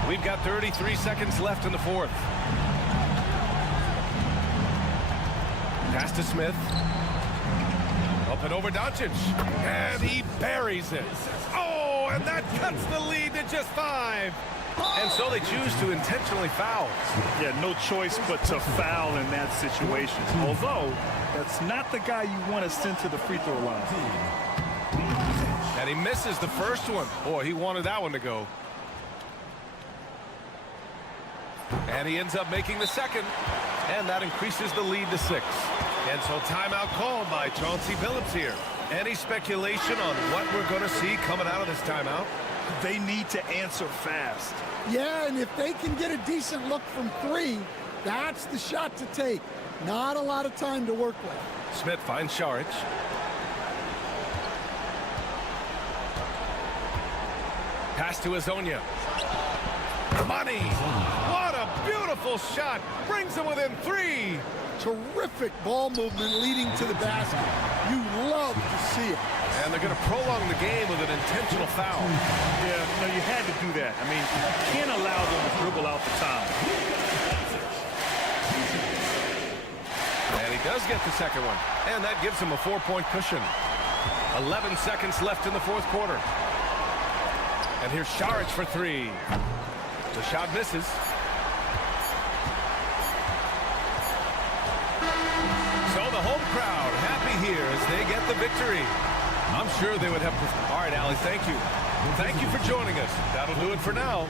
We've got 33 seconds left in the fourth. Pass to Smith. Up and over Doncic. And he buries it. Oh, and that cuts the lead to just 5. And so they choose to intentionally foul. Yeah, no choice but to foul in that situation. Although, that's not the guy you want to send to the free throw line. And he misses the first one. Boy, he wanted that one to go. And he ends up making the second. And that increases the lead to 6. And so timeout called by Chauncey Billups here. Any speculation on what we're going to see coming out of this timeout? They need to answer fast. Yeah, and if they can get a decent look from 3, that's the shot to take. Not a lot of time to work with. Smith finds Šarić. Pass to Azonia. Money! What a beautiful shot! Brings them within 3! Terrific ball movement leading to the basket. You love to see it. And they're going to prolong the game with an intentional foul. Yeah, no, you had to do that. I mean, you can't allow them to dribble out the time. And he does get the second one. And that gives him a 4-point cushion. 11 seconds left in the fourth quarter. And here's Šarić for 3. The shot misses. So the home crowd happy here as they get the victory. I'm sure they would have... All right, Allie, thank you. Thank you for joining us. That'll do it for now.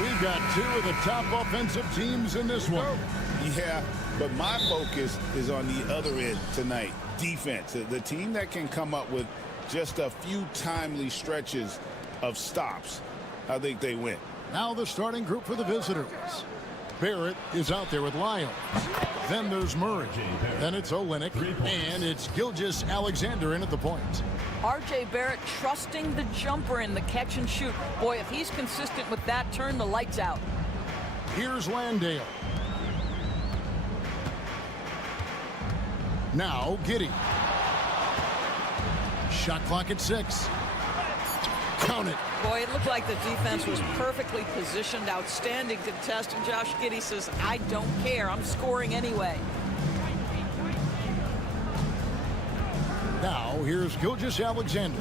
We've got two of the top offensive teams in this one. Yeah, but my focus is on the other end tonight. Defense. The team that can come up with just a few timely stretches of stops, I think they win. Now the starting group for the visitors. Barrett is out there with Lyles. Then there's Murray. Then it's Olenek. And it's Gilgeous-Alexander in at the point. R.J. Barrett trusting the jumper in the catch and shoot. Boy, if he's consistent with that, turn the lights out. Here's Landale. Now Giddey. Shot clock at 6. Count it. Boy, it looked like the defense was perfectly positioned. Outstanding contest. And Josh Giddey says, I don't care. I'm scoring anyway. Now, here's Gilgeous-Alexander.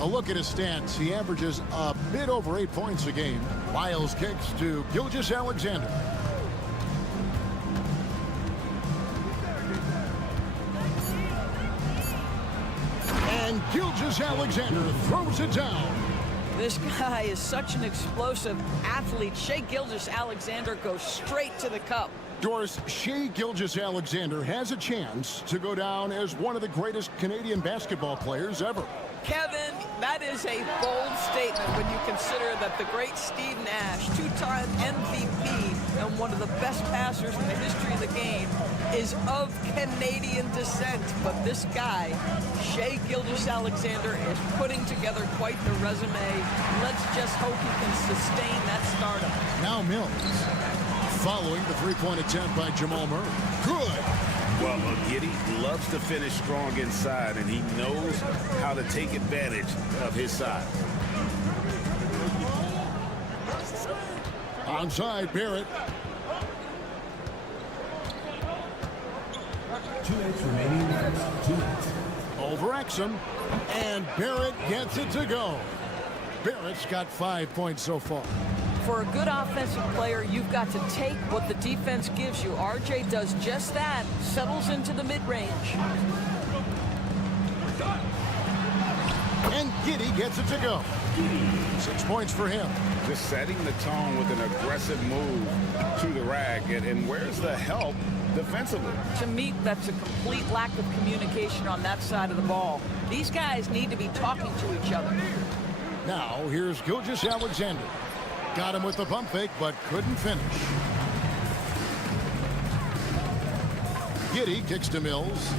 A look at his stats. He averages a bit over 8 points a game. Lyles kicks to Gilgeous-Alexander. And Gilgeous-Alexander throws it down. This guy is such an explosive athlete. Shai Gilgeous-Alexander goes straight to the cup. Doris, Shai Gilgeous-Alexander has a chance to go down as one of the greatest Canadian basketball players ever. Kevin, that is a bold statement when you consider that the great Steve Nash, two-time MVP and one of the best passers in the history of the game, is of Canadian descent. But this guy, Shai Gilgeous-Alexander, is putting together quite the resume. Let's just hope he can sustain that stardom. Now Mills, following the three-point attempt by Jamal Murray. Good. Well, Giddey loves to finish strong inside, and he knows how to take advantage of his side. Onside, Barrett. 2 minutes remaining. 2 minutes. Over Exum. And Barrett gets it to go. Barrett's got 5 points so far. For a good offensive player, you've got to take what the defense gives you. RJ does just that, settles into the mid-range. And Giddey gets it to go. 6 points for him. Just setting the tone with an aggressive move to the rack. And where's the help defensively? To me, that's a complete lack of communication on that side of the ball. These guys need to be talking to each other. Now, here's Gilgeous-Alexander. Got him with the pump fake, but couldn't finish. Giddey kicks to Mills.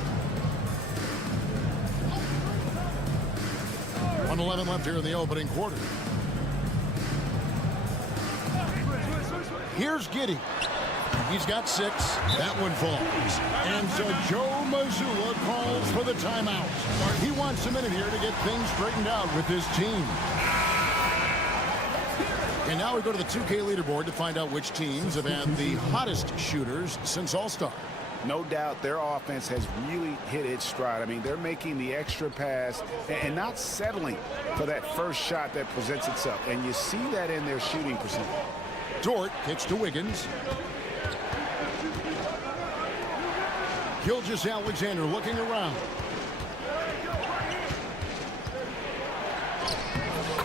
1:11 left here in the opening quarter. Here's Giddey. He's got 6. That one falls. And so Joe Mazzulla calls for the timeout. He wants a minute here to get things straightened out with his team. And now we go to the 2K leaderboard to find out which teams have had the hottest shooters since All-Star. No doubt their offense has really hit its stride. I mean, they're making the extra pass and not settling for that first shot that presents itself. And you see that in their shooting percentage. Dort kicks to Wiggins. Gilgeous-Alexander looking around.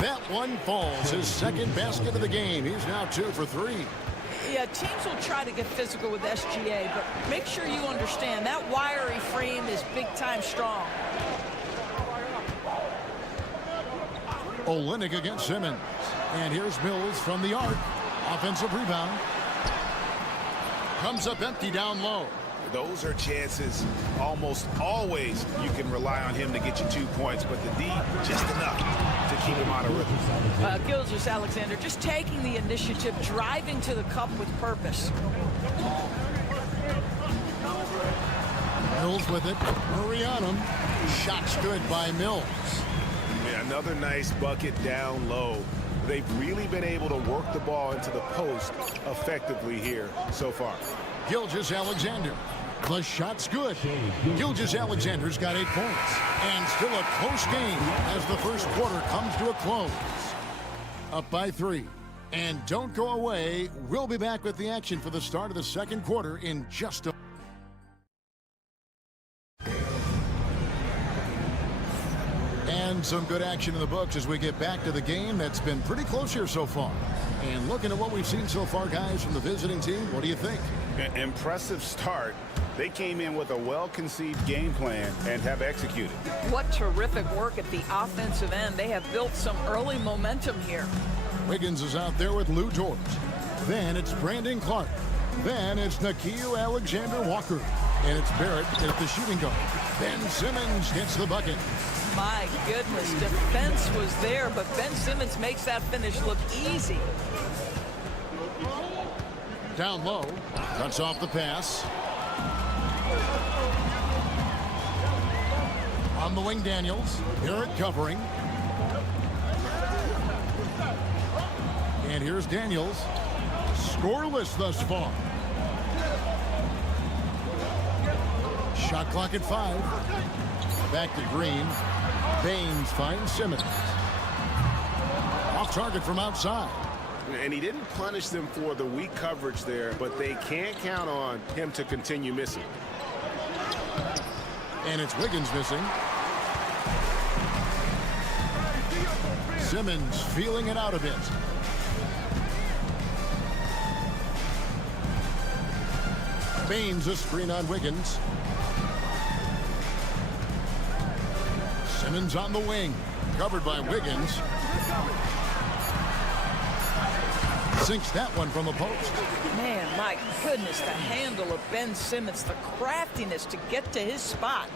That one falls. His second basket of the game. He's now 2 for 3. Yeah, teams will try to get physical with SGA, but make sure you understand that wiry frame is big-time strong. Olynyk against Simmons. And here's Mills from the arc. Offensive rebound. Comes up empty down low. Those are chances almost always you can rely on him to get you 2 points, but the D just enough to keep him out of rhythm. Gilgeous-Alexander just taking the initiative, driving to the cup with purpose. Mills with it. Hurry on him. Shot's good by Mills. Yeah, another nice bucket down low. They've really been able to work the ball into the post effectively here so far. Gilgeous-Alexander. The shot's good. Gilgeous-Alexander's got 8 points. And still a close game as the first quarter comes to a close. Up by 3. And don't go away. We'll be back with the action for the start of the second quarter in just a and some good action in the books as we get back to the game that's been pretty close here so far. And looking at what we've seen so far, guys, from the visiting team, what do you think? Impressive start. They came in with a well-conceived game plan and have executed. What terrific work at the offensive end. They have built some early momentum here. Wiggins is out there with Lou Dort. Then it's Brandon Clark. Then it's Nickeil Alexander-Walker. And it's Barrett at the shooting guard. Ben Simmons gets the bucket. My goodness, defense was there, but Ben Simmons makes that finish look easy. Down low, cuts off the pass. On the wing, Daniels. Barrett covering. And here's Daniels. Scoreless thus far. Shot clock at 5. Back to Green. Baines finds Simmons. Off target from outside. And he didn't punish them for the weak coverage there, but they can't count on him to continue missing. And it's Wiggins missing. Simmons feeling it out a bit. Baines a screen on Wiggins. Simmons on the wing. Covered by Wiggins. Sinks that one from the post. Man, my goodness, the handle of Ben Simmons, the craftiness to get to his spot.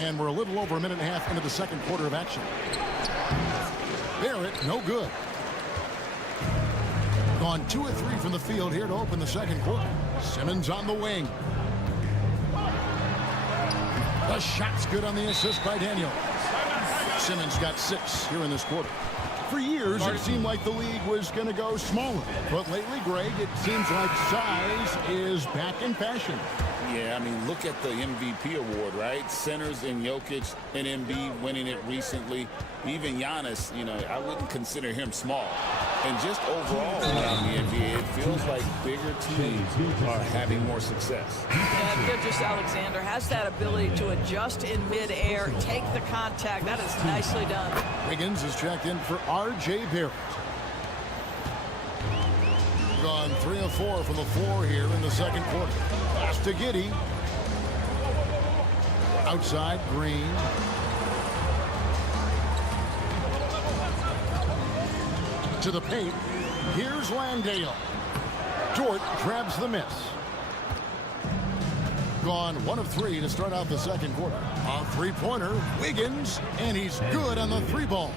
And we're a little over a minute and a half into the second quarter of action. Barrett, no good. Gone 2 of 3 from the field here to open the second quarter. Simmons on the wing. The shot's good on the assist by Daniel. Simmons got 6 here in this quarter. For years, it seemed like the league was going to go smaller. But lately, Greg, it seems like size is back in fashion. Yeah, I mean, look at the MVP award, right? Centers and Jokic and Embiid winning it recently. Even Giannis, you know, I wouldn't consider him small. And just overall around the NBA, it feels like bigger teams are having more success. Yeah, Gilgeous-Alexander has that ability to adjust in midair, take the contact. That is nicely done. Wiggins is checked in for R.J. Barrett. Gone 3 of 4 from the floor here in the second quarter. Pass to Giddey. Outside, Green. To the paint. Here's Landale. Dort grabs the miss. Gone 1 of 3 to start out the second quarter. A three-pointer, Wiggins, and he's good on the 3-ball.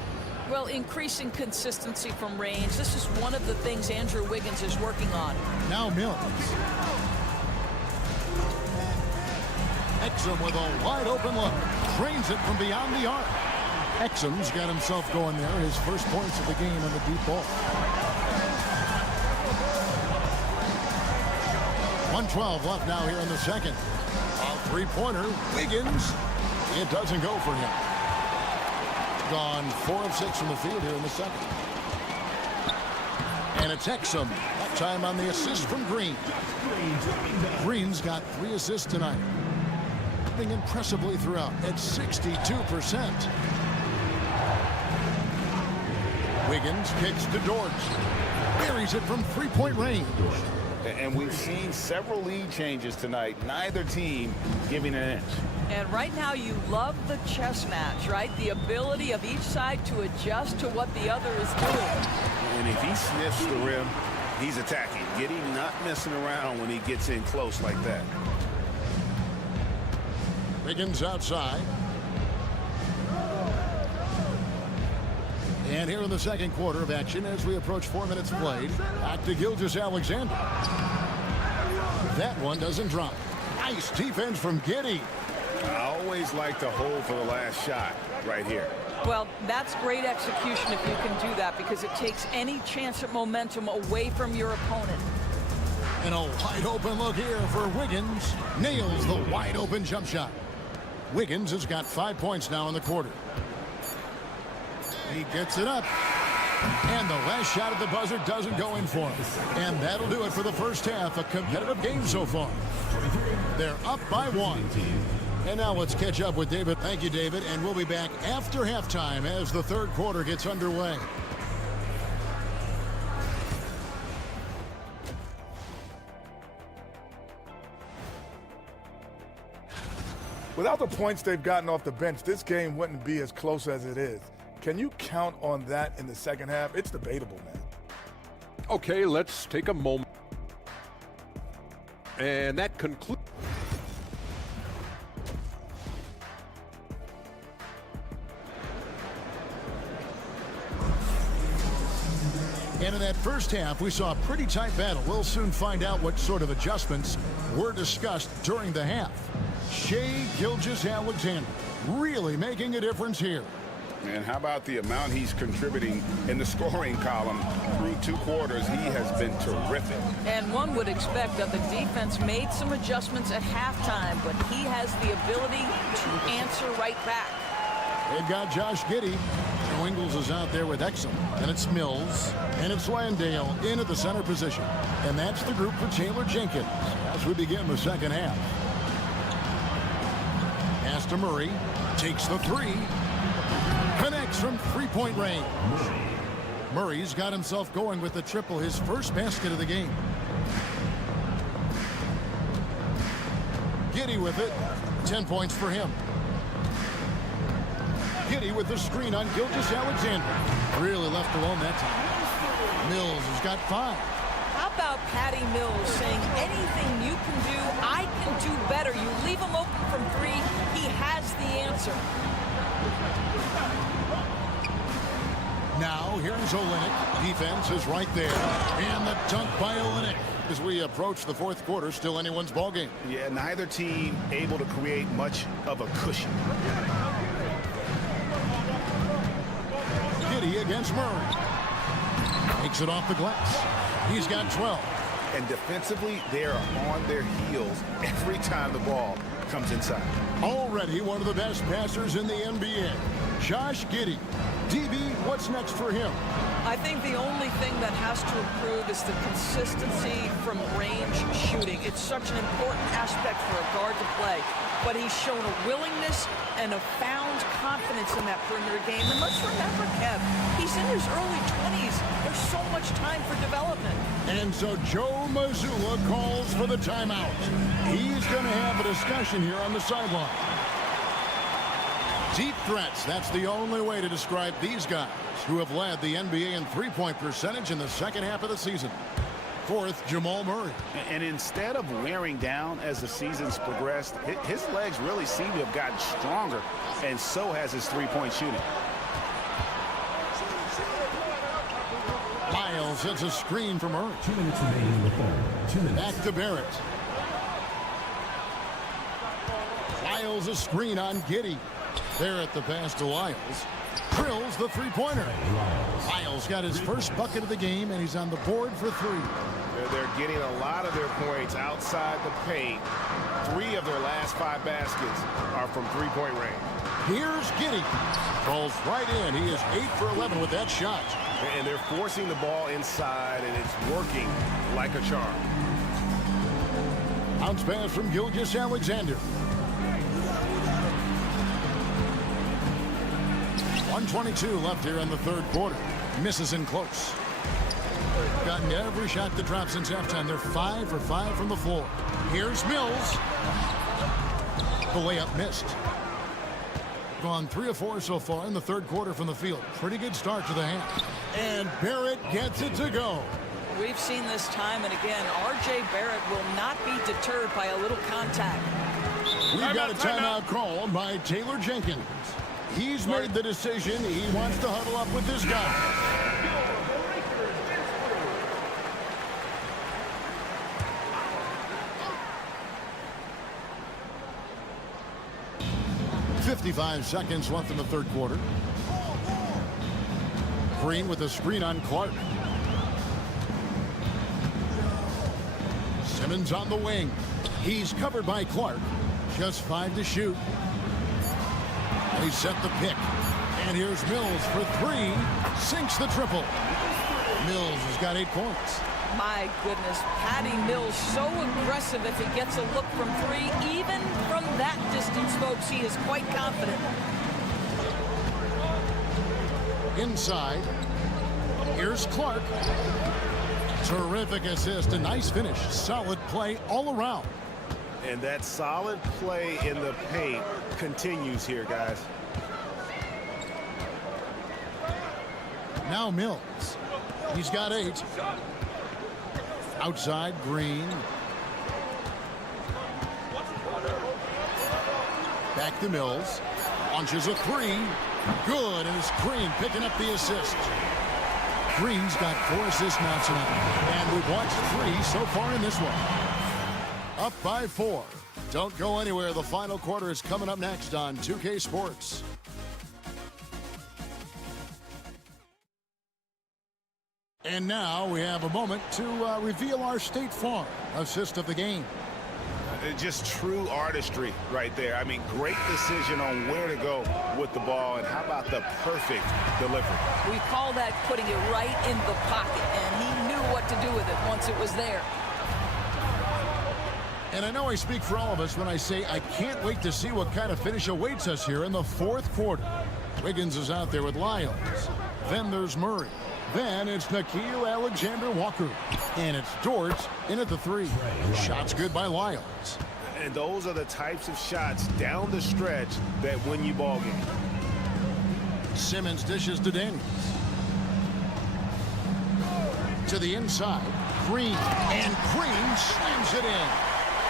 Well, increasing consistency from range. This is one of the things Andrew Wiggins is working on. Now Mills. Exum with a wide open look. Drains it from beyond the arc. Exum's got himself going there. His first points of the game on the deep ball. 1:12 left now here in the second. A three-pointer, Wiggins. It doesn't go for him. Gone 4 of 6 from the field here in the second. And it's Exum. That time on the assist from Green. Green's got 3 assists tonight. Shooting impressively throughout at 62%. Wiggins kicks to Dort. Buries it from three-point range. And we've seen several lead changes tonight. Neither team giving an inch. And right now you love the chess match, right? The ability of each side to adjust to what the other is doing. And if he sniffs the rim, he's attacking. Giddey not messing around when he gets in close like that. Wiggins outside. And here in the second quarter of action as we approach 4 minutes played. Back to Gilgeous-Alexander. That one doesn't drop. Nice defense from Giddey. I always like to hold for the last shot right here. Well, that's great execution if you can do that, because it takes any chance at momentum away from your opponent. And a wide open look here for Wiggins. Nails the wide open jump shot. Wiggins has got 5 points now in the quarter. He gets it up. And the last shot at the buzzer doesn't go in for him. And that'll do it for the first half. A competitive game so far. They're up by 1. And now let's catch up with David. Thank you, David. And we'll be back after halftime as the third quarter gets underway. Without the points they've gotten off the bench, this game wouldn't be as close as it is. Can you count on that in the second half? It's debatable, man. Okay, let's take a moment. And that concludes. And in that first half, we saw a pretty tight battle. We'll soon find out what sort of adjustments were discussed during the half. Shai Gilgeous-Alexander really making a difference here. And how about the amount he's contributing in the scoring column through 2 quarters? He has been terrific. And one would expect that the defense made some adjustments at halftime, but he has the ability to answer right back. They've got Josh Giddey. Ingles is out there with Exum. And it's Mills. And it's Landale in at the center position. And that's the group for Taylor Jenkins as we begin the second half. Pass to Murray. Takes the 3. Connects from three-point range. Murray's got himself going with the triple, his first basket of the game. Giddey with it. 10 points for him. Giddey with the screen on Gilgeous-Alexander. Really left alone that time. Mills has got 5. How about Patty Mills saying, anything you can do, I can do better. You leave him open from 3, he has the answer. Now, here's Olynyk. Defense is right there. And the dunk by Olynyk. As we approach the fourth quarter, still anyone's ballgame. Yeah, neither team able to create much of a cushion. Giddey against Murray. Takes it off the glass. He's got 12. And defensively, they are on their heels every time the ball comes inside. Already one of the best passers in the NBA, Josh Giddey. DB, what's next for him? I think the only thing that has to improve is the consistency from range shooting. It's such an important aspect for a guard to play. But he's shown a willingness and a found confidence in that perimeter game. And let's remember, Kev, he's in his early 20s. There's so much time for development. And so Joe Mazzulla calls for the timeout. He's going to have a discussion here on the sideline. Deep threats, that's the only way to describe these guys who have led the NBA in three-point percentage in the second half of the season. Fourth, Jamal Murray. And instead of wearing down as the season's progressed, his legs really seem to have gotten stronger, and so has his three-point shooting. Miles hits a screen from Murray. 2 minutes remaining in the third. 2 minutes. Back to Barrett. Lyles a screen on Giddey. Barrett the pass to Lyles. Drills the three-pointer. Lyles got his first bucket of the game, and he's on the board for three. They're getting a lot of their points outside the paint. 3 of their last 5 baskets are from three-point range. Here's Giddey. Falls right in. He is 8 for 11 with that shot. And they're forcing the ball inside, and it's working like a charm. Bounce pass from Gilgeous-Alexander. 1:22 left here in the third quarter. Misses in close. Gotten every shot that dropped since halftime. They're 5 for 5 from the floor. Here's Mills. The layup missed. Gone 3 of 4 so far in the third quarter from the field. Pretty good start to the half. And Barrett gets it to go. We've seen this time and again. R.J. Barrett will not be deterred by a little contact. We've got a timeout called by Taylor Jenkins. He's made the decision. He wants to huddle up with this guy. .55 seconds left in the third quarter. Green with a screen on Clark. Simmons on the wing. He's covered by Clark. Just 5 to shoot. They set the pick. And here's Mills for 3. Sinks the triple. Mills has got 8 points. My goodness, Patty Mills so aggressive if he gets a look from 3. Even from that distance, folks, he is quite confident. Inside. Here's Clark. Terrific assist. A nice finish. Solid play all around. And that solid play in the paint continues here, guys. Now Mills. He's got 8. Outside, Green. Back to Mills. Launches a 3. Good, and it's Green picking up the assist. Green's got 4 assists now tonight. And we've watched 3 so far in this one. Up by 4. Don't go anywhere. The final quarter is coming up next on 2K Sports. And now we have a moment to reveal our State Farm assist of the game. Just true artistry right there. I mean, great decision on where to go with the ball, and how about the perfect delivery? We call that putting it right in the pocket, and he knew what to do with it once it was there. And I know I speak for all of us when I say I can't wait to see what kind of finish awaits us here in the fourth quarter. Wiggins is out there with Lyles. Then there's Murray. Then it's Nickeil Alexander-Walker. And it's Dort in at the 3. Shots good by Lyles. And those are the types of shots down the stretch that win you ball games. Simmons dishes to Daniels. To the inside. Green. And Green slams it in.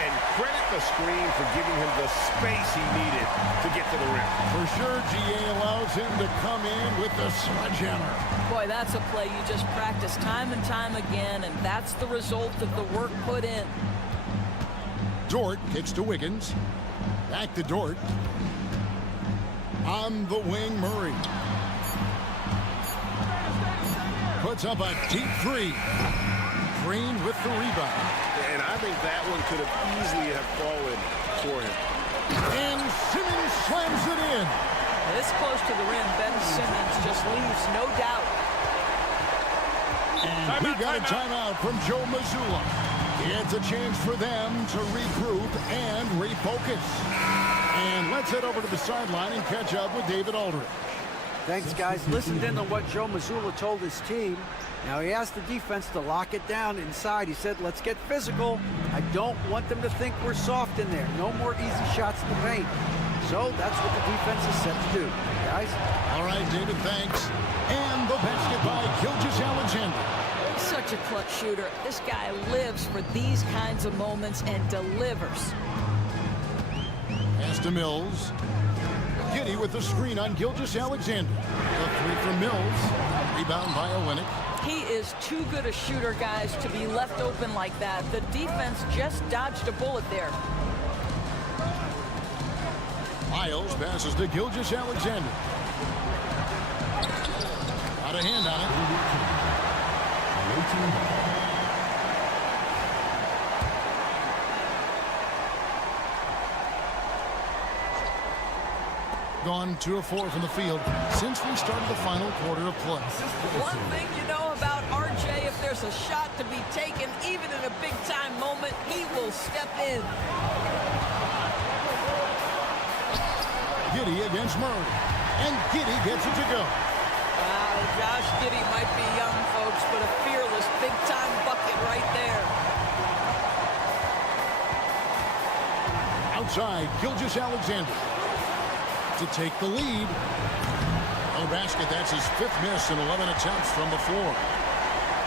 And credit the screen for giving him the space he needed to get to the rim. For sure, GA allows him to come in with the sledgehammer. Boy, that's a play you just practice time and time again, and that's the result of the work put in. Dort kicks to Wiggins. Back to Dort. On the wing, Murray. Puts up a deep 3. Green with the rebound. And I think that one could have easily have fallen for him. And Simmons slams it in. This close to the rim, Ben Simmons just leaves no doubt. And we got a timeout from Joe Mazzulla. It's a chance for them to regroup and refocus. And let's head over to the sideline and catch up with David Aldridge. Thanks, guys. Listened in to what Joe Mazzulla told his team. Now, he asked the defense to lock it down inside. He said, let's get physical. I don't want them to think we're soft in there. No more easy shots in the paint. So that's what the defense is set to do, guys. All right, David, thanks. And the basket by Gilgeous-Alexander. Such a clutch shooter. This guy lives for these kinds of moments and delivers. Pass to Mills. Giddey with the screen on Gilgeous-Alexander. The three from Mills. Rebound by Olynyk. He is too good a shooter, guys, to be left open like that. The defense just dodged a bullet there. Miles passes to Gilgeous-Alexander. Got a hand on it. Gone 2 of 4 from the field since we started the final quarter of play. One thing you know about RJ, if there's a shot to be taken, even in a big-time moment, he will step in. Giddey against Murray. And Giddey gets it to go. Josh Giddey might be young, folks, but a fearless big-time bucket right there. Outside, Gilgeous-Alexander to take the lead. No basket. That's his 5th miss in 11 attempts from the floor.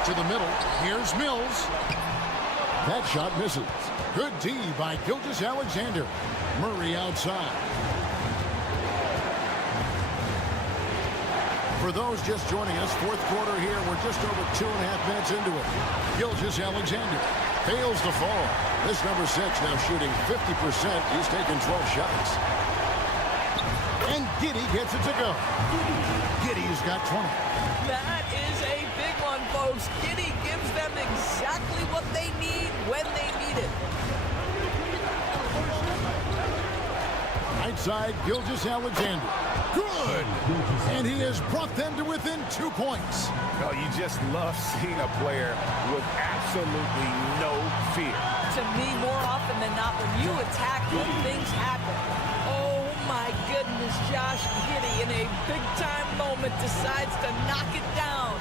To the middle. Here's Mills. That shot misses. Good D by Gilgeous-Alexander. Murray outside. For those just joining us, 4th quarter here. We're just over 2.5 minutes into it. Gilgeous-Alexander fails to fall. This number 6 now shooting 50%. He's taken 12 shots. And Giddey gets it to go. Giddey's got 20. That is a big one, folks. Giddey gives them exactly what they need when they need it. Right side, Gilgeous-Alexander. Good! And he has brought them to within 2 points. Oh, you just love seeing a player with absolutely no fear. To me, more often than not, when you attack, good things happen. Oh, my goodness, Josh Giddey in a big-time moment decides to knock it down.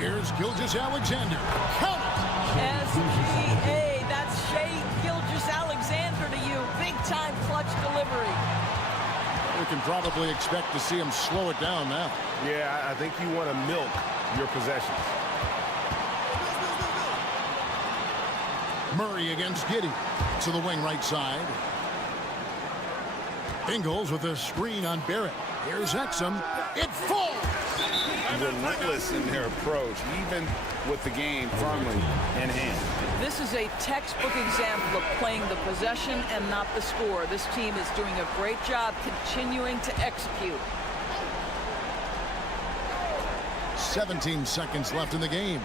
Here's Gilgeous-Alexander. Count it! SGA, that's Shai Gilgeous-Alexander to you. Big-time clutch delivery. We can probably expect to see him slow it down now. Yeah, I think you want to milk your possessions. Murray against Giddey. To the wing right side. Ingles with a screen on Barrett. Here's Exum. It falls! Relentless in their approach, even with the game firmly in hand. This is a textbook example of playing the possession and not the score. This team is doing a great job continuing to execute. 17 seconds left in the game.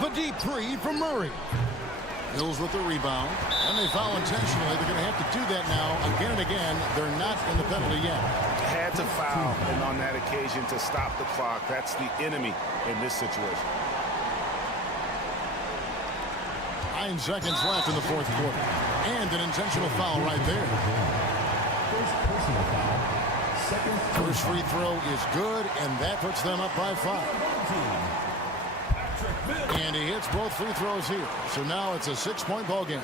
The deep three from Murray. Mills with the rebound. And they foul intentionally. They're going to have to do that now again and again. They're not in the penalty yet. Had to foul, and on that occasion to stop the clock. That's the enemy in this situation. 9 seconds left in the 4th quarter. And an intentional foul right there. First free throw is good, and that puts them up by 5. And he hits both free throws here. So now it's a 6-point ball game.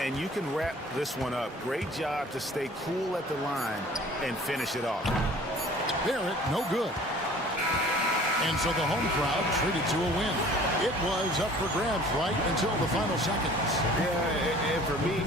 And you can wrap this one up. Great job to stay cool at the line and finish it off. Barrett, no good. And so the home crowd treated to a win. It was up for grabs right until the final seconds. Yeah, and for me,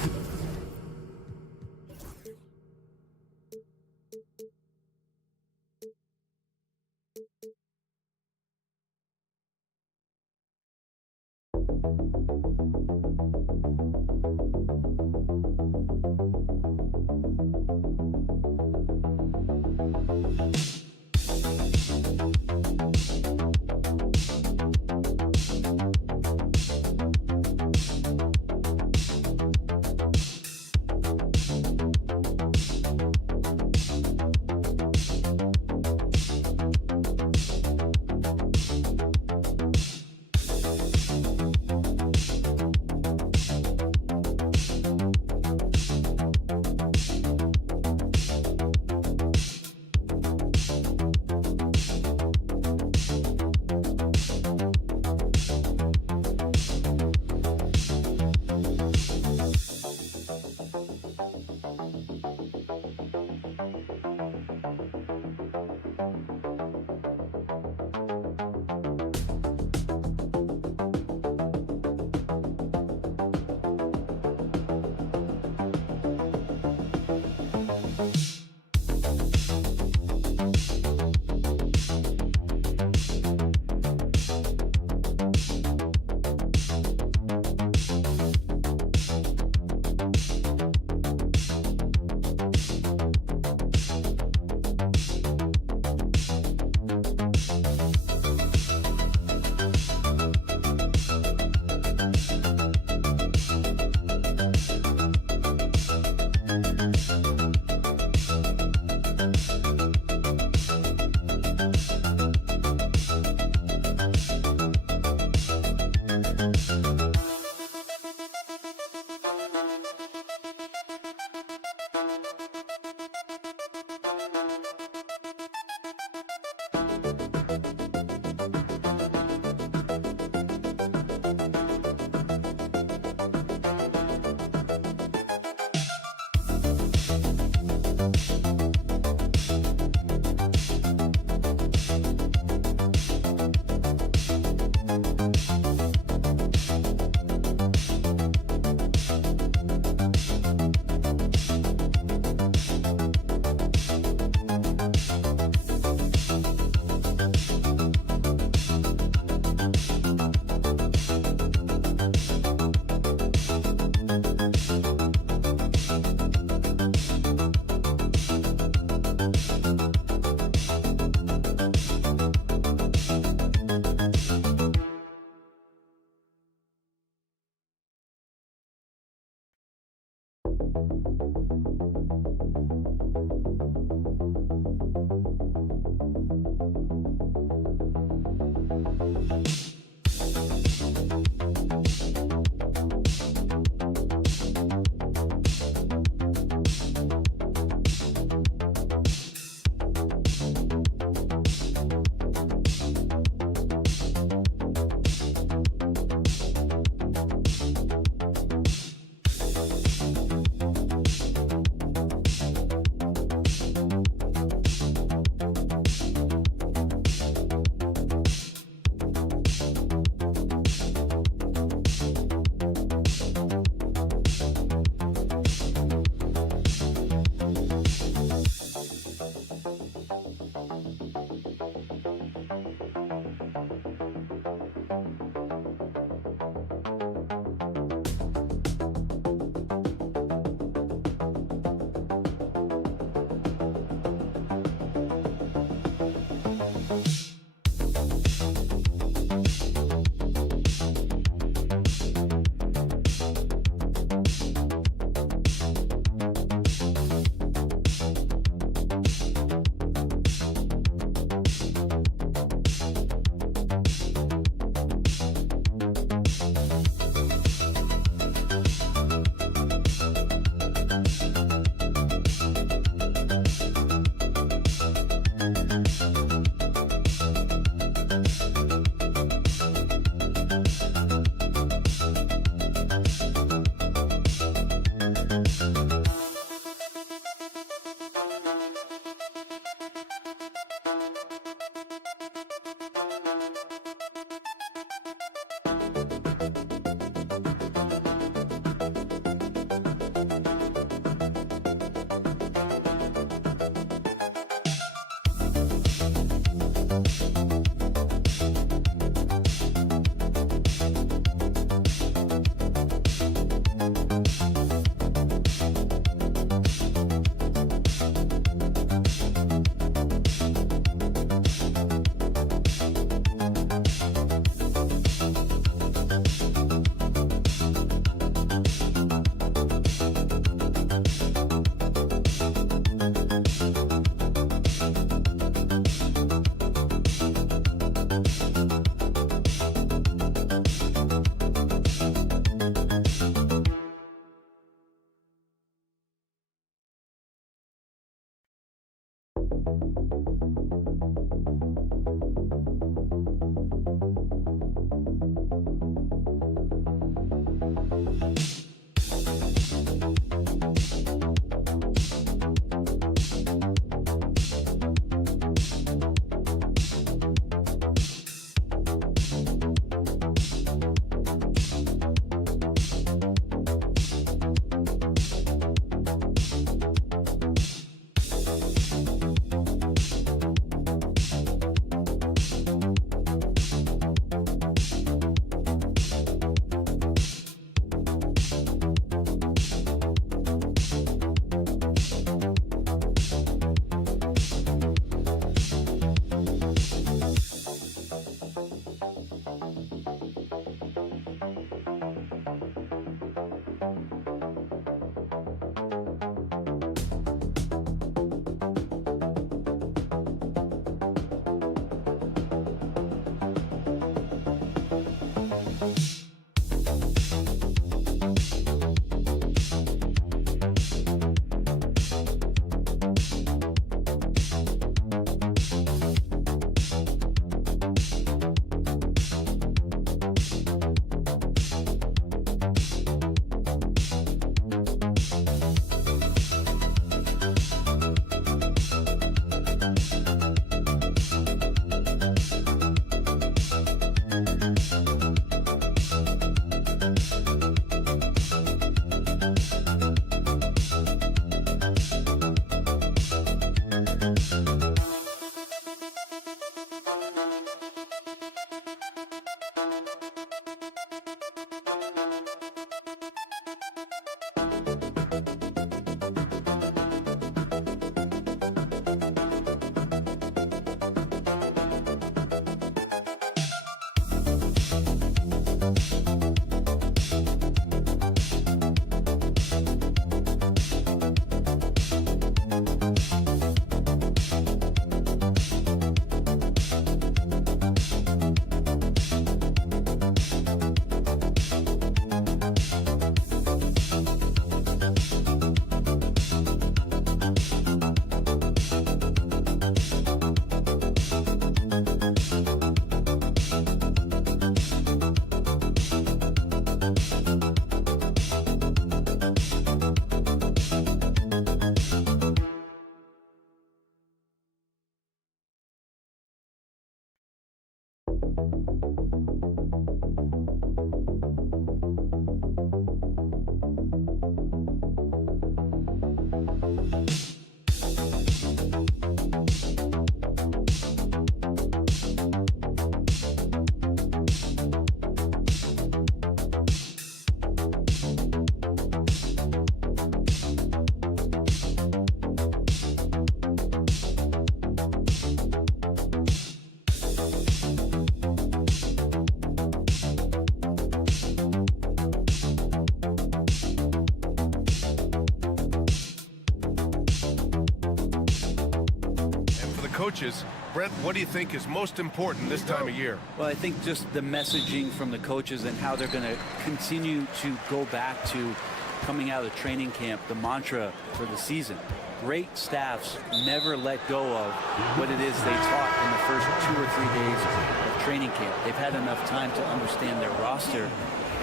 coaches. Brent, what do you think is most important this time of year? Well, I think just the messaging from the coaches and how they're going to continue to go back to coming out of training camp, the mantra for the season. Great staffs never let go of what it is they taught in the first 2 or 3 days of training camp. They've had enough time to understand their roster,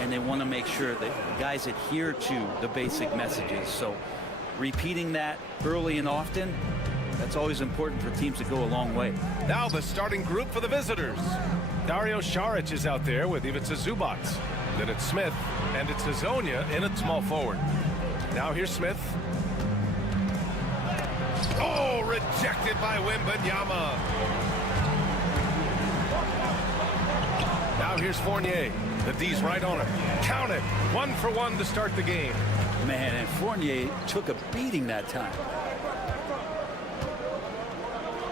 and they want to make sure that guys adhere to the basic messages. So repeating that early and often, that's always important for teams to go a long way. Now the starting group for the visitors. Dario Saric is out there with Ivica Zubac. Then it's Smith, and it's Hazonia in at small forward. Now here's Smith. Oh, rejected by Wembanyama. Now here's Fournier. The D's right on him. Count it. 1 for 1 to start the game. Man, and Fournier took a beating that time.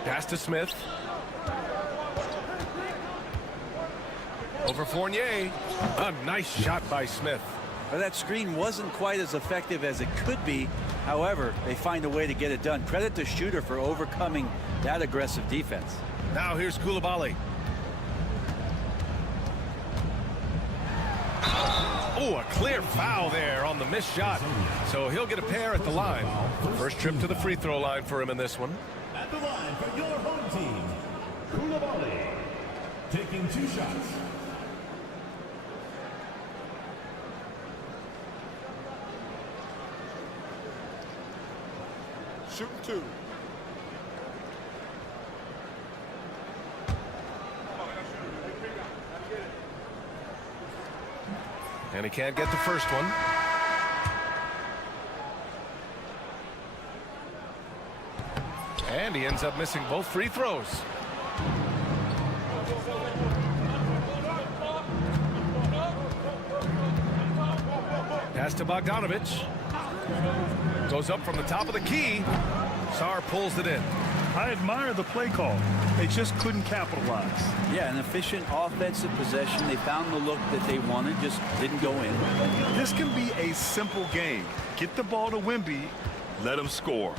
Pass to Smith. Over Fournier. A nice shot by Smith. Well, that screen wasn't quite as effective as it could be. However, they find a way to get it done. Credit the shooter for overcoming that aggressive defense. Now here's Koulibaly. Oh, a clear foul there on the missed shot. So he'll get a pair at the line. First trip to the free throw line for him in this one. At the line for your home team, Koulibaly, taking 2 shots. Shooting 2. And he can't get the first one. And he ends up missing both free throws. Pass to Bogdanovich. Goes up from the top of the key. Sarr pulls it in. I admire the play call. They just couldn't capitalize. Yeah, an efficient offensive possession. They found the look that they wanted, just didn't go in. This can be a simple game. Get the ball to Wemby, let him score.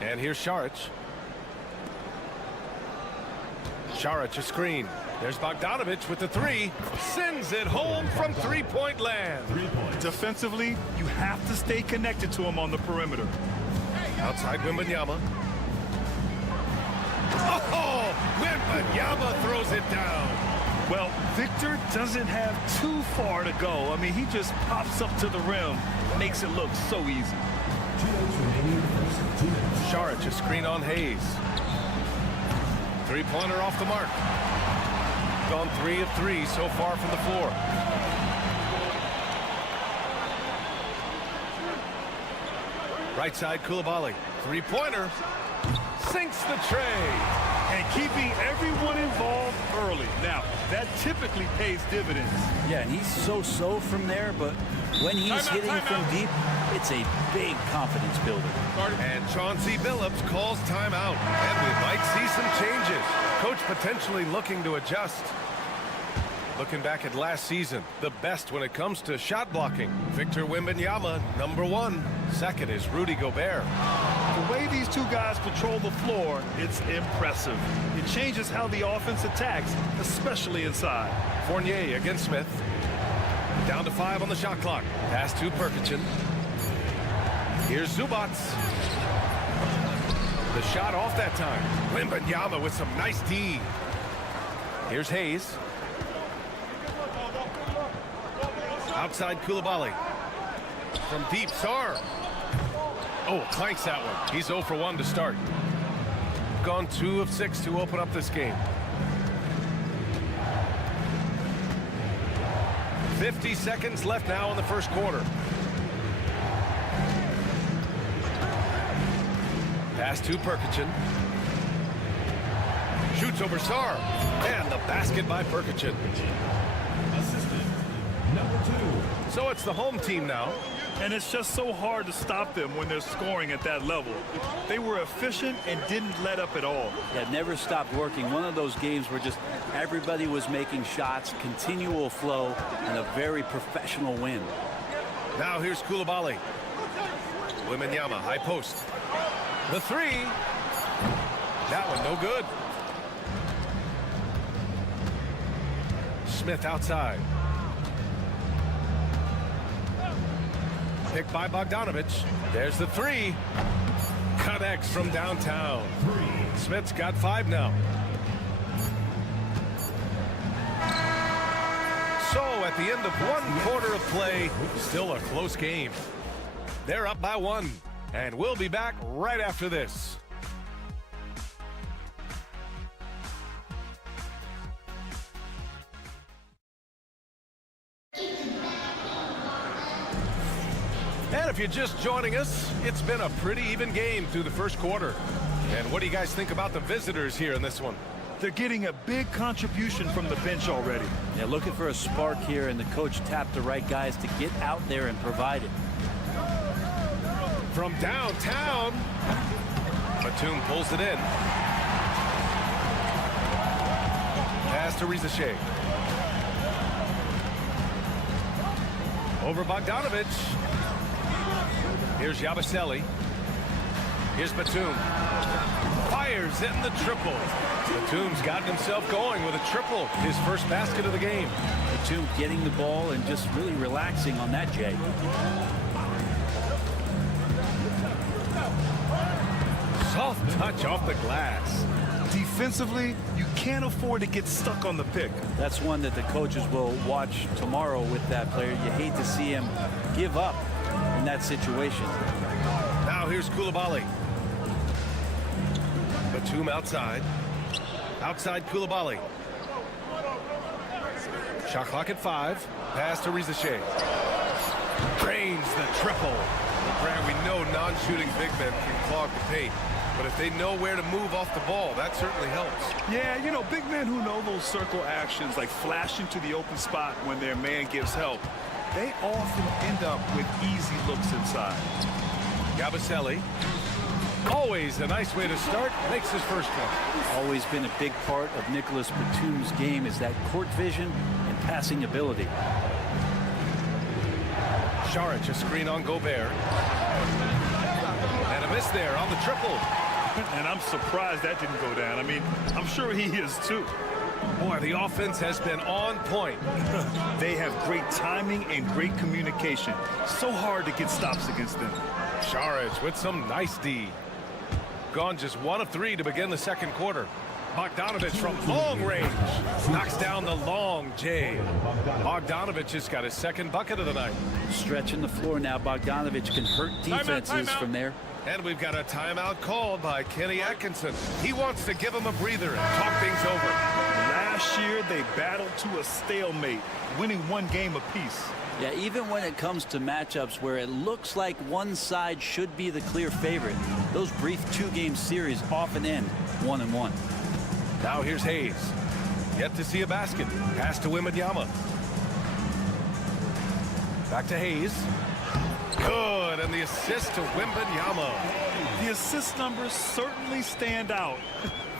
And here's Saric. Saric a screen. There's Bogdanovich with the 3. Sends it home from three-point land. 3 points. Defensively, you have to stay connected to him on the perimeter. Outside Wembanyama. Oh, Wembanyama throws it down. Well, Victor doesn't have too far to go. I mean, he just pops up to the rim, makes it look so easy. 2 minutes remaining. 2 minutes. Saric a screen on Hayes. Three-pointer off the mark. Gone 3 of 3 so far from the floor. Right side, Koulibaly. Three-pointer. Sinks the tray. And keeping everyone involved early. Now, that typically pays dividends. Yeah, and he's so-so from there, but when he's hitting from deep, it's a big confidence builder. And Chauncey Billups calls timeout. And we might see some changes. Coach potentially looking to adjust. Looking back at last season, the best when it comes to shot blocking. Victor Wembanyama, number 1. Second is Rudy Gobert. The way these two guys patrol the floor, it's impressive. It changes how the offense attacks, especially inside. Fournier against Smith. Down to 5 on the shot clock. Pass to Perkichin. Here's Zubac. The shot off that time. Wembanyama with some nice D. Here's Hayes. Outside Koulibaly. From deep, Sarr. Oh, clanks that one. He's 0 for 1 to start. Gone 2 of 6 to open up this game. 50 seconds left now in the first quarter. Pass to Perkichin. Shoots over Sarr. And the basket by Perkichin. Assistant number 2. So it's the home team now. And it's just so hard to stop them when they're scoring at that level. They were efficient and didn't let up at all. That never stopped working. One of those games where just everybody was making shots, continual flow, and a very professional win. Now here's Koulibaly. Wembanyama, high post. The 3. That one no good. Smith outside. Picked by Bogdanovich. There's the three. Connects from downtown. Smith's got 5 now. So at the end of 1 quarter of play, still a close game. They're up by 1, and we'll be back right after this. And if you're just joining us, it's been a pretty even game through the first quarter. And what do you guys think about the visitors here in this one? They're getting a big contribution from the bench already. Yeah, looking for a spark here, and the coach tapped the right guys to get out there and provide it. From downtown, Batum pulls it in. Pass to Rizachet. Over Bogdanovich. Here's Yabusele. Here's Batum. Fires in the triple. Batum's gotten himself going with a triple. His first basket of the game. Batum getting the ball and just really relaxing on that, Jay. Soft touch off the glass. Defensively, you can't afford to get stuck on the pick. That's one that the coaches will watch tomorrow with that player. You hate to see him give up in that situation. Now here's Koulibaly. Batum outside. Outside Koulibaly. Shot clock at 5. Pass to Rizachet. Drains the triple. Well, Brad, we know non-shooting big men can clog the paint. But if they know where to move off the ball, that certainly helps. Yeah, you know, big men who know those circle actions, like flashing to the open spot when their man gives help, they often end up with easy looks inside. Yabusele. Always a nice way to start. Makes his first one. Always been a big part of Nicholas Batum's game is that court vision and passing ability. Šarić, a screen on Gobert. And a miss there on the triple. And I'm surprised that didn't go down. I mean, I'm sure he is too. Boy, the offense has been on point. They have great timing and great communication. So hard to get stops against them. Šarić with some nice D. Gone just 1 of 3 to begin the second quarter. Bogdanovich from long range knocks down the long J. Bogdanovich has got his second bucket of the night. Stretching the floor now. Bogdanovich can hurt defenses from there. And we've got a timeout called by Kenny Atkinson. He wants to give him a breather and talk things over. Last year, they battled to a stalemate, winning 1 game apiece. Yeah, even when it comes to matchups where it looks like one side should be the clear favorite, those brief 2-game series often end 1-1. Now here's Hayes. Yet to see a basket. Pass to Wembanyama. Back to Hayes. Good, and the assist to Wembanyama. The assist numbers certainly stand out.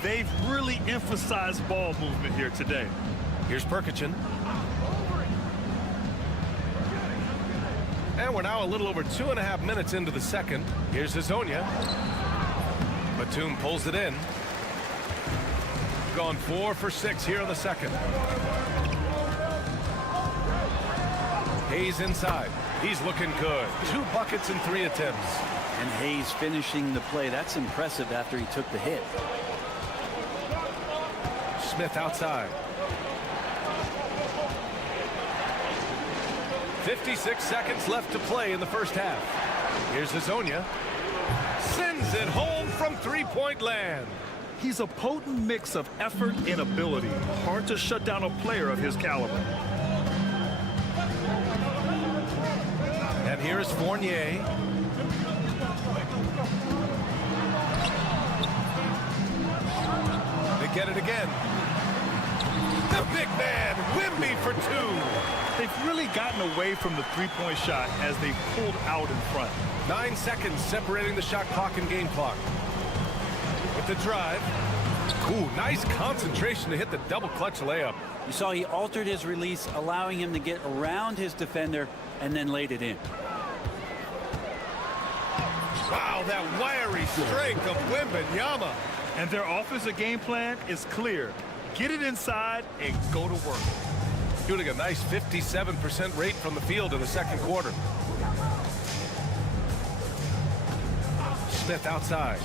They've really emphasized ball movement here today. Here's Perkichin. And we're now a little over 2.5 minutes into the second. Here's Hezonja. Batum pulls it in. Gone 4 for 6 here in the second. Hayes inside. He's looking good. 2 buckets in 3 attempts. And Hayes finishing the play. That's impressive after he took the hit. Smith outside. 56 seconds left to play in the first half. Here's Hezonja. Sends it home from 3-point land. He's a potent mix of effort and ability. Hard to shut down a player of his caliber. And here is Fournier. They get it again. The big man, Wemby for 2. They've really gotten away from the 3-point shot as they pulled out in front. 9 seconds separating the shot clock and game clock. With the drive. Ooh, nice concentration to hit the double clutch layup. You saw he altered his release, allowing him to get around his defender and then laid it in. Wow, that wiry strength of Wembanyama. And their offensive game plan is clear. Get it inside and go to work. Shooting a nice 57% rate from the field in the second quarter. Smith outside.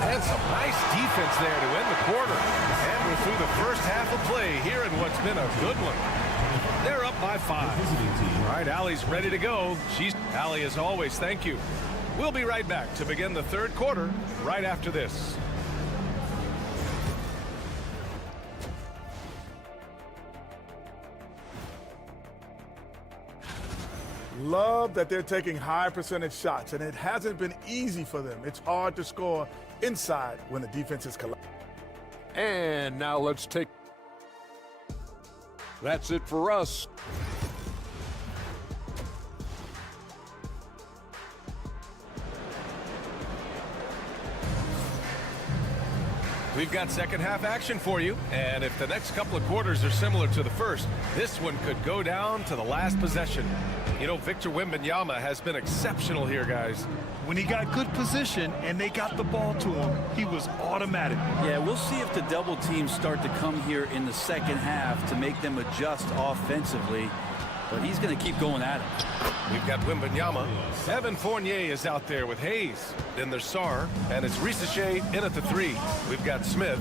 And some nice defense there to end the quarter. And we're through the first half of play here in what's been a good one. They're up by 5. All right, Allie's ready to go. Allie, as always, thank you. We'll be right back to begin the third quarter right after this. Love that they're taking high percentage shots, and it hasn't been easy for them. It's hard to score inside when the defense is collapsed. And now let's take... That's it for us. We've got second half action for you, and if the next couple of quarters are similar to the first, this one could go down to the last possession. You know, Victor Wembanyama has been exceptional here, guys. When he got good position and they got the ball to him, he was automatic. Yeah, we'll see if the double teams start to come here in the second half to make them adjust offensively, but he's going to keep going at it. We've got Wembanyama. Evan Fournier is out there with Hayes. Then there's Sarr, and it's Risacher in at the 3. We've got Smith.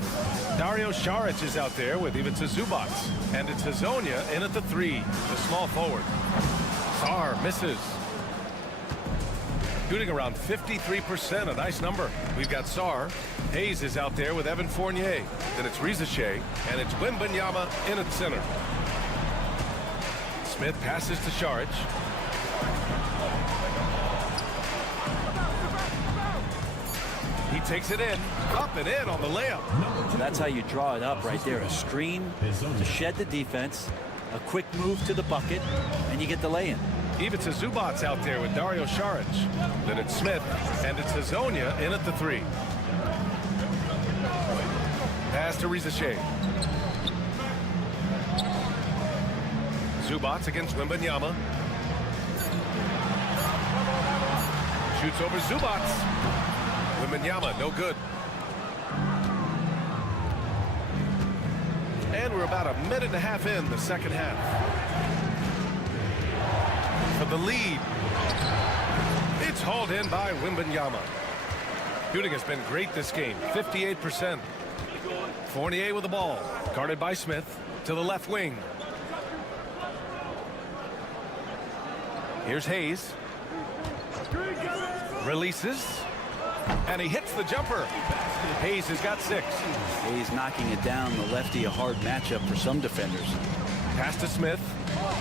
Dario Saric is out there with Ivica Zubac. And it's Hazonia in at the 3, the small forward. Sarr misses. Shooting around 53%, a nice number. We've got Sarr. Hayes is out there with Evan Fournier. Then it's Risacher, and it's Wembanyama in at center. Smith passes to Saric. He takes it in, up and in on the layup. That's how you draw it up right there. A screen to shed the defense, a quick move to the bucket, and you get the lay-in. Ivica Zubac out there with Dario Saric. Then it's Smith, and it's Hazonia in at the 3. Pass to Risacher. Zubac against Wembanyama. Shoots over Zubac. Wembanyama, no good. And we're about a minute and a half in the second half. For the lead, it's hauled in by Wembanyama. Shooting has been great this game, 58%. Fournier with the ball, guarded by Smith to the left wing. Here's Hayes. Releases. And he hits the jumper. Hayes has got 6. Hayes knocking it down. The lefty, a hard matchup for some defenders. Pass to Smith.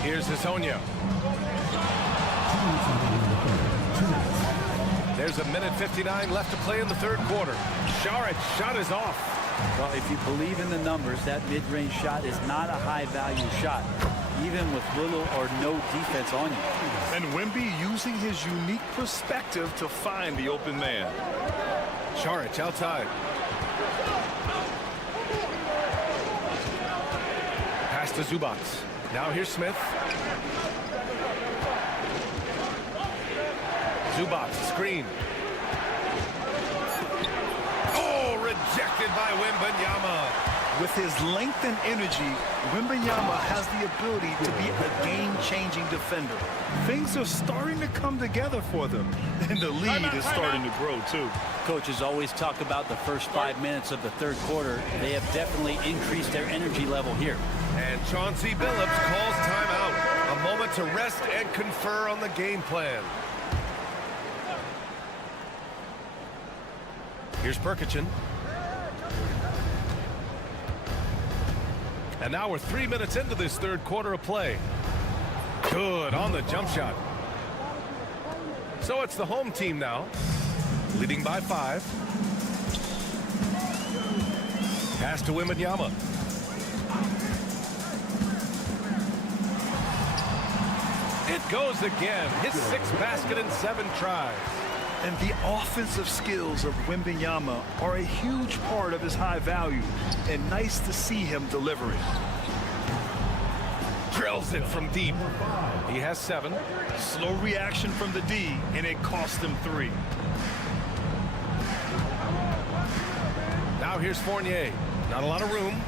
Here's Hazonia. There's a minute 59 left to play in the third quarter. Saric shot is off. Well, if you believe in the numbers, that mid-range shot is not a high-value shot, even with little or no defense on you. And Wemby using his unique perspective to find the open man. Saric outside. Pass to Zubac. Now here's Smith. Zubac screen. Oh, rejected by Wembanyama. With his length and energy, Wembanyama has the ability to be a game-changing defender. Things are starting to come together for them, and the lead is starting to grow, too. Coaches always talk about the first 5 minutes of the third quarter. They have definitely increased their energy level here. And Chauncey Billups calls timeout. A moment to rest and confer on the game plan. Here's Perkichin. And now we're 3 minutes into this third quarter of play. Good on the jump shot. So it's the home team now, leading by 5. Pass to Wembanyama. It goes again. His 6th basket in 7 tries. And the offensive skills of Wembanyama are a huge part of his high value, and nice to see him delivering. Drills it from deep. He has 7. Slow reaction from the D, and it cost him 3. Now here's Fournier. Not a lot of room.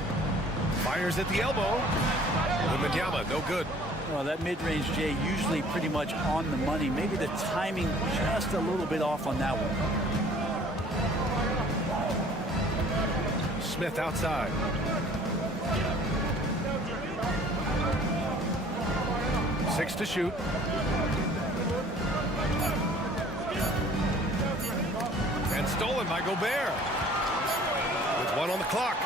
Fires at the elbow. Wembanyama, no good. Well, that mid-range, Jay, usually pretty much on the money. Maybe the timing just a little bit off on that one. Smith outside. Six to shoot. And stolen by Gobert. With 1 on the clock.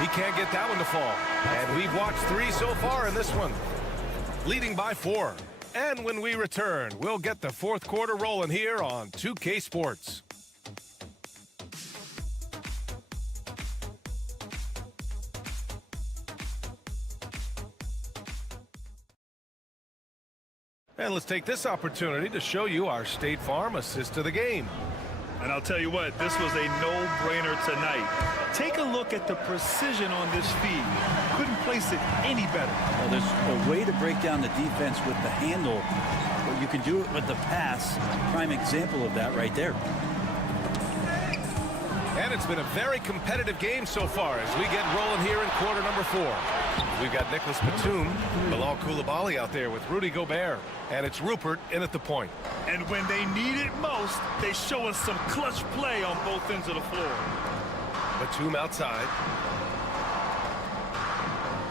He can't get that one to fall. And we've watched 3 so far in this one. Leading by 4. And when we return, we'll get the 4th quarter rolling here on 2K Sports. And let's take this opportunity to show you our State Farm assist to the game. And I'll tell you what, this was a no-brainer tonight. Take a look at the precision on this feed. Couldn't place it any better. Well, there's a way to break down the defense with the handle, but you can do it with the pass. Prime example of that right there. And it's been a very competitive game so far as we get rolling here in quarter number 4. We've got Nicholas Batum, Bilal Coulibaly out there with Rudy Gobert, and it's Rupert in at the point. And when they need it most, they show us some clutch play on both ends of the floor. Batum outside.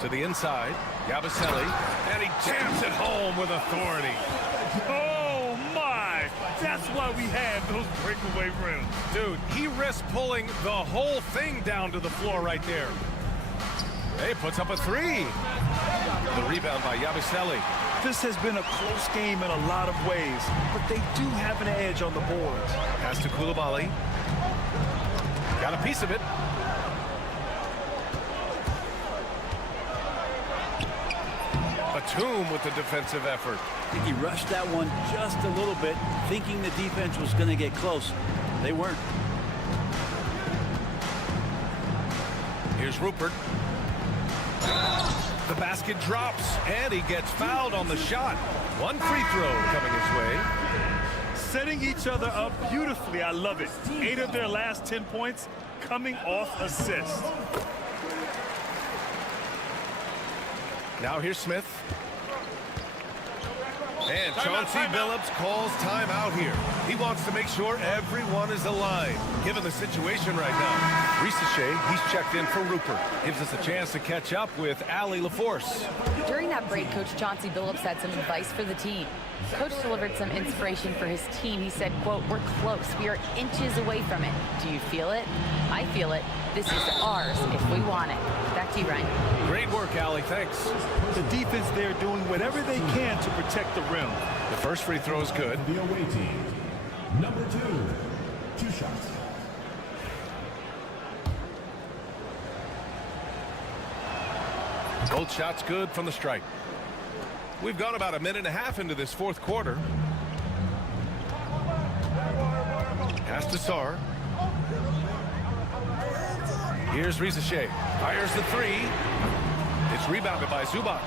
To the inside, Yabusele, and he jams it home with authority. Oh my! That's why we have those breakaway rims. Dude, he risked pulling the whole thing down to the floor right there. Hey, puts up a 3. The rebound by Yabusele. This has been a close game in a lot of ways, but they do have an edge on the boards. Pass to Coulibaly. Got a piece of it. Batum with the defensive effort. I think he rushed that one just a little bit, thinking the defense was going to get close. They weren't. Here's Rupert. The basket drops, and he gets fouled on the shot. 1 free throw coming his way. Setting each other up beautifully. I love it. 8 of their last 10 points coming off assists. Now here's Smith. And Chauncey Billups calls timeout here. He wants to make sure everyone is aligned, given the situation right now. Risache, he's checked in for Rupert. Gives us a chance to catch up with Allie LaForce. During that break, Coach Chauncey Billups had some advice for the team. Coach delivered some inspiration for his team. He said, quote, "We're close. We are inches away from it. Do you feel it? I feel it. This is ours if we want it." Back to you, Ryan. Great work, Allie. Thanks. The defense there doing whatever they can to protect the rim. The first free throw is good. The away team. Number 2 shots. Both shots good from the stripe. We've gone about a minute and a half into this 4th quarter. Pass to Sarr. Here's Risache. Fires the 3. It's rebounded by Zubac.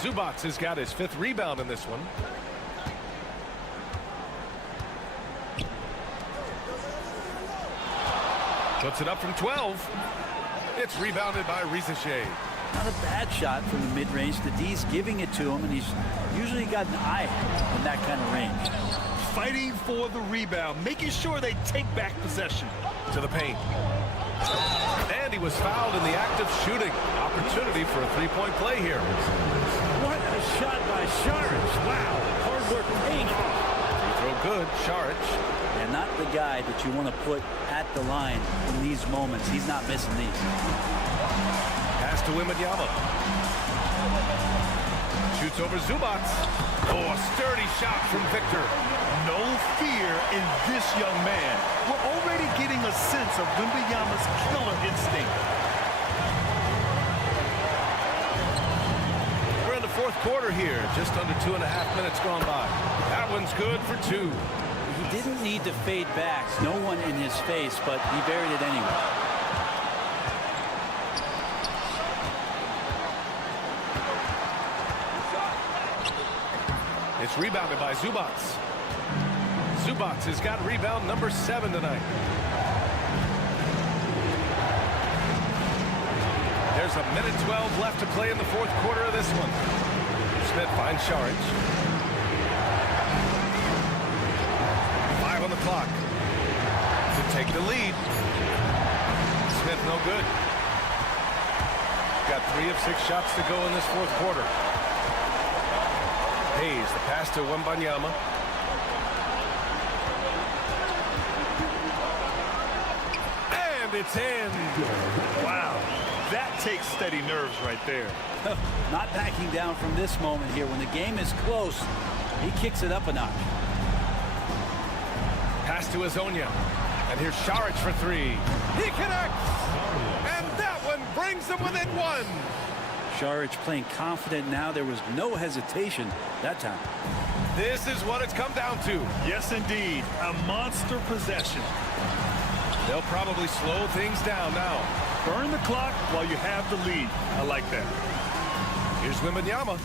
Zubac has got his 5th rebound in this one. Puts it up from 12. It's rebounded by Risache. Not a bad shot from the mid-range. The D's giving it to him, and he's usually got an eye in that kind of range. Fighting for the rebound, making sure they take back possession. To the paint. And he was fouled in the act of shooting. Opportunity for a 3-point play here. What a shot by Saric. Wow, hard work paying off. Free throw good, Saric. And not the guy that you want to put at the line in these moments. He's not missing these. Pass to Wembanyama. Shoots over Zubac. Oh, a sturdy shot from Victor. No fear in this young man. We're already getting a sense of Wembanyama's killer instinct. We're in the 4th quarter here. Just under 2.5 minutes gone by. That one's good for 2. He didn't need to fade back. No one in his face, but he buried it anyway. It's rebounded by Zubac. Zubac has got rebound number 7 tonight. There's a minute 12 left to play in the fourth quarter of this one. Smith finds Šarić. 5 on the clock to take the lead. Smith no good. Got 3 of 6 shots to go in this fourth quarter. Hayes, the pass to Wembanyama. And it's in. Wow. That takes steady nerves right there. Not backing down from this moment here. When the game is close, he kicks it up a notch. Pass to Azonia. And here's Šarić for 3. He connects! And that one brings him within 1. Šarić playing confident now. There was no hesitation that time. This is what it's come down to. Yes, indeed. A monster possession. They'll probably slow things down now. Burn the clock while you have the lead. I like that. Here's Wembanyama.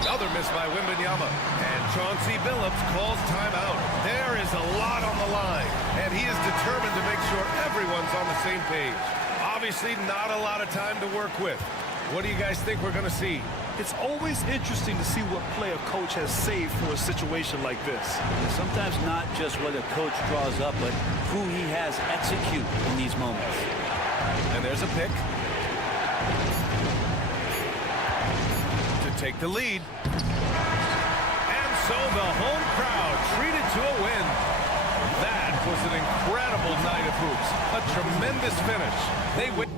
Another miss by Wembanyama. And Chauncey Billups calls timeout. There is a lot on the line. And he is determined to make sure everyone's on the same page. Obviously, not a lot of time to work with. What do you guys think we're going to see? It's always interesting to see what play a coach has saved for a situation like this. Sometimes not just what a coach draws up, but who he has execute in these moments. And there's a pick to take the lead. And so the home crowd treated to a win. That was an incredible night of hoops. A tremendous finish. They win.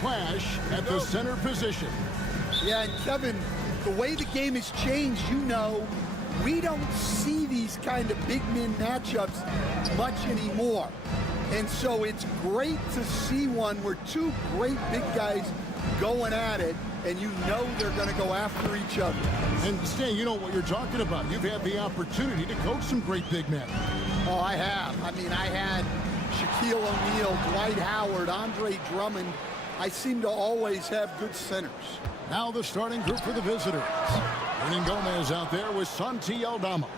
Clash at the center position. Yeah, and Kevin, the way the game has changed, you know, we don't see these kind of big men matchups much anymore. And so it's great to see one where two great big guys going at it, and you know they're going to go after each other. And Stan, you know what you're talking about. You've had the opportunity to coach some great big men. Oh, I have. I mean, I had Shaquille O'Neal, Dwight Howard, Andre Drummond. I seem to always have good centers. Now the starting group for the visitors. Hernan Gomez out there with Santi Aldama.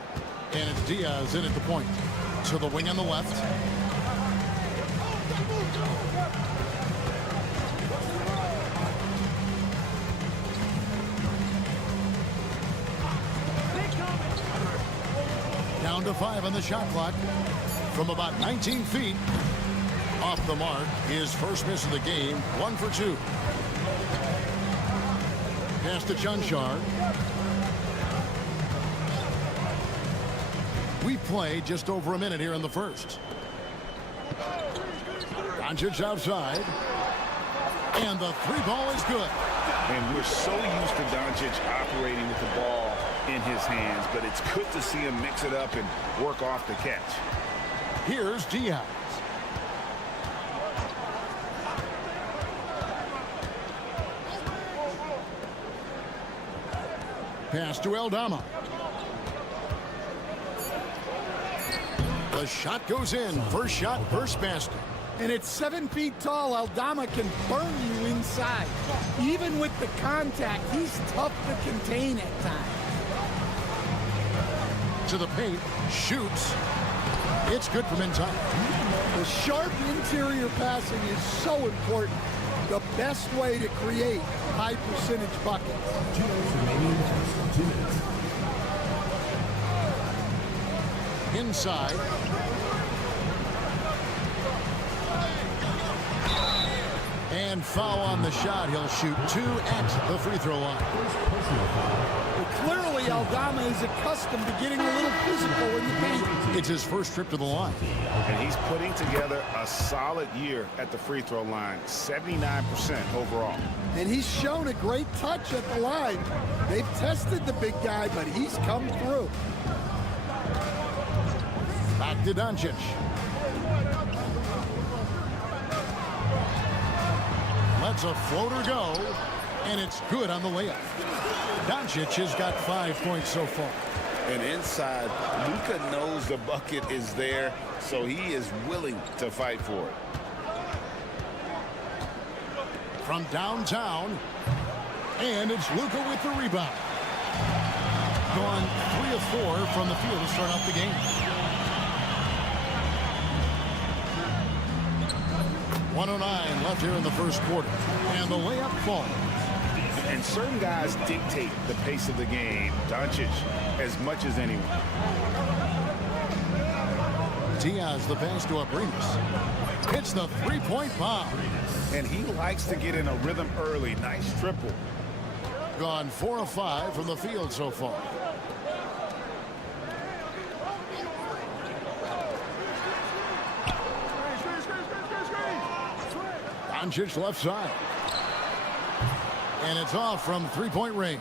And it's Diaz in at the point. To the wing on the left. Down to 5 on the shot clock. From about 19 feet. Off the mark. His first miss of the game. 1 for 2. Pass to Chunchar. We've played just over a minute here in the first. Doncic outside. And the three ball is good. And we're so used to Doncic operating with the ball in his hands, but it's good to see him mix it up and work off the catch. Here's Diaz. Pass to Aldama. The shot goes in. First shot, first basket. And at 7 feet tall, Aldama can burn you inside. Even with the contact, he's tough to contain at times. To the paint, shoots. It's good from inside. The sharp interior passing is so important. The best way to create high percentage buckets. 2 minutes remaining. 2 minutes. Inside. And foul on the shot. He'll shoot 2 at the free throw line. Well, clearly, Aldama is accustomed to getting a little physical in the paint. It's his first trip to the line. And he's putting together a solid year at the free throw line, 79% overall. And he's shown a great touch at the line. They've tested the big guy, but he's come through. Back to Doncic. Lets a floater go, and it's good on the layup. Doncic has got 5 points so far. And inside, Luka knows the bucket is there, so he is willing to fight for it. From downtown, and it's Luka with the rebound. Gone 3 of 4 from the field to start off the game. 1:09 left here in the first quarter, and the layup falls. And certain guys dictate the pace of the game. Doncic as much as anyone. Diaz the pass to Abrinas. Hits the three-point bomb. And he likes to get in a rhythm early. Nice triple. Gone 4 of 5 from the field so far. Doncic left side. And it's off from three-point range.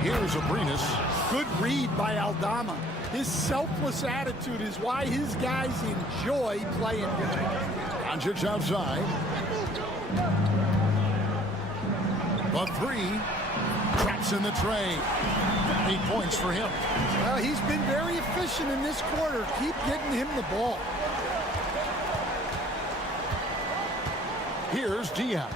Here's Abrinas. Good read by Aldama. His selfless attitude is why his guys enjoy playing with him. Doncic outside. The three. Traps in the tray. 8 points for him. Well, he's been very efficient in this quarter. Keep getting him the ball. Here's Diaz.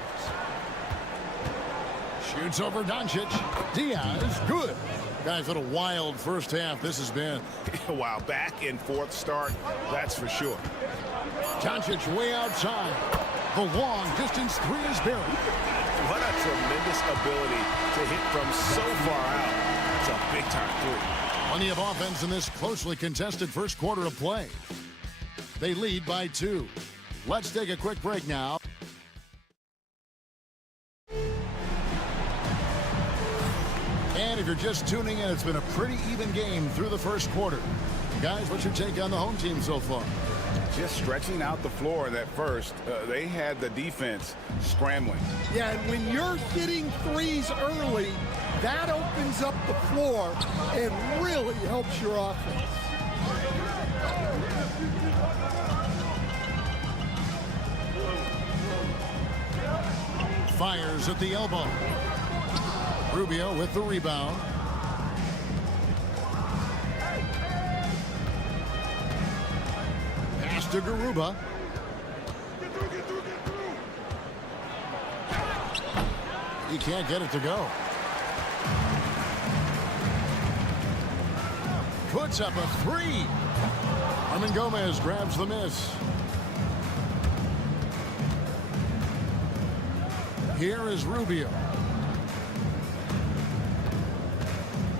Shoots over Doncic. Diaz, good. Guys, what a wild first half this has been. Wow, back and forth start, that's for sure. Doncic way outside. The long distance three is buried. What a tremendous ability to hit from so far out. That's a big-time three. Plenty of offense in this closely contested first quarter of play. They lead by 2. Let's take a quick break now. And if you're just tuning in, it's been a pretty even game through the first quarter. Guys, what's your take on the home team so far? Just stretching out the floor that first. They had the defense scrambling. Yeah, and when you're hitting threes early, that opens up the floor and really helps your offense. Fires at the elbow. Rubio with the rebound. Pass to Garuba. He can't get it to go. Puts up a three. Armin Gomez grabs the miss. Here is Rubio.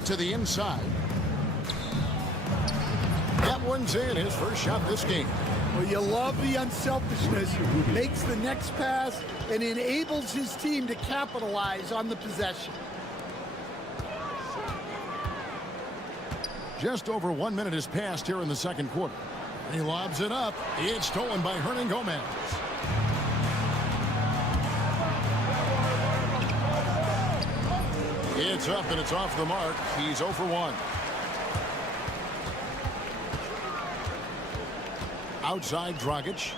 To the inside. That one's in. His first shot this game. Well, you love the unselfishness. Makes the next pass and enables his team to capitalize on the possession. Just over 1 minute has passed here in the second quarter. He lobs it up. It's stolen by Hernangomez. It's up and it's off the mark. He's 0 for 1. Outside Dragic.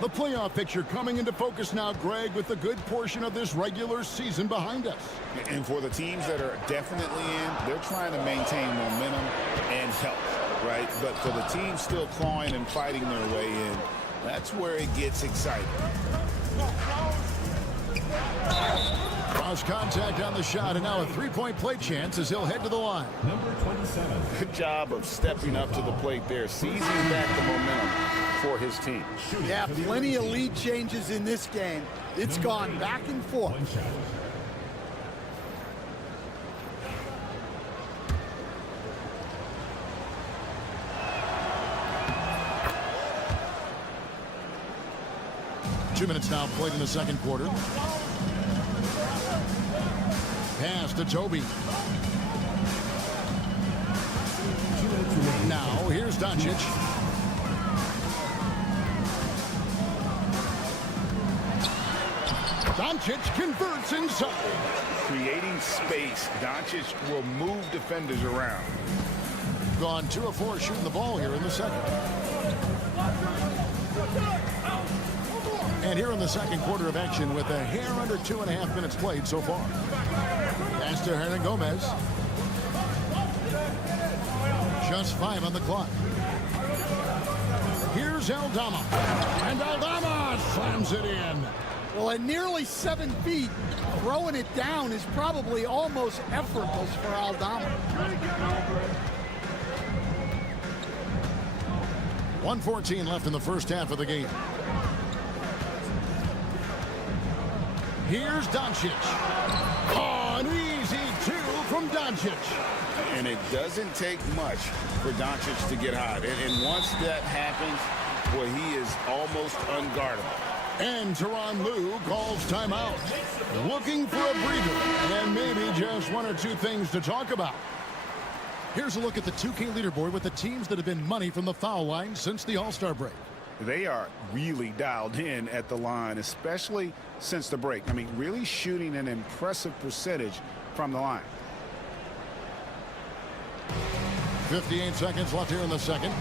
The playoff picture coming into focus now, Greg, with a good portion of this regular season behind us. And for the teams that are definitely in, they're trying to maintain momentum and health, right? But for the teams still clawing and fighting their way in, that's where it gets exciting. Cross contact on the shot, and now a three-point play chance as he'll head to the line. Number 27. Good job of stepping up to the plate there, seizing back the momentum for his team. Yeah, plenty of lead changes in this game. It's gone back and forth. 2 minutes now played in the second quarter. Pass to Toby. Now here's Doncic. Doncic converts inside. Creating space. Doncic will move defenders around. Gone 2 of 4 shooting the ball here in the second. And here in the second quarter of action with a hair under 2.5 minutes played so far. Pass to Hernangomez. Just 5 on the clock. Here's Aldama. And Aldama slams it in. Well, at nearly 7 feet, throwing it down is probably almost effortless for Aldama. 1:14 left in the first half of the game. Here's Doncic. Oh, an easy 2 from Doncic. And it doesn't take much for Doncic to get hot. And once that happens, boy, he is almost unguardable. And Tyronn Lue calls timeout. Looking for a breather and maybe just 1 or 2 things to talk about. Here's a look at the 2K leaderboard with the teams that have been money from the foul line since the All-Star break. They are really dialed in at the line, especially since the break. I mean, really shooting an impressive percentage from the line. 58 seconds left here in the second.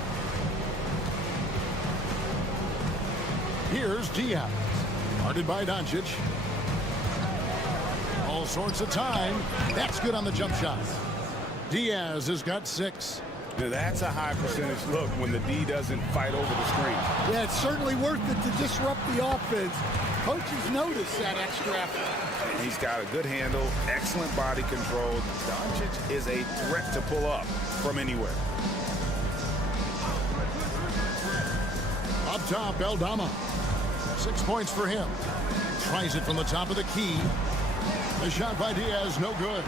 Here's Diaz. Guarded by Doncic. All sorts of time. That's good on the jump shot. Diaz has got 6. Now, that's a high percentage look when the D doesn't fight over the screen. Yeah, it's certainly worth it to disrupt the offense. Coaches notice that extra effort. He's got a good handle, excellent body control. Doncic is a threat to pull up from anywhere. Up top, Aldama. 6 points for him. Tries it from the top of the key. The shot by Diaz, no good.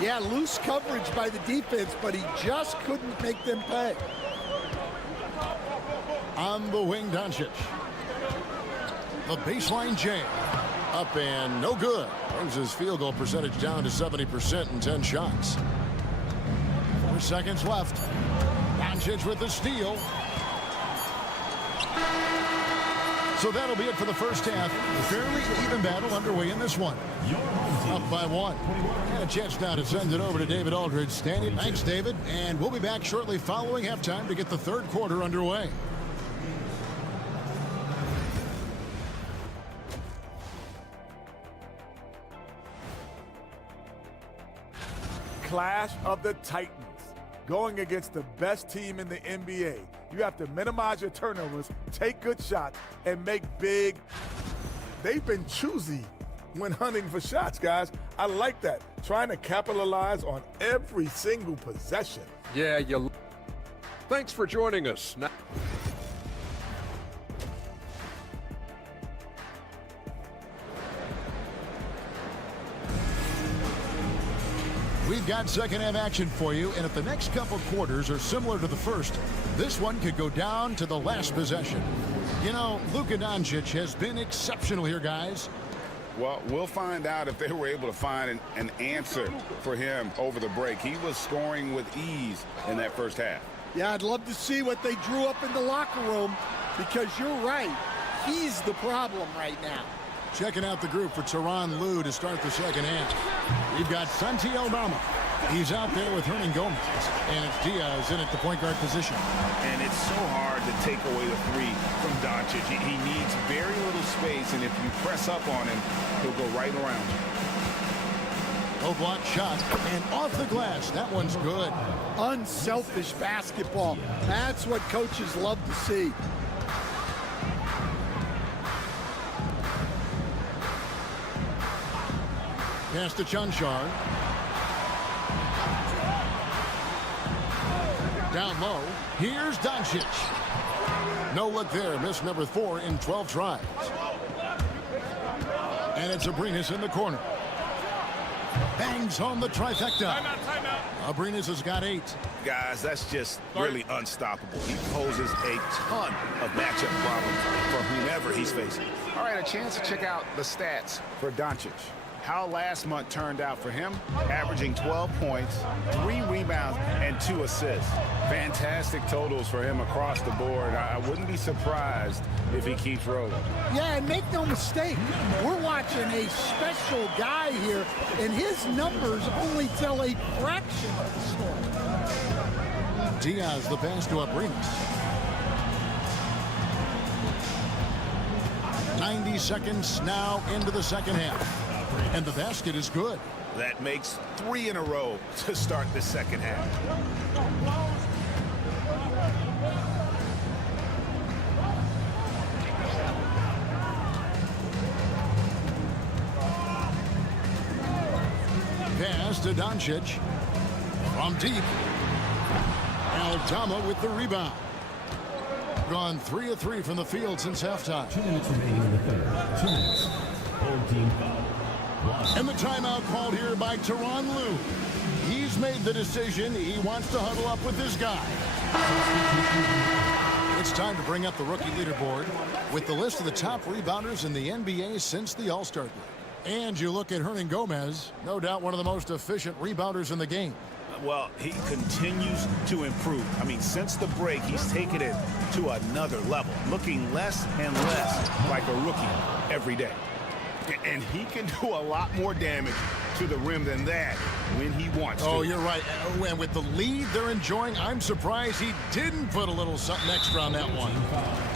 Yeah, loose coverage by the defense, but he just couldn't make them pay. On the wing, Doncic. The baseline jam. Up and no good. Brings his field goal percentage down to 70% in 10 shots. 4 seconds left. Doncic with the steal. So that'll be it for the first half. Fairly even battle underway in this one. Up by 1. And a chance now to send it over to David Aldridge. Standing. Thanks, David. And we'll be back shortly following halftime to get the third quarter underway. Clash of the Titans. Going against the best team in the NBA. You have to minimize your turnovers, take good shots, and make big. They've been choosy when hunting for shots, guys. I like that. Trying to capitalize on every single possession. Yeah, you. Thanks for joining us. Now we've got second half action for you, and if the next couple quarters are similar to the first, this one could go down to the last possession. You know, Luka Doncic has been exceptional here, guys. Well, we'll find out if they were able to find an answer for him over the break. He was scoring with ease in that first half. Yeah, I'd love to see what they drew up in the locker room, because you're right. He's the problem right now. Checking out the group for Tyronn Lue to start the second half. We've got Santi Aldama. He's out there with Hernan Gomez. And it's Diaz in at the point guard position. And it's so hard to take away the three from Doncic. He needs very little space, and if you press up on him, he'll go right around you. Low block shot, and off the glass. That one's good. Unselfish basketball. That's what coaches love to see. Pass to Chanchar. Down low. Here's Doncic. No look there. Miss number 4 in 12 tries. And it's Abrines in the corner. Bangs home the trifecta. Timeout. Abrines has got 8. Guys, that's just really unstoppable. He poses a ton of matchup problems for whomever he's facing. All right, a chance to check out the stats for Doncic. How last month turned out for him, averaging 12 points, 3 rebounds, and 2 assists. Fantastic totals for him across the board. I wouldn't be surprised if he keeps rolling. Yeah, and make no mistake, we're watching a special guy here, and his numbers only tell a fraction of the story. Diaz the pass to Abrines. 90 seconds now into the second half. And the basket is good. That makes 3 in a row to start the second half. Pass to Doncic. From deep. Aldama with the rebound. Gone 3 of 3 from the field since halftime. 2 minutes remaining in the third. 2 minutes. Home team foul. And the timeout called here by Tyronn Lue. He's made the decision. He wants to huddle up with this guy. It's time to bring up the rookie leaderboard with the list of the top rebounders in the NBA since the All-Star break. And you look at Hernan Gomez, no doubt one of the most efficient rebounders in the game. Well, he continues to improve. I mean, since the break, he's taken it to another level, looking less and less like a rookie every day. And he can do a lot more damage to the rim than that when he wants to. Oh, you're right. And with the lead they're enjoying, I'm surprised he didn't put a little something extra on that one.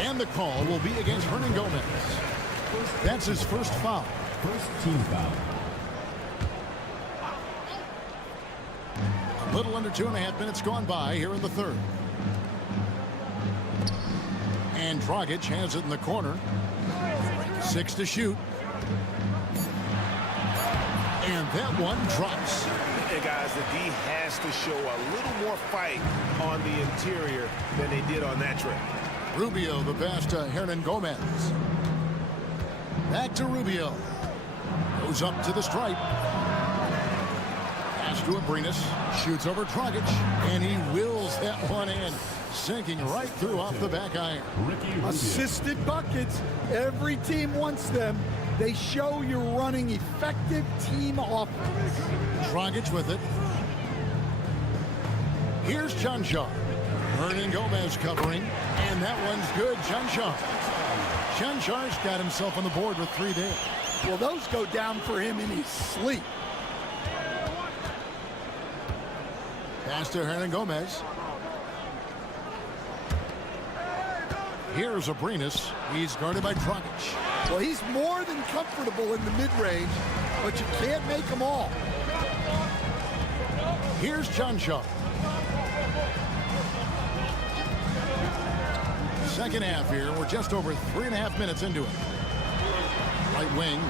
And the call will be against Hernan Gomez. That's his first foul. First team foul. A little under 2.5 minutes gone by here in the third. And Dragic has it in the corner. 6 to shoot. And that one drops. Hey guys, the D has to show a little more fight on the interior than they did on that trip. Rubio the pass to Hernan Gomez. Back to Rubio. Goes up to the stripe. Pass to Abrines. Shoots over Dragic. And he wills that one in. Sinking right through off the back iron. Assisted buckets. Every team wants them. They show you're running effective team offense. Dragic with it. Here's Chanchar. Hernan Gomez covering. And that one's good. Chanchar. Chanchar's got himself on the board with 3 there. Well, those go down for him in his sleep. Pass to Hernan Gomez. Here's Abrines. He's guarded by Dragic. Well, he's more than comfortable in the mid-range, but you can't make them all. Here's Chanchar. Second half here. We're just over 3.5 minutes into it. Right wing.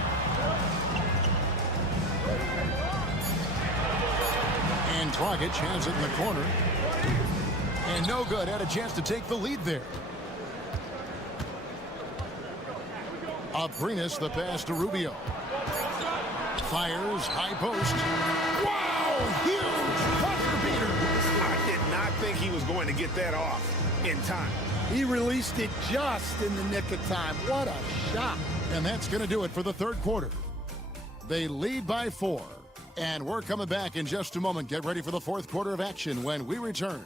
And Dragic has it in the corner. And no good. Had a chance to take the lead there. Abrines the pass to Rubio. Fires, high post. Wow, huge buzzer beater. I did not think he was going to get that off in time. He released it just in the nick of time. What a shot. And that's going to do it for the third quarter. They lead by 4. And we're coming back in just a moment. Get ready for the fourth quarter of action when we return.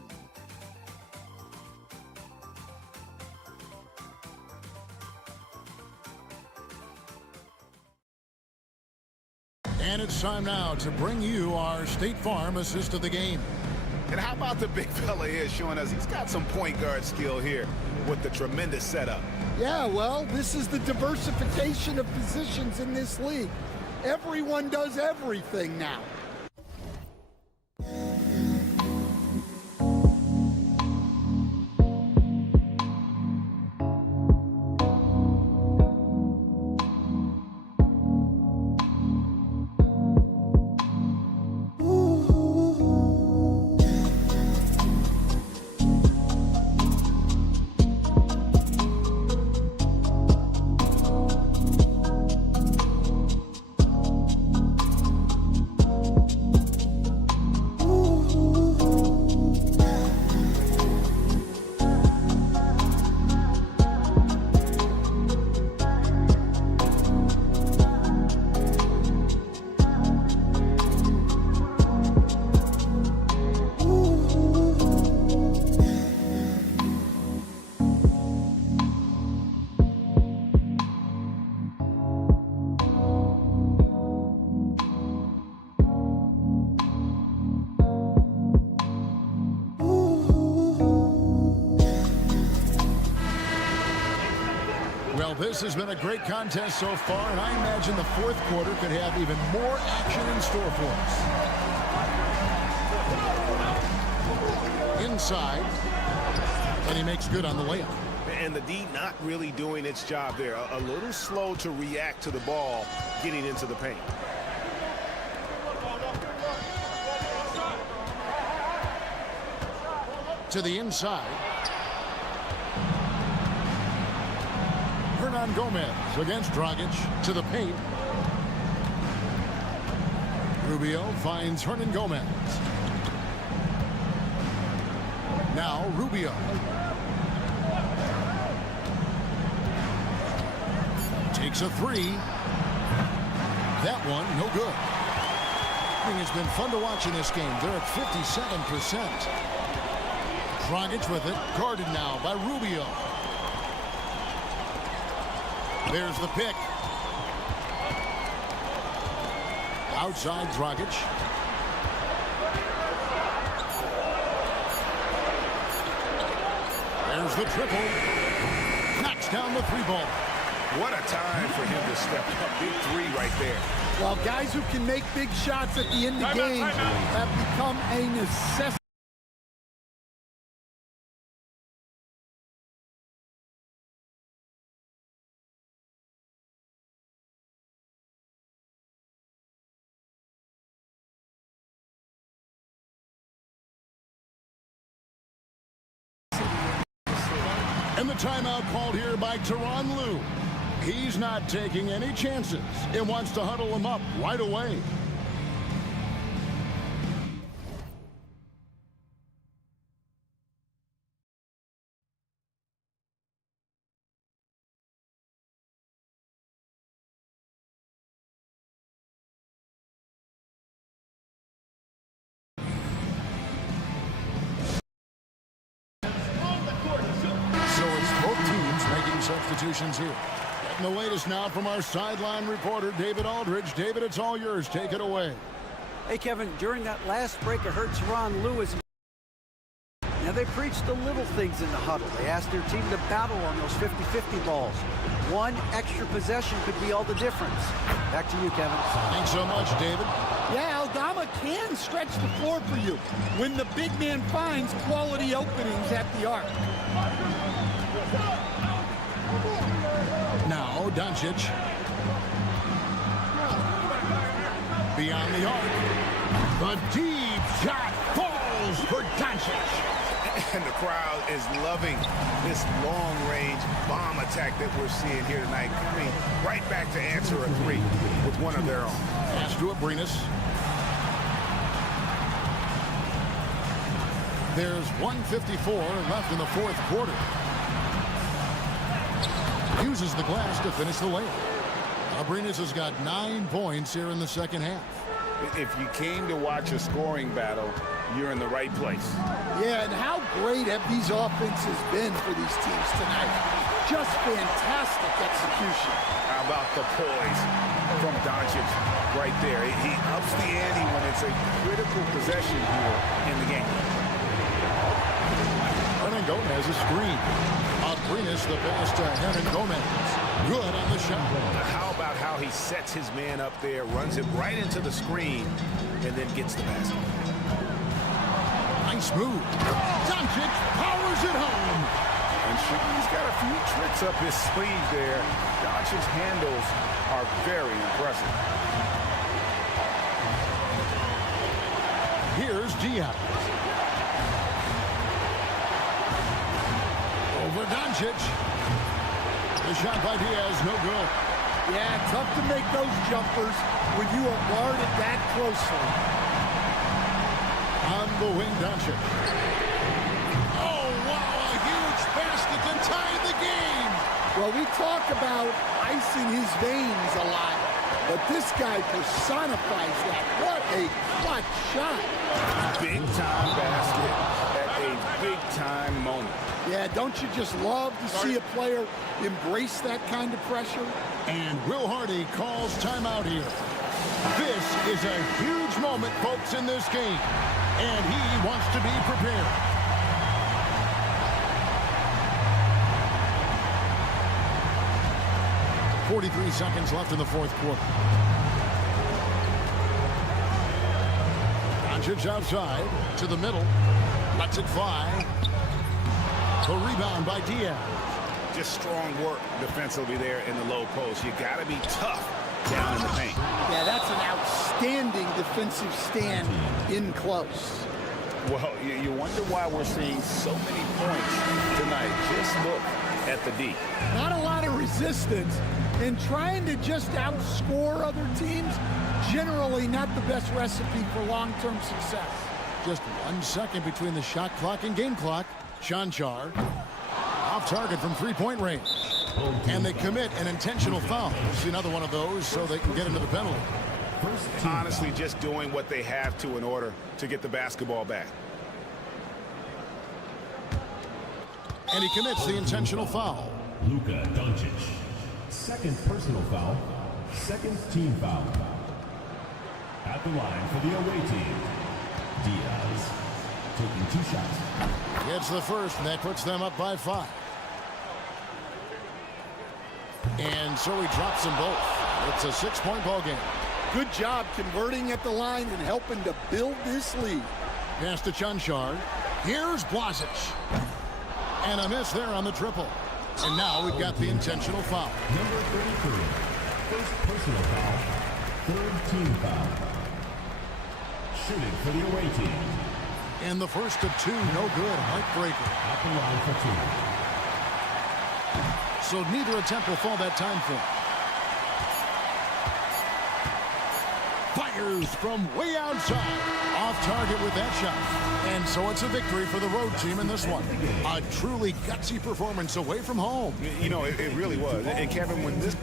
And it's time now to bring you our State Farm assist of the game. And how about the big fella here showing us he's got some point guard skill here with the tremendous setup. Yeah, well, this is the diversification of positions in this league. Everyone does everything now. Well, this has been a great contest so far, and I imagine the fourth quarter could have even more action in store for us. Inside, and he makes good on the layup. And the D not really doing its job there. A little slow to react to the ball getting into the paint. To the inside. Hernan Gomez against Dragic to the paint. Rubio finds Hernan Gomez. Now Rubio. Takes a three. That one, no good. It's been fun to watch in this game. They're at 57%. Dragic with it, guarded now by Rubio. There's the pick. Outside Dragic. There's the triple. Knocks down the three ball. What a time for him to step up. Big three right there. Well, guys who can make big shots at the end of games have become a necessity. And the timeout called here by Tyronn Lue. He's not taking any chances and wants to huddle him up right away. Substitutions here. Getting the latest now from our sideline reporter, David Aldridge. David, it's all yours. Take it away. Hey, Kevin, during that last break, I heard Tyronn Lue. Now, they preached the little things in the huddle. They asked their team to battle on those 50-50 balls. One extra possession could be all the difference. Back to you, Kevin. Thanks so much, David. Yeah, Aldama can stretch the floor for you when the big man finds quality openings at the arc. Now Doncic. Beyond the arc. The deep shot falls for Doncic. And the crowd is loving this long-range bomb attack that we're seeing here tonight. Coming right back to answer a three with one of their own. Pass to Abrinas. There's 1:54 left in the fourth quarter. Uses the glass to finish the layup. Abrinas has got 9 points here in the second half. If you came to watch a scoring battle, you're in the right place. Yeah, and how great have these offenses been for these teams tonight? Just fantastic execution. How about the poise from Doncic right there? He ups the ante when it's a critical possession here in the game. Hernan Gomez a screen. Abrinas the pass to Hernan Gomez. Good on the shot. How about how he sets his man up there, runs it right into the screen, and then gets the basket. Nice move. Doncic powers it home. And he's got a few tricks up his sleeve there. Doncic's handles are very impressive. Here's Diaz. Over Doncic. The shot by Diaz, no good. Yeah, tough to make those jumpers when you are guarded that closely. On the wing, Doncic. Oh, wow, a huge basket to tie the game. Well, we talk about ice in his veins a lot, but this guy personifies that. What a clutch shot. Big-time basket at a big-time moment. Yeah, don't you just love to see a player embrace that kind of pressure? And Will Hardy calls timeout here. This is a huge moment, folks, in this game. And he wants to be prepared. .43 seconds left in the fourth quarter. Doncic outside to the middle. Lets it fly. The rebound by Diaz. Just strong work defensively there in the low post. You got to be tough down in the paint. Yeah, that's an outstanding defensive stand in close. Well, you wonder why we're seeing so many points tonight. Just look at the D. Not a lot of resistance, and trying to just outscore other teams, generally not the best recipe for long-term success. Just 1 second between the shot clock and game clock. Chanchar off target from three-point range. And they commit an intentional foul. See another one of those so they can get into the penalty. Honestly, just doing what they have to in order to get the basketball back. And he commits the intentional foul. Luka Doncic. Second personal foul. Second team foul. At the line for the away team, Diaz taking 2 shots. Gets the first, and that puts them up by 5. And so he drops them both. It's a 6-point ball game. Good job converting at the line and helping to build this lead. Pass to Chanchar. Here's Blasic. And a miss there on the triple. And now we've got the intentional foul. Number 33. First personal foul. Third team foul. Shooting for the away team. And the first of 2, no good. Heartbreaker. At the line for 2. So neither attempt will fall that time for him. Fires from way outside. Off target with that shot. And so it's a victory for the road team in this one. A truly gutsy performance away from home. You know, it really was. And Kevin, when this